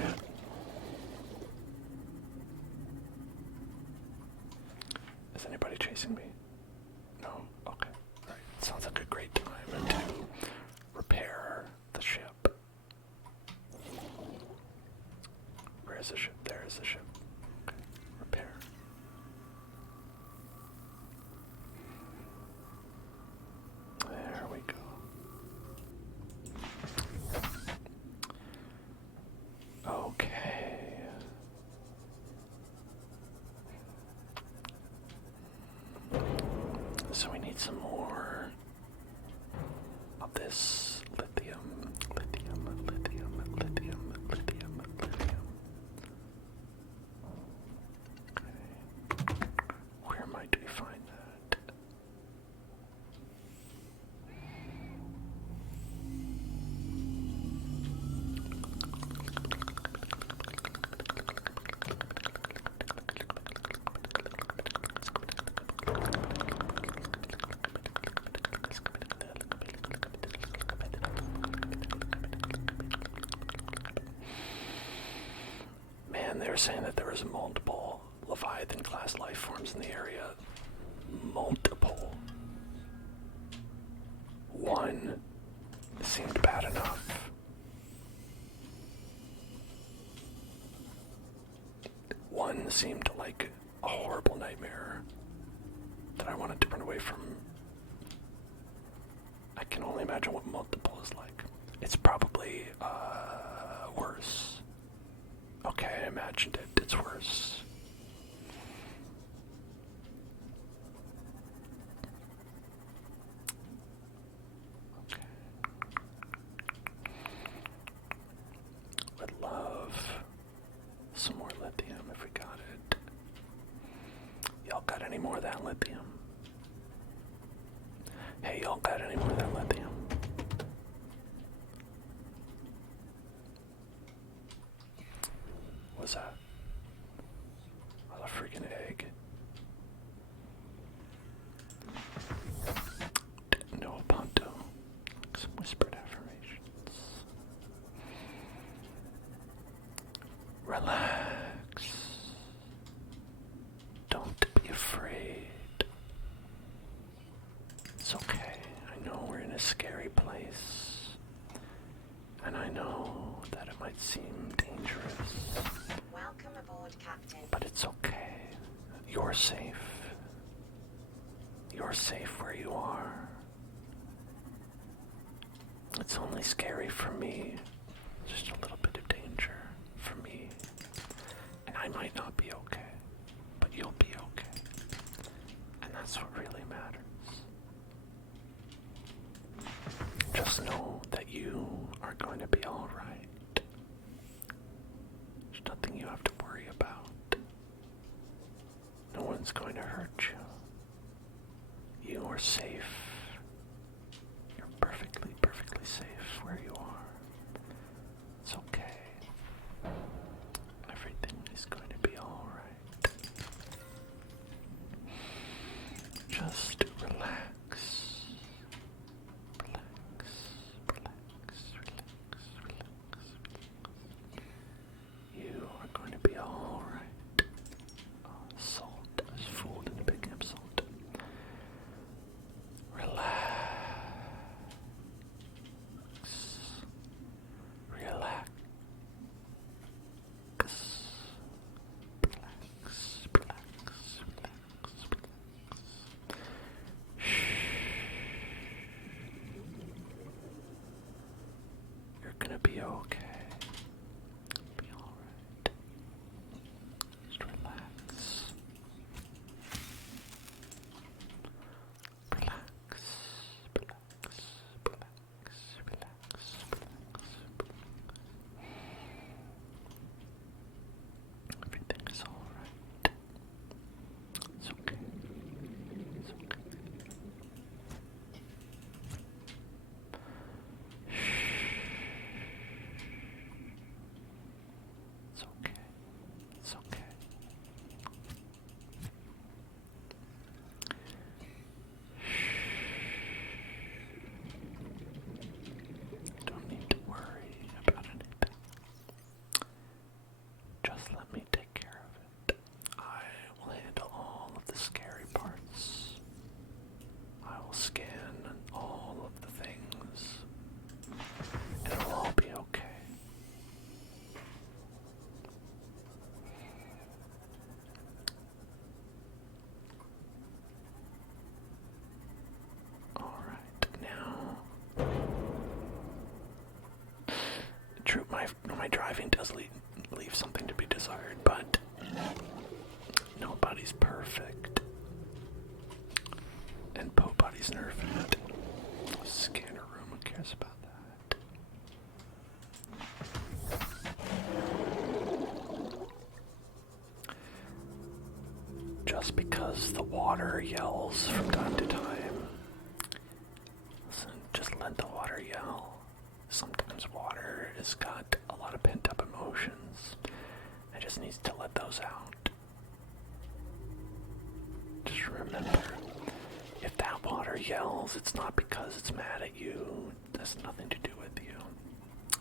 Is anybody chasing me? No? Okay. Right. Sounds like a great time to repair the ship. Where is the ship? There is the ship. Okay. Repair. There we go. Okay. So we need some more of this lithium. Okay. Where might we find that? Man, they were saying that there was multiple Leviathan-class life forms in the area. Multiple. One seemed bad enough. One seemed like a horrible nightmare that I wanted to run away from. I can only imagine what multiple is like. It's probably, worse. Okay, I imagined it. It's worse. Okay. Would love some more lithium if we got it. Y'all got any more of that lithium? Hey, y'all got any more of that lithium? What's that? Oh, a freaking egg. No ponto. Some whispered affirmations. Relax. Don't be afraid. It's okay. I know we're in a scary place. And I know that it might seem dangerous. Welcome aboard, Captain. But it's okay. You're safe. You're safe where you are. It's only scary for me. Just a little bit of danger for me. And I might not be okay. But you'll be okay. And that's what really matters. Just know that you are going to be alright. There's nothing you have to worry about. No one's going to hurt you. You are safe. You're perfectly, perfectly safe where you are. It's okay. Everything is going to be alright. Just relax. Relax, relax, relax, relax, relax. You are going to be alright. Salt. I was fooled into picking up salt. Relax. driving does leave something to be desired, but nobody's perfect. And Pobody's nerfed. Scanner room, who cares about that? Just because the water yells from time to time, listen, just let the water yell. Sometimes water has got a lot of pent-up emotions. It just needs to let those out. Just remember, if that water yells, it's not because it's mad at you. It has nothing to do with you.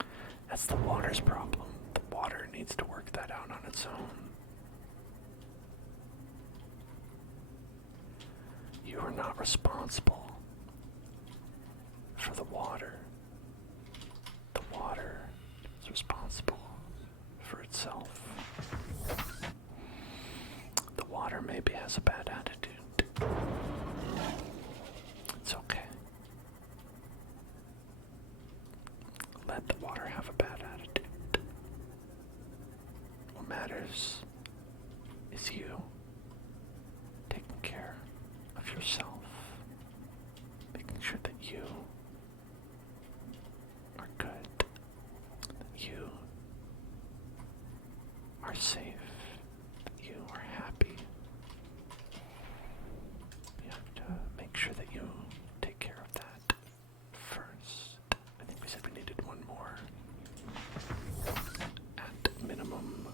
That's the water's problem. The water needs to work that out on its own. You are not responsible for the water. The water is responsible for itself. The water maybe has a bad attitude. It's okay. Let the water have a bad attitude. What matters is you taking care of yourself, making sure that you are good, that you are safe, that you are happy. You have to make sure that you take care of that first. I think we said we needed one more at minimum.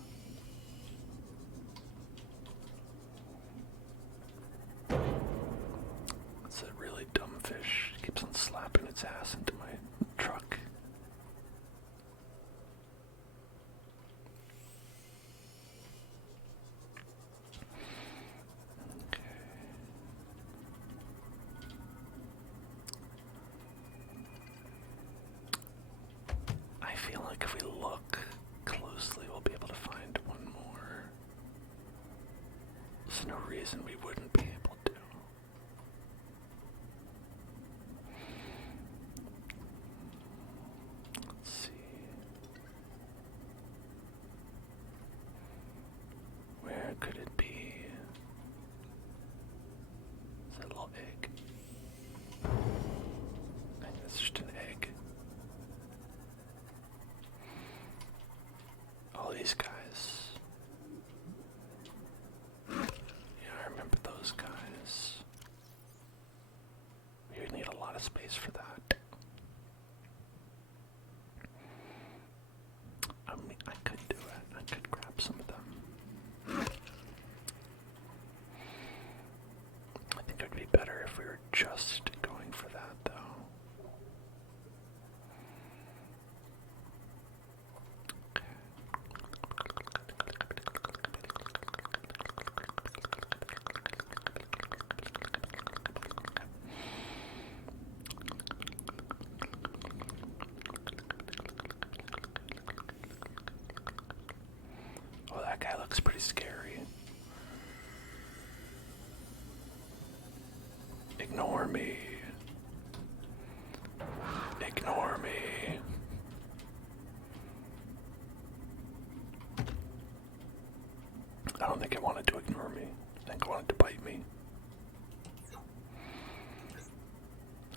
It's a really dumb fish. It keeps on slapping its ass into my truck. Okay. I feel like if we look closely, we'll be able to find one more. There's no reason we wouldn't be able to. Let's see. Where could it be? Is that a little egg? I think it's just an egg. All these guys. Yeah, I remember those guys. We would need a lot of space for that. I mean, I could do it. I could grab some of them. I think it would be better if we were just going for that, though. Oh, that guy looks pretty scary. Ignore me. Ignore me. I don't think it wanted to ignore me. I think it wanted to bite me.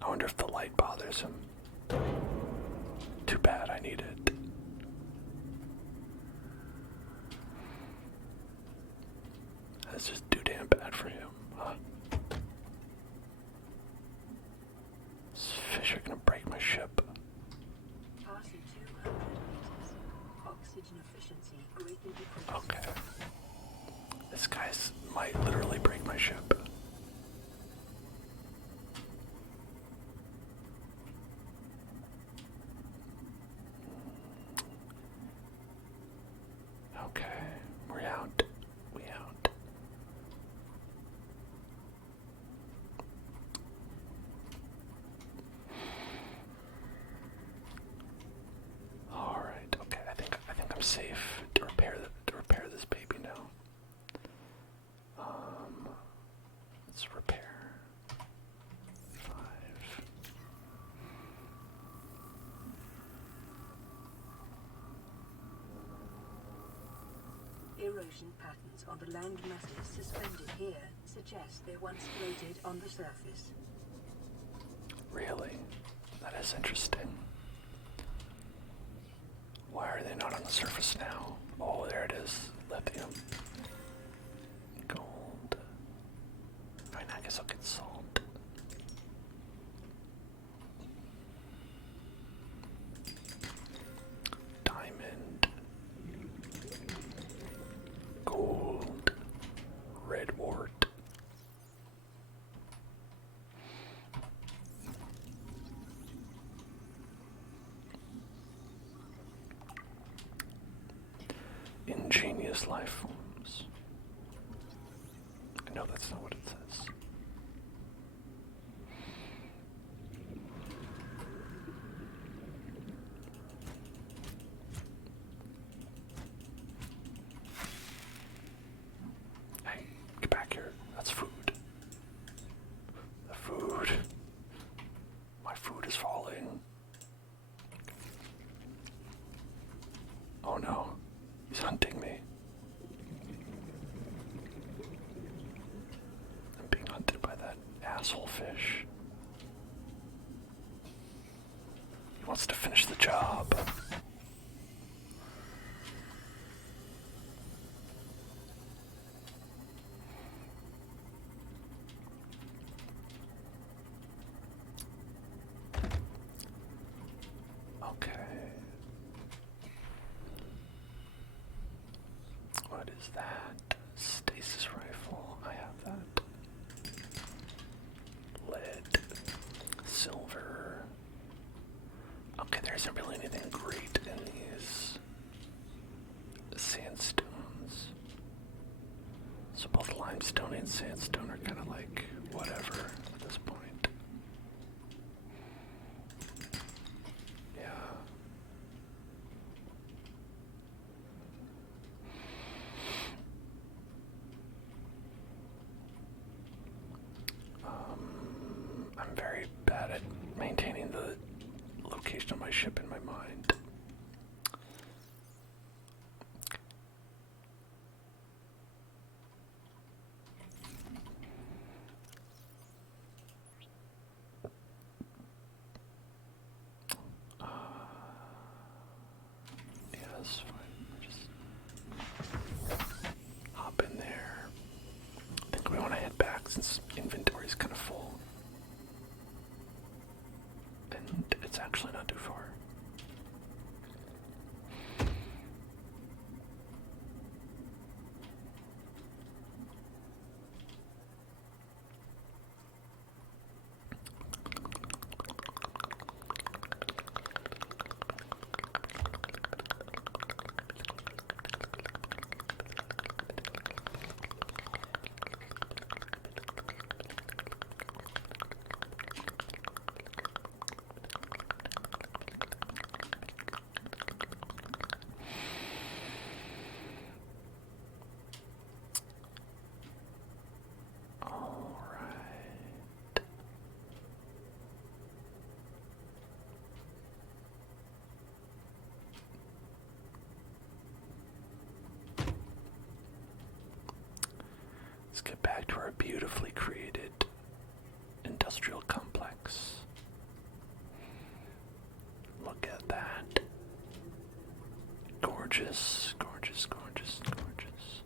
I wonder if the light bothers him. Too bad, I need it. That's just too damn bad for him, huh? These fish are gonna break my ship. Passing 200 meters. Oxygen efficiency greatly decreased. Okay. This guy's might literally break my ship. Okay, we're out. We out. All right. Okay. I think I'm safe to repair this baby now. erosion patterns on the land masses suspended here suggest they once floated on the surface. Really? That is interesting. Why are they not on the surface now? Oh, there it is. Lithium. Gold. I mean, I guess I'll get salt. Diamond. Gold. Red wart. Ingenious life forms. No, that's not what it says. Hey, get back here. That's food. The food. My food is falling. Oh no. He's hunting me. I'm being hunted by that asshole fish. He wants to finish the job. Okay. What is that? Stasis rifle. I have that. Lead. Silver. Okay, there isn't really anything great in these sandstones. So both limestone and sandstone are kind of like whatever at this point. Yeah. I'm very bad at maintaining the location of my ship in my mind. Yeah, that's fine. Just hop in there. I think we want to head back since inventory's kind of full. And it's actually not too far. Let's get back to our beautifully created industrial complex. Look at that. Gorgeous, gorgeous, gorgeous, gorgeous.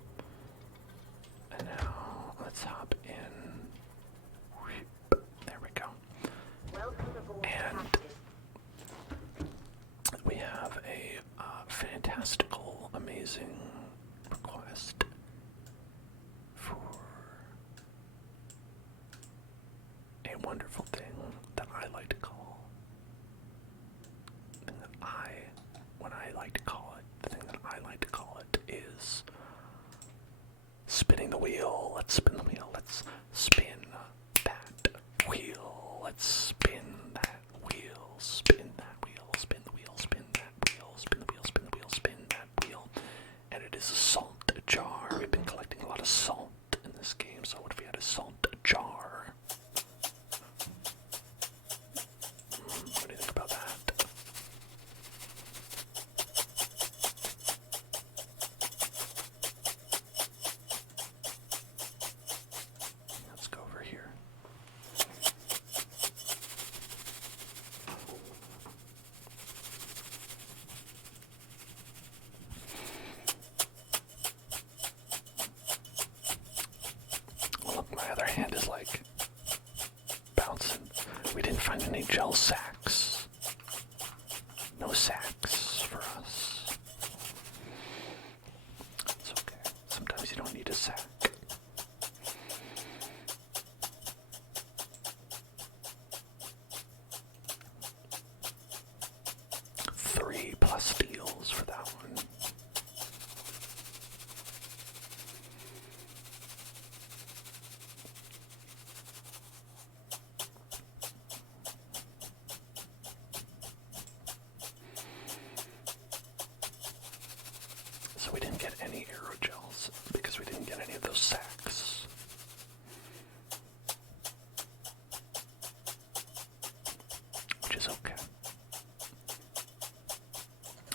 And now let's hop in. There we go. And we have a fantastical, amazing request for a wonderful thing that I like to call, the thing that I like to call it is spinning the wheel. Let's spin the wheel. Let's spin that wheel. Let's spin that wheel. Spin that wheel. Spin the wheel. Spin that wheel. Spin the wheel. Spin the wheel. Spin that wheel. And it is a salt jar. We've been collecting a lot of salt in this game, so what if we had a salt jar? What do you think about that? aerogel sacks. No sacks for us. It's okay. Sometimes you don't need a sack. Three pastilles for that one. So we didn't get any aerogels because we didn't get any of those sacks. Which is okay.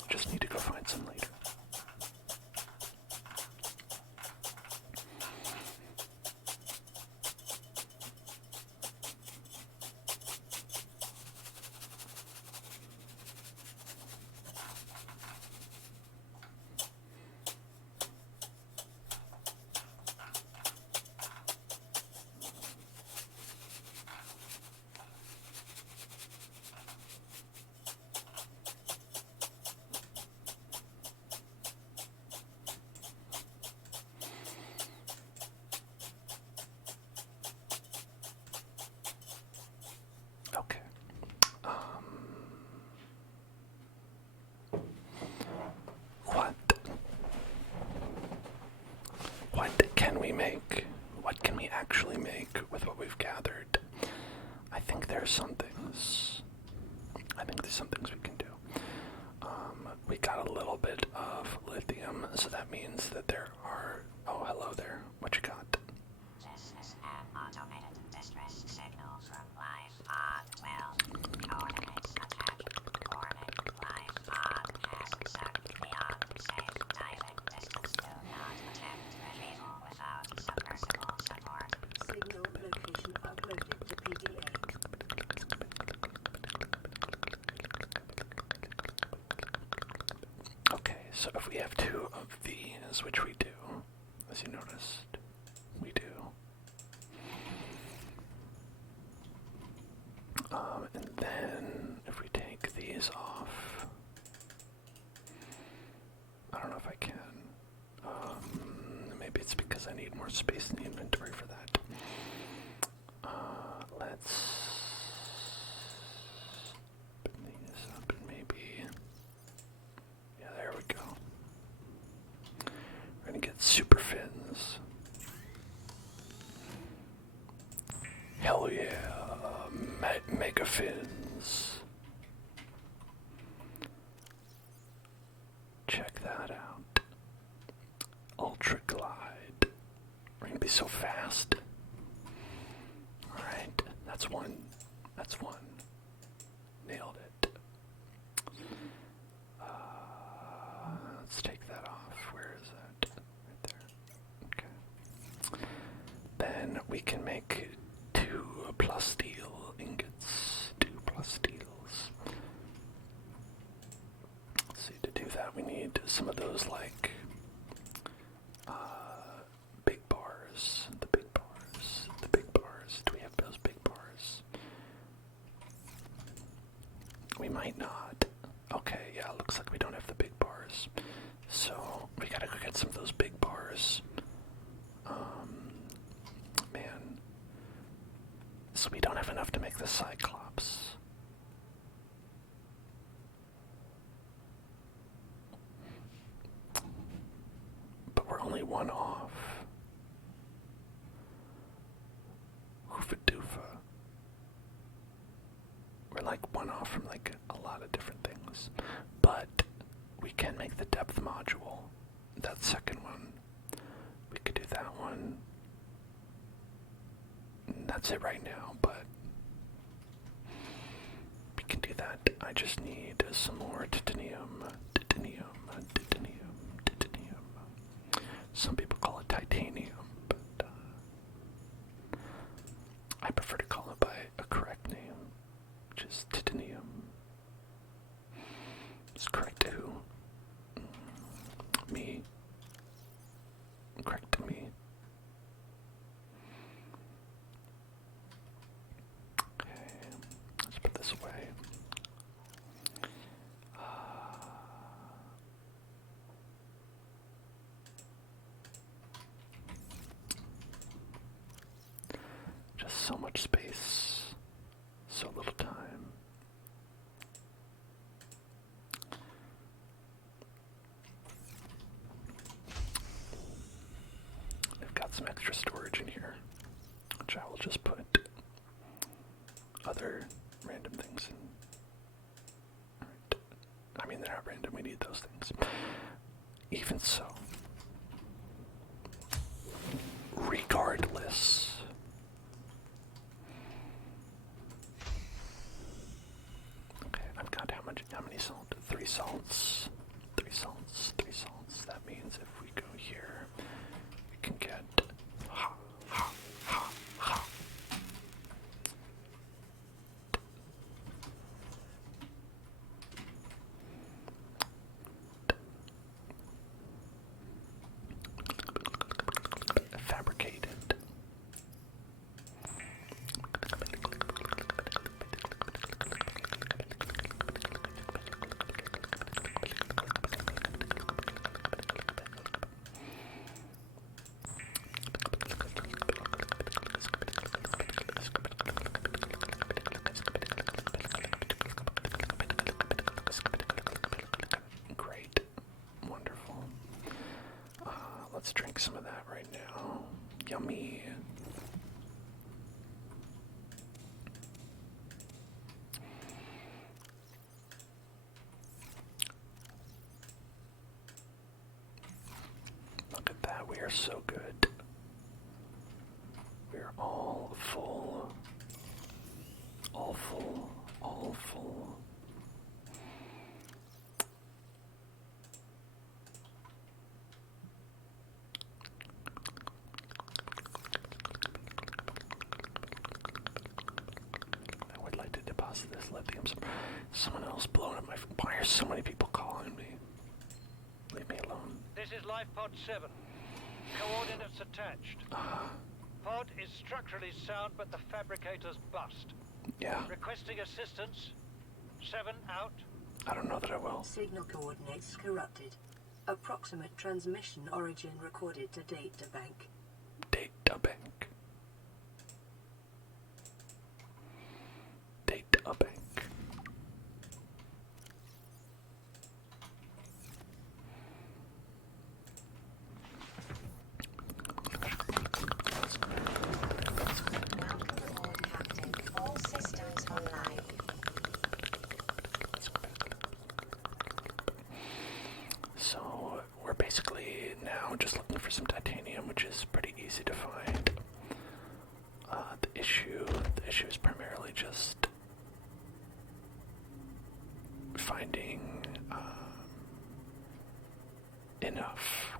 Just need to go find some later. Okay. What can we make? What can we actually make with what we've gathered? I think there's some things. I think there's some things we can do. We got a little bit of lithium, so that means that there are... Oh, hello there. What you got? This is an automated distress signal from Life Pod 12. Coordinates attached. Warning, Life Pod has sucked beyond safe diving distance. Do not attempt retrieval without submersible support. Signal location uploaded to PDA. Okay, so if we have two of these, which we do, as you noticed, we do. And then if we take these off, I don't know if I can. Maybe it's because I need more space in the inventory for that. Let's open these up and maybe... Yeah, there we go. We're gonna get super fins. Hell yeah, mega fins. Check that out. Ultra glide. We're gonna be so fast. Alright, that's one. That's one. Nailed it. Let's take that off. Where is that? Right there. Okay. Then we can make 2 plasteel ingots. 2 plasteels. Let's see, to do that we need some of those like big bars. The big bars. The big bars. Do we have those big bars? We might not. Okay, yeah, looks like we don't have the big bars. So we gotta go get some of those big bars. Man. So we don't have enough to make the Cyclops. But we're only one off. Hoofa-doofa. We're like one off from like a lot of different things. But we can make the depth module. That second one. We could do that one. And that's it right now, but we can do that. I just need some more titanium. Titanium. Some people call it titanium, but I prefer to call it by a correct name, which is titanium. It's correct to who? Me. Correct to me. Okay, let's put this So much space, so little time. I've got some extra storage in here, which I will just put other random things in. Alright. I mean, they're not random, we need those things. Even so, regardless, okay, I've got how many salt? 3 salts, 3 salts, 3 salts. That means if we go here, we can get ha, ha, ha, ha. Fabricated. Great. Wonderful. Let's drink some of that right now. Yummy. Look at that. We are so good. We're all full. All full. All full. I would like to deposit this lithium. Someone else blowing up my phone. Why are so many people calling me? Leave me alone. This is Life Pod 7. Coordinates attached. Pod is structurally sound, but the fabricator's bust. Yeah, Requesting assistance. 7 out. I don't know that I will. Signal coordinates corrupted. Approximate transmission origin recorded to data bank. Data bank. Data bank. Captain. All systems online. So we're basically now just looking for some titanium, which is pretty easy to find. The issue is primarily just finding enough.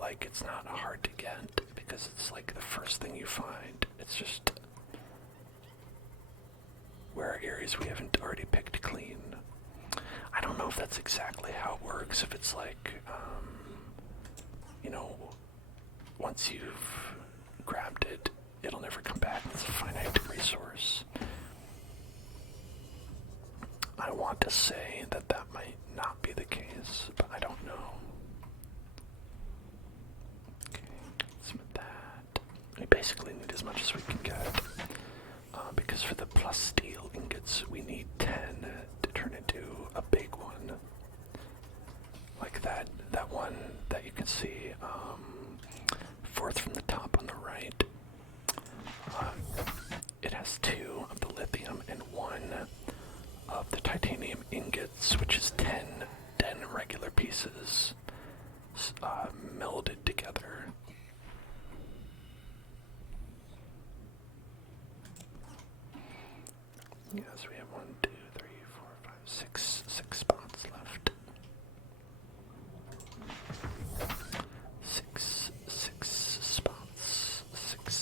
Like, it's not hard to get because it's like the first thing you find. It's just where are areas we haven't already picked clean. I don't know if that's exactly how it works. If it's like, you know, once you've grabbed it, it'll never come back. It's a finite resource. I want to say that that might not be the case, but I don't know. Okay, some of that. We basically need as much as we can get. Because for the plus steel ingots, we need 10 to turn into a big one. Like that one that you can see, fourth from the top on the right. It has 2 of the lithium and 1 of the titanium ingots, which is 10 regular pieces melded together. Yes, we have 1, 2, 3, 4, 5, 6 spots left. 6 spots. 6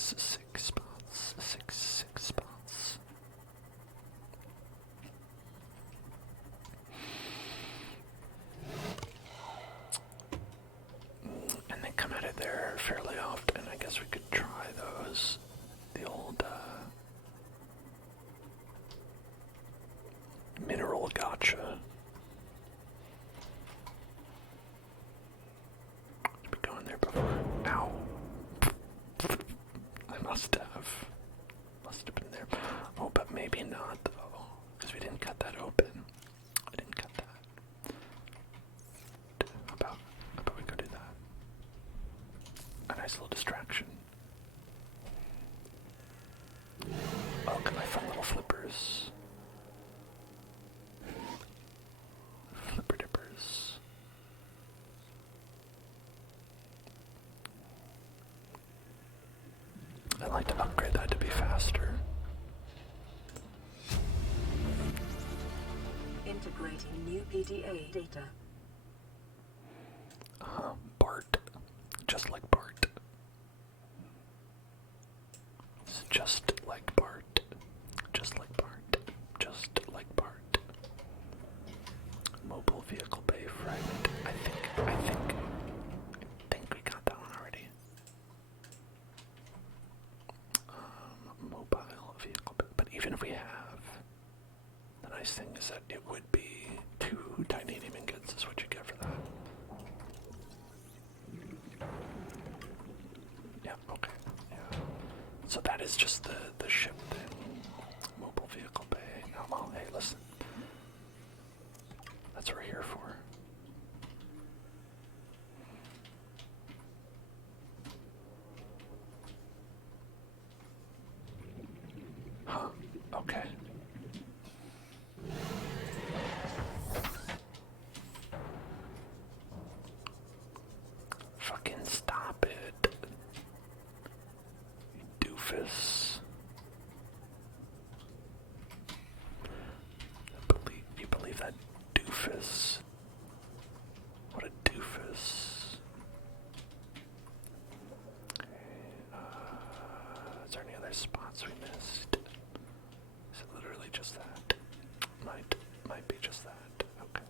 spots. 6 spots. And they come out of there fairly often. I guess we could try those. The old mineral gotcha. Did we go in there before? Ow. Must have been there. Oh, but maybe not though, because we didn't cut that open. I didn't cut that. How about we go do that? A nice little distraction. Oh, look at my fun little flippers. Flipper dippers. I'd like to upgrade that to be faster. Integrating new PDA data. Bart. Just like Bart. It's just like Bart. Just like Bart. Just like Bart. Mobile vehicle bay fragment. I think we got that one already. Mobile vehicle bay. But even if we have, the nice thing is that it would be 2 titanium ingots is what you get for that. Yeah, okay. Yeah. So that is just the ship thing. Mobile vehicle bay. Oh, well, hey, listen. That's what we're here for. Huh. Okay. Fucking stop it. You doofus. You believe that doofus? What a doofus. Okay, is there any other spots we missed? Is it literally just that? Might be just that. Okay.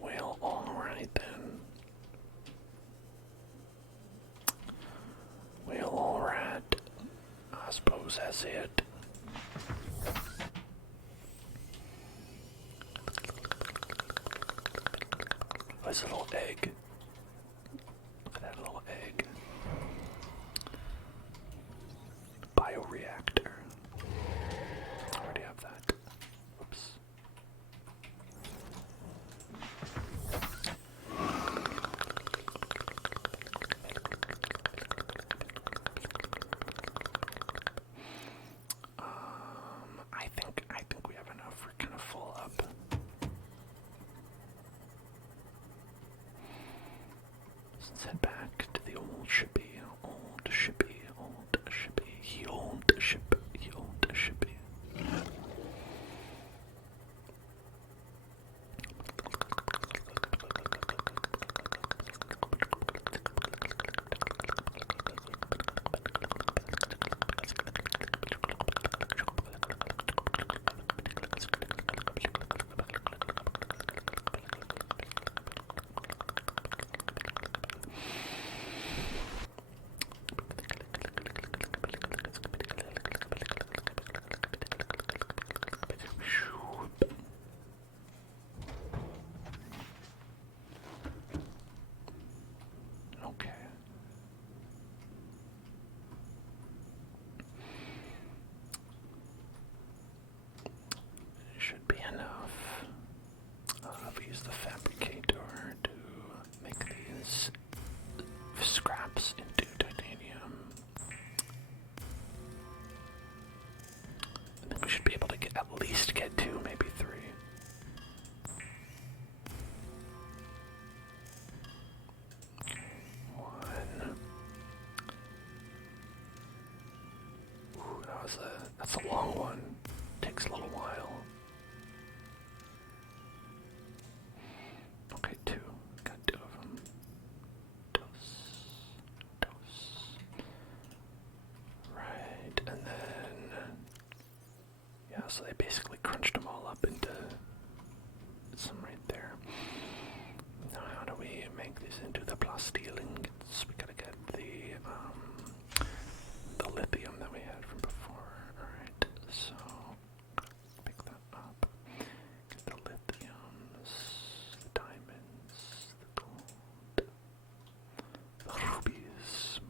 Well, alright then. Well, alright. I suppose that's it. Oh, it's a little egg. Look at that little egg. Bioreactor. I already have that. Whoops. I think we have enough. We're kind of full up. Let's head back to the old shippy, old shippy, old shippy. He owned a ship, he owned a shippy. Okay. Should be enough. I've used the fabricator to make these scraps into titanium. I think we should be able to at least get 2, maybe 3. One. Ooh, that's a long one. Takes a little while. Okay, 2. Got 2 of them. Dos. Right, and then yeah, so they basically crunched them all up into some right there. Now how do we make these into the plasteel ingots? We gotta get the lithium that we had from before. Alright, so pick that up. Get the lithiums, the diamonds, the gold, the rubies.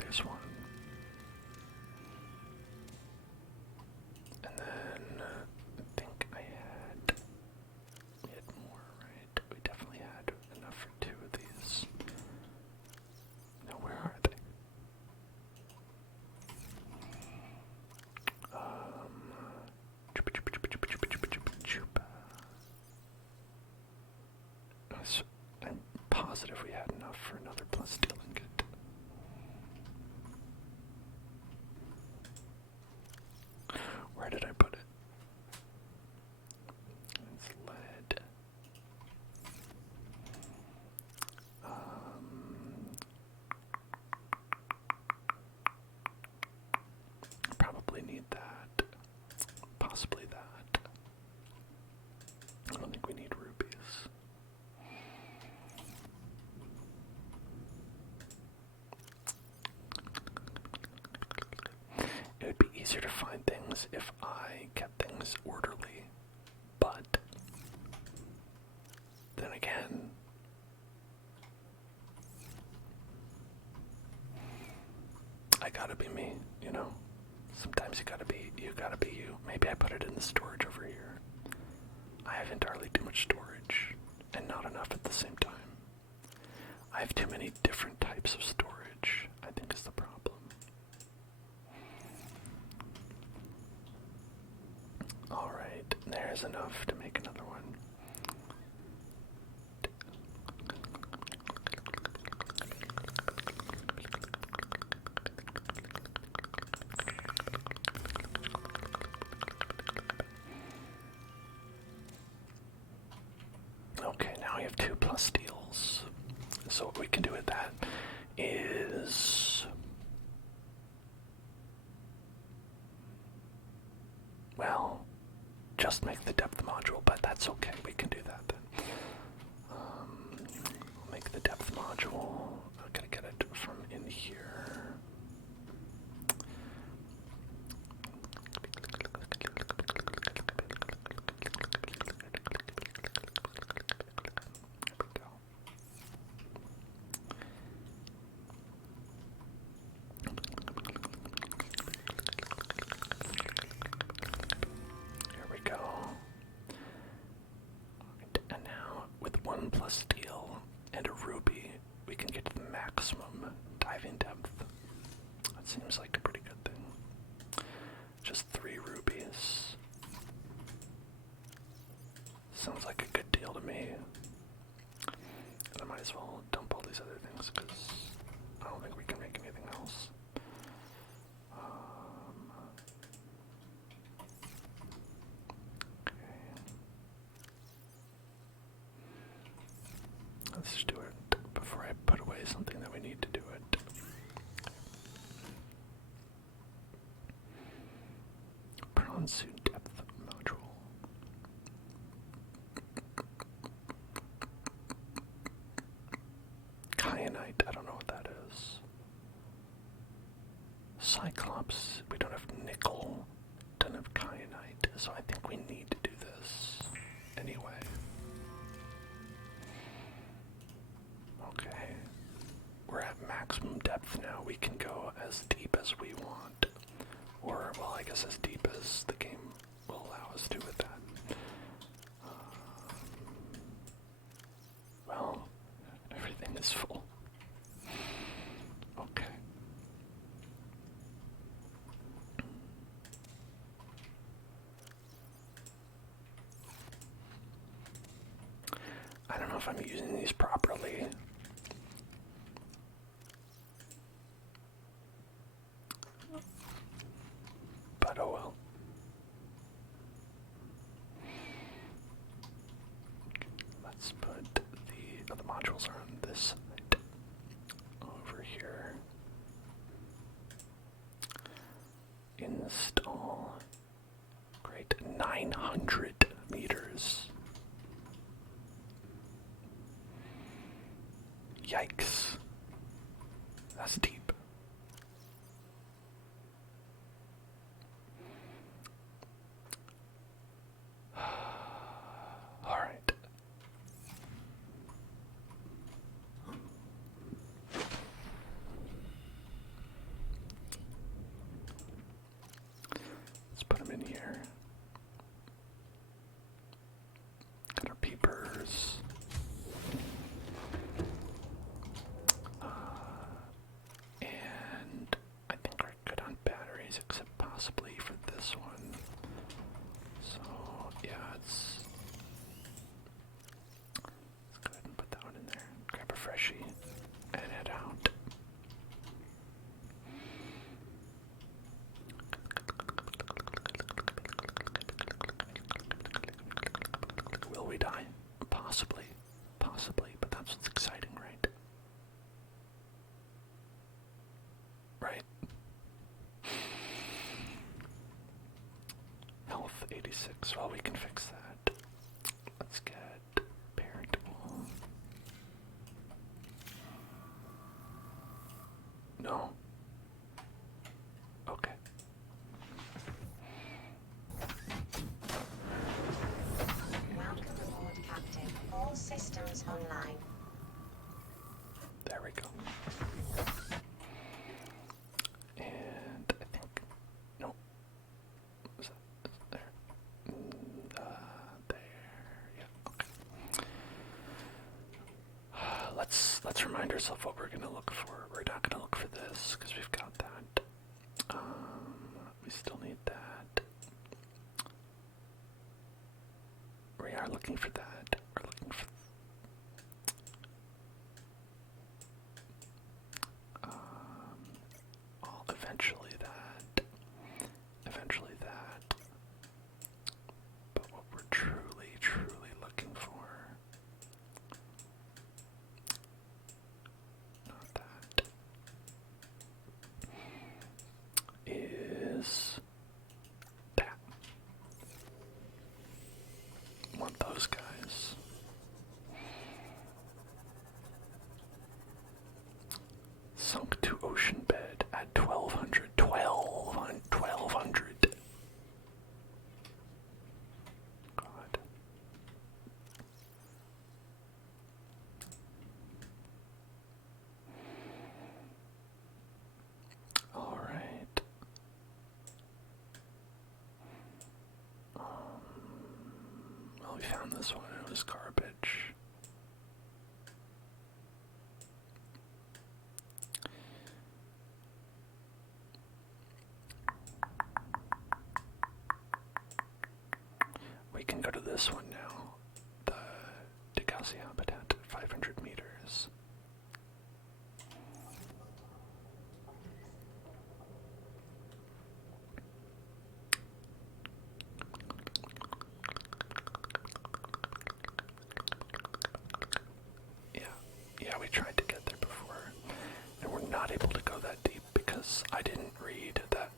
there's one. And then I think we had more, right? We definitely had enough for 2 of these. Now where are they? I'm positive we had enough for another plus steel ingot. Where did I put it? It's lead. Probably need that. Possibly that. I don't think we need rubies. It would be easier to find things if I kept things orderly, but then again, I gotta be me, you know? Sometimes you gotta be you. Maybe I put it in the storage over here. I have entirely too much storage, and not enough at the same time. I have too many different types of storage, I think is the problem. Alright, there's enough to make another one. Okay, now we have 2 plus steals. So what we can do with that is, well, just make the depth module, but that's okay. We can do that then. We'll make the depth module. I'm gonna get it from in here. Here we go. And now, with 1 plus steel and a ruby, we can get to the maximum diving depth. That seems like a pretty good thing. Just 3 rubies. Sounds like a good deal to me. And I might as well dump all these other things, because I don't think we can make anything else. Let's just do it before I put away something that we need to do it. Prawn suit depth module. Kyanite, I don't know what that is. Cyclops, we don't have nickel, don't have kyanite, so I think we need to do this anyway. Okay, we're at maximum depth now. We can go as deep as we want. Or, well, I guess as deep as the game will allow us to with that. Well, everything is full. Okay. I don't know if I'm using these properly. But oh well. Let's put the other modules are on this side. Over here. Install. Great. 900 meters. Yikes. That's deep. Alright. 36. Well, we can fix that. Let's get parent wall. No. Okay. Welcome aboard, Captain. All systems online. There we go. And I think, no. Is that there? There. Yeah. Okay. Let's remind ourselves what we're gonna look for. We're not gonna look for this because we've got that. We still need that. We are looking for that. We're looking for. Eventually that. Eventually that. But what we're truly, truly looking for. Not that. Is that. Want those guys. Sunk to ocean bed at 1200. 1200. God. All right. Well, we found this one. It was garbage. We can go to this one now. The Degassi habitat, 500 meters. Yeah, we tried to get there before, and we're not able to go that deep because I didn't read that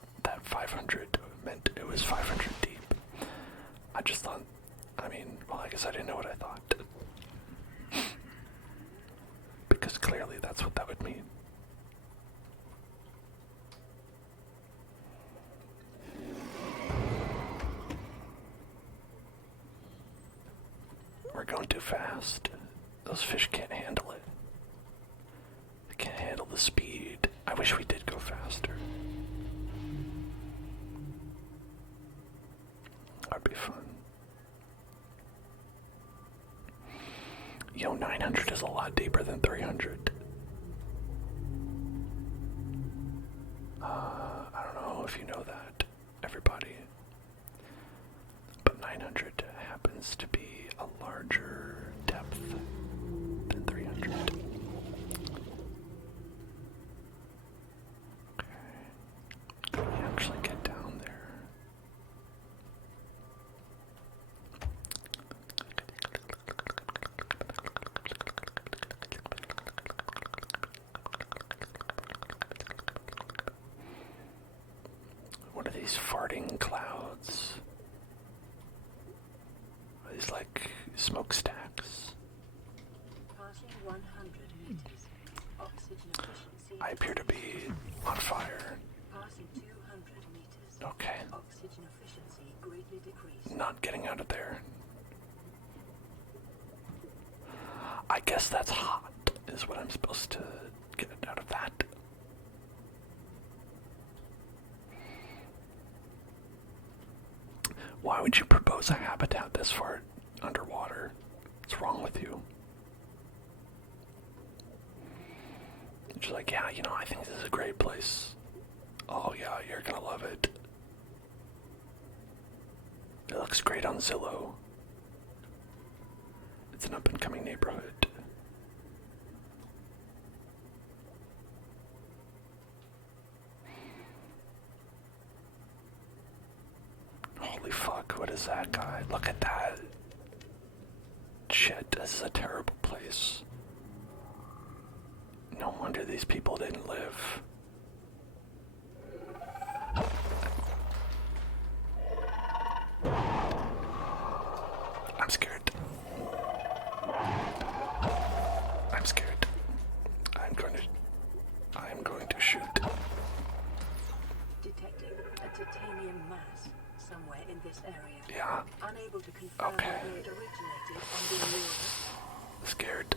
500 meant it was 500 deep. I just thought, well, I guess I didn't know what I thought. Because clearly that's what that would mean. We're going too fast. Those fish can't handle it. They can't handle the speed. I wish we did go faster. That'd be fun. Yo, 900 is a lot deeper than 300. I don't know if you know that, everybody. But 900 happens to be a larger depth than 300. Okay. Can we actually get down there? What are these farting clouds? Are these like smokestacks? Passing 100 meters. Oxygen efficiency. I appear to be on fire. Passing 200 meters. Okay. Oxygen efficiency greatly decreased. Not getting out of there. I guess that's hot, is what I'm supposed to get out of that. Why would you propose a habitat this far underwater? What's wrong with you? She's like, yeah, I think this is a great place. Oh yeah, you're gonna love it. It looks great on Zillow. It's an up-and-coming neighborhood. Holy fuck, what is that guy? Look at that. Shit, this is a terrible place. No wonder these people didn't live. titanium mass somewhere in this area. Yeah. Unable to confirm Okay. whether it originated on the Aurora. Scared.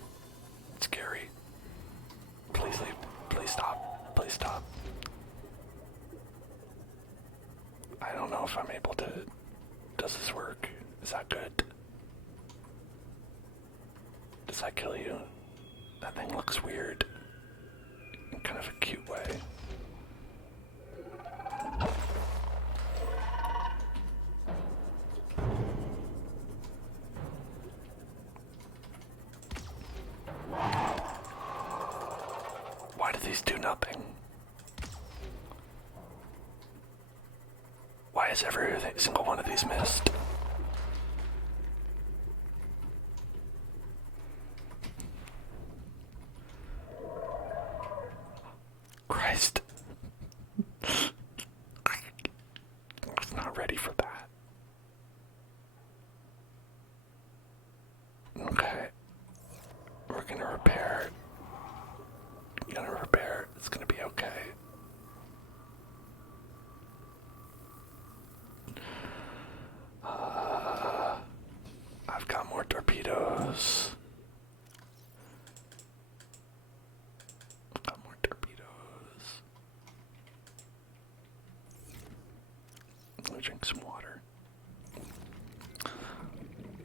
It's scary. Please leave. Please stop. Please stop. I don't know if I'm able to... Does this work? Is that good? Does that kill you? That thing looks weird. In kind of a cute way. Why do these do nothing? Why is every single one of these missed? Christ. I was not ready for that. Okay. We're gonna repair. It's gonna be okay. I've got more torpedoes. Let me drink some water.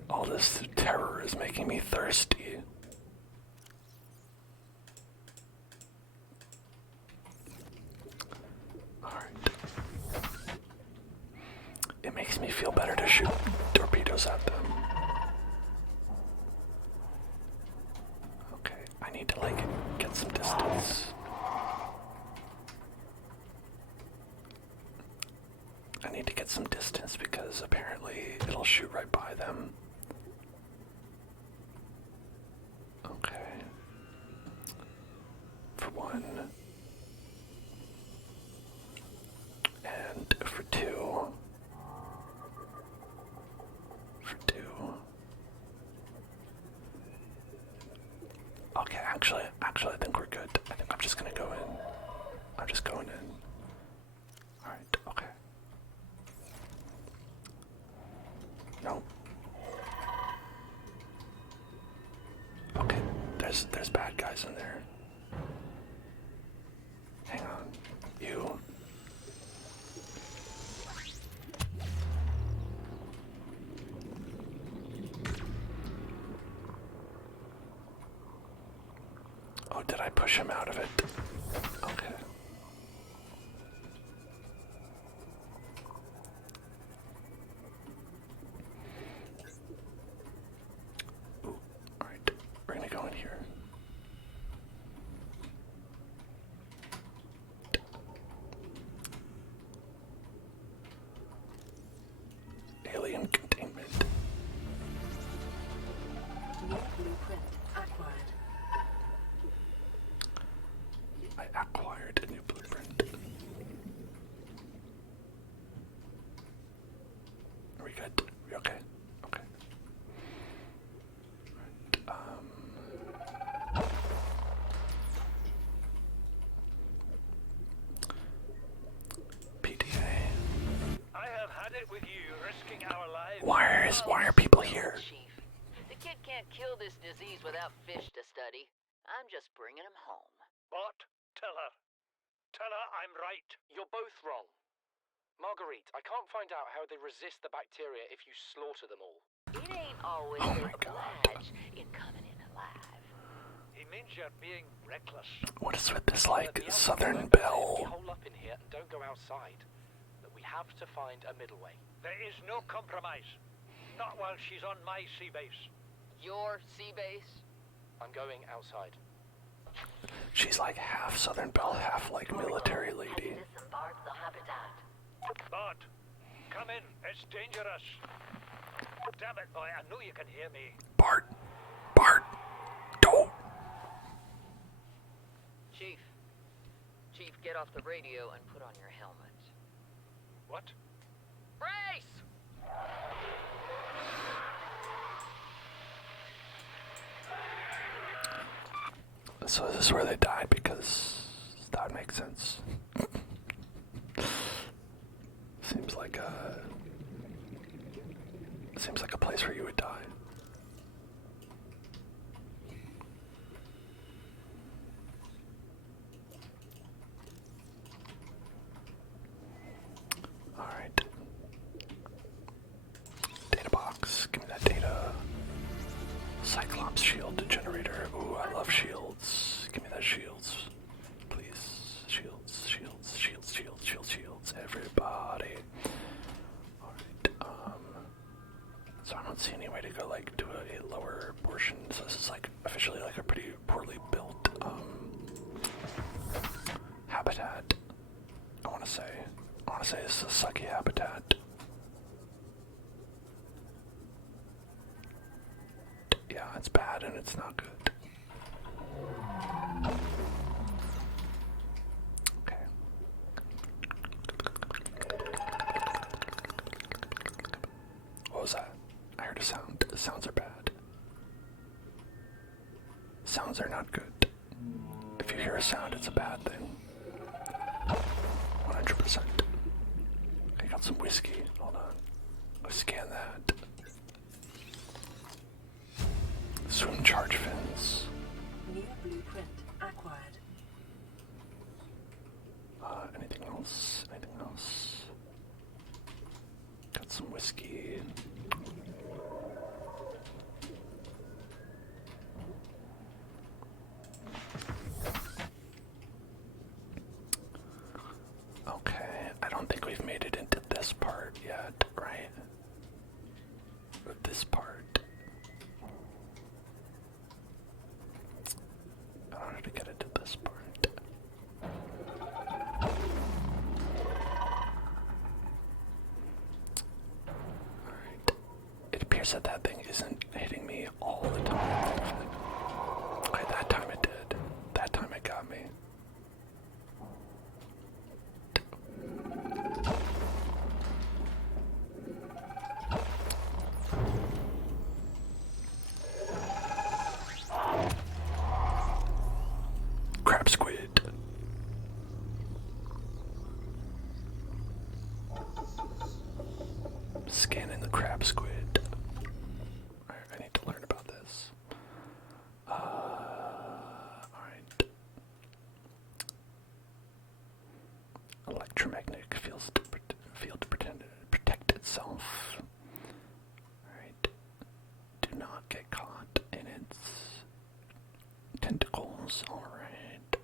All this terror is making me thirsty. Alright. It makes me feel better to shoot torpedoes at them. Okay, I need to get some distance. I need to get some distance because apparently it'll shoot right by them. Okay. For one. And for two. Okay, actually I think we're good. I think I'm just gonna go in. I'm just going in. Alright, okay. No. Okay, there's bad guys in there. Hang on. You. Oh, did I push him out of it? Okay. Ooh, alright. We're gonna go in here. Alien containment. New blueprint acquired. I acquired a new blueprint. Are we good? Are we okay? Okay. Right, PTA. I have had it with you, risking our lives. Why are people here? Chief, the kid can't kill this disease without fish to study. I'm just bringing him home. What? Tell her. Tell her I'm right. You're both wrong. Marguerite, I can't find out how they resist the bacteria if you slaughter them all. It ain't always Oh a my God. oblige in coming in alive. He means you're being reckless. What is with this, like, The Southern We Belle? hole up in here and don't go outside. But we have to find a middle way. There is no compromise. Not while she's on my sea base. Your sea base? I'm going outside. She's like half Southern Belle, half like military lady. Disembark the habitat. Bart, come in. It's dangerous. Damn it, boy. I know you can hear me. Bart, don't. Chief, get off the radio and put on your helmet. What? Brace! So is this where they died? Because that would make sense. seems like a place where you would die. Alright. Data box. Give me that data. Cyclops shield generator. Ooh, I love shields. Give me that shields. Please. Shields, shields, shields, shields, shields, shields. Everybody. Alright, so I don't see any way to go, like, to a lower portion. So this is, like, officially, like, a pretty poorly built, habitat. I wanna say this is a sucky habitat. Yeah, it's bad and it's not good. Okay. What was that? I heard a sound. The sounds are bad. Sounds are not good. If you hear a sound, it's a bad thing. 100%. I got some whiskey. Hold on. Let's scan that. Swim charge fins. New blueprint acquired. Anything else? Anything else? Got some whiskey. Okay, I don't think we've made it into this part yet, right? Or this part. In order to get into this part. Alright. It appears that that thing isn't hitting me all the time. Okay, that time it did. That time it got me. Crab squid. Scanning the crab squid. Alright, I need to learn about this. Alright. Electromagnetic field to protect itself. Alright. Do not get caught in its tentacles. Alright.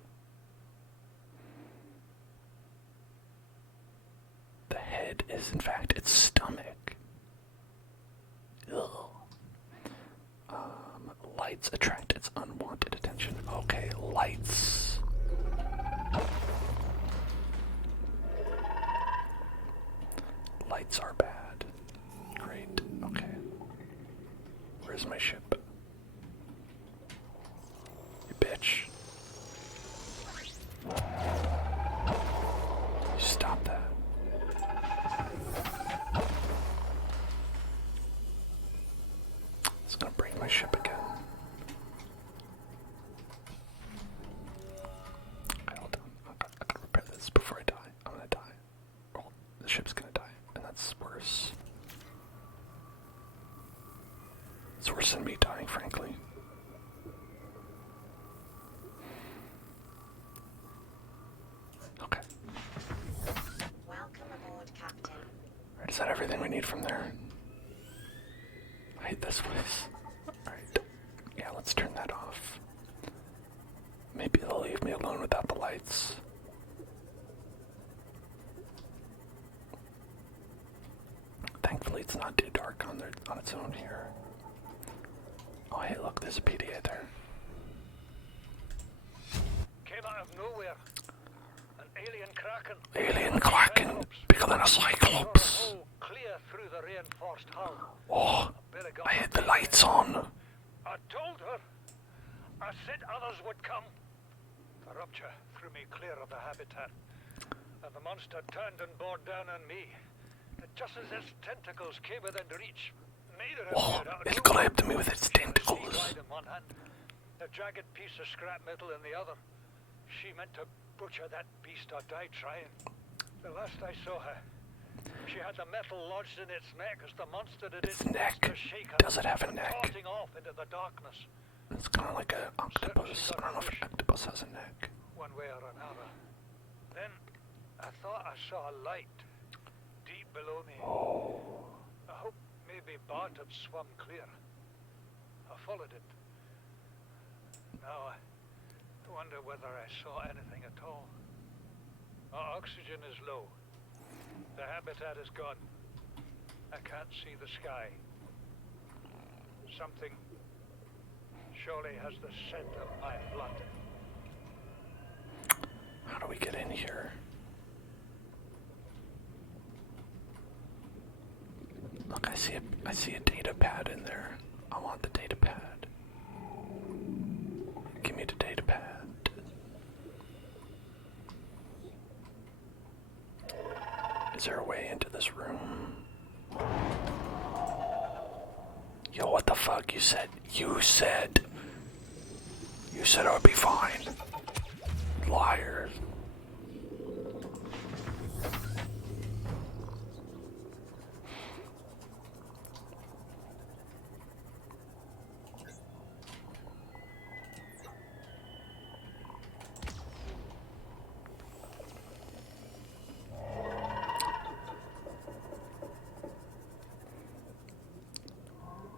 The head is, in fact, its stomach. Ugh. Lights attract its unwanted attention. Okay, lights. Lights are bad. Great. Okay. Where's my ship? You bitch. You stop that. It's gonna break my ship again. Okay, hold on. I gotta repair this before I die. I'm gonna die. Well, the ship's gonna die, and that's worse. It's worse than me dying, frankly. Okay. Welcome aboard, Captain. Alright, is that everything we need from there? I hate this place. Alright. Yeah, let's turn that off. Maybe they'll leave me alone without the lights. Thankfully it's not too dark on its own here. Oh hey, look, there's a PDA there. Came out of nowhere. An alien kraken. Alien kraken, bigger than a cyclops. Oh, clear through the reinforced hull. Oh, I had the lights on. I told her. I said others would come. The rupture threw me clear of the habitat, and the monster turned and bore down on me. And just as its tentacles came within reach, neither of Oh, you had it grabbed me with its tentacles. in one hand, a jagged piece of scrap metal in the other. She meant to butcher that beast or die trying. The last I saw her, She had the metal lodged in its neck as the monster did Its neck? Does it have a neck? darting off into the darkness. It's kind of like an octopus. I don't know if an octopus has a neck. One way or another. Then I thought I saw a light deep below me. Oh. I hope maybe Bart had swum clear. I followed it. Now I wonder whether I saw anything at all. Our oxygen is low. The habitat is gone. I can't see the sky. Something surely has the scent of my blood. How do we get in here? Look, I see a data pad in there. I want the data pad. Give me the data pad. Is there a way into this room? Yo, what the fuck? You said I would be fine. Liars.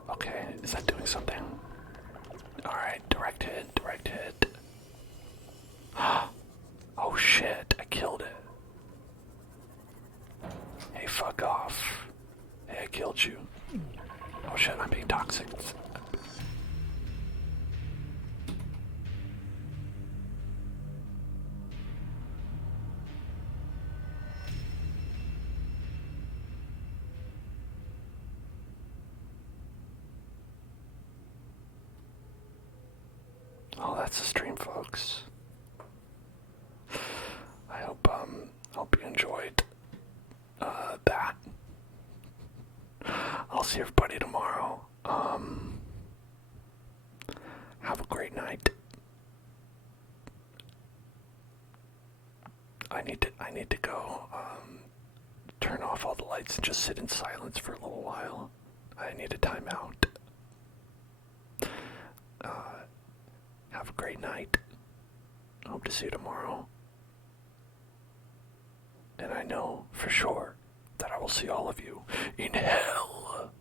Okay, is that doing something? Alright, direct hit. Oh shit, I killed it. Hey, fuck off. Hey, I killed you. Oh shit, I'm being toxic. Oh, that's the stream, folks. I hope you enjoyed that. I'll see everybody tomorrow. Have a great night. I need to go turn off all the lights and just sit in silence for a little while. I need a timeout. Have a great night. Hope to see you tomorrow. And I know for sure that I will see all of you in hell.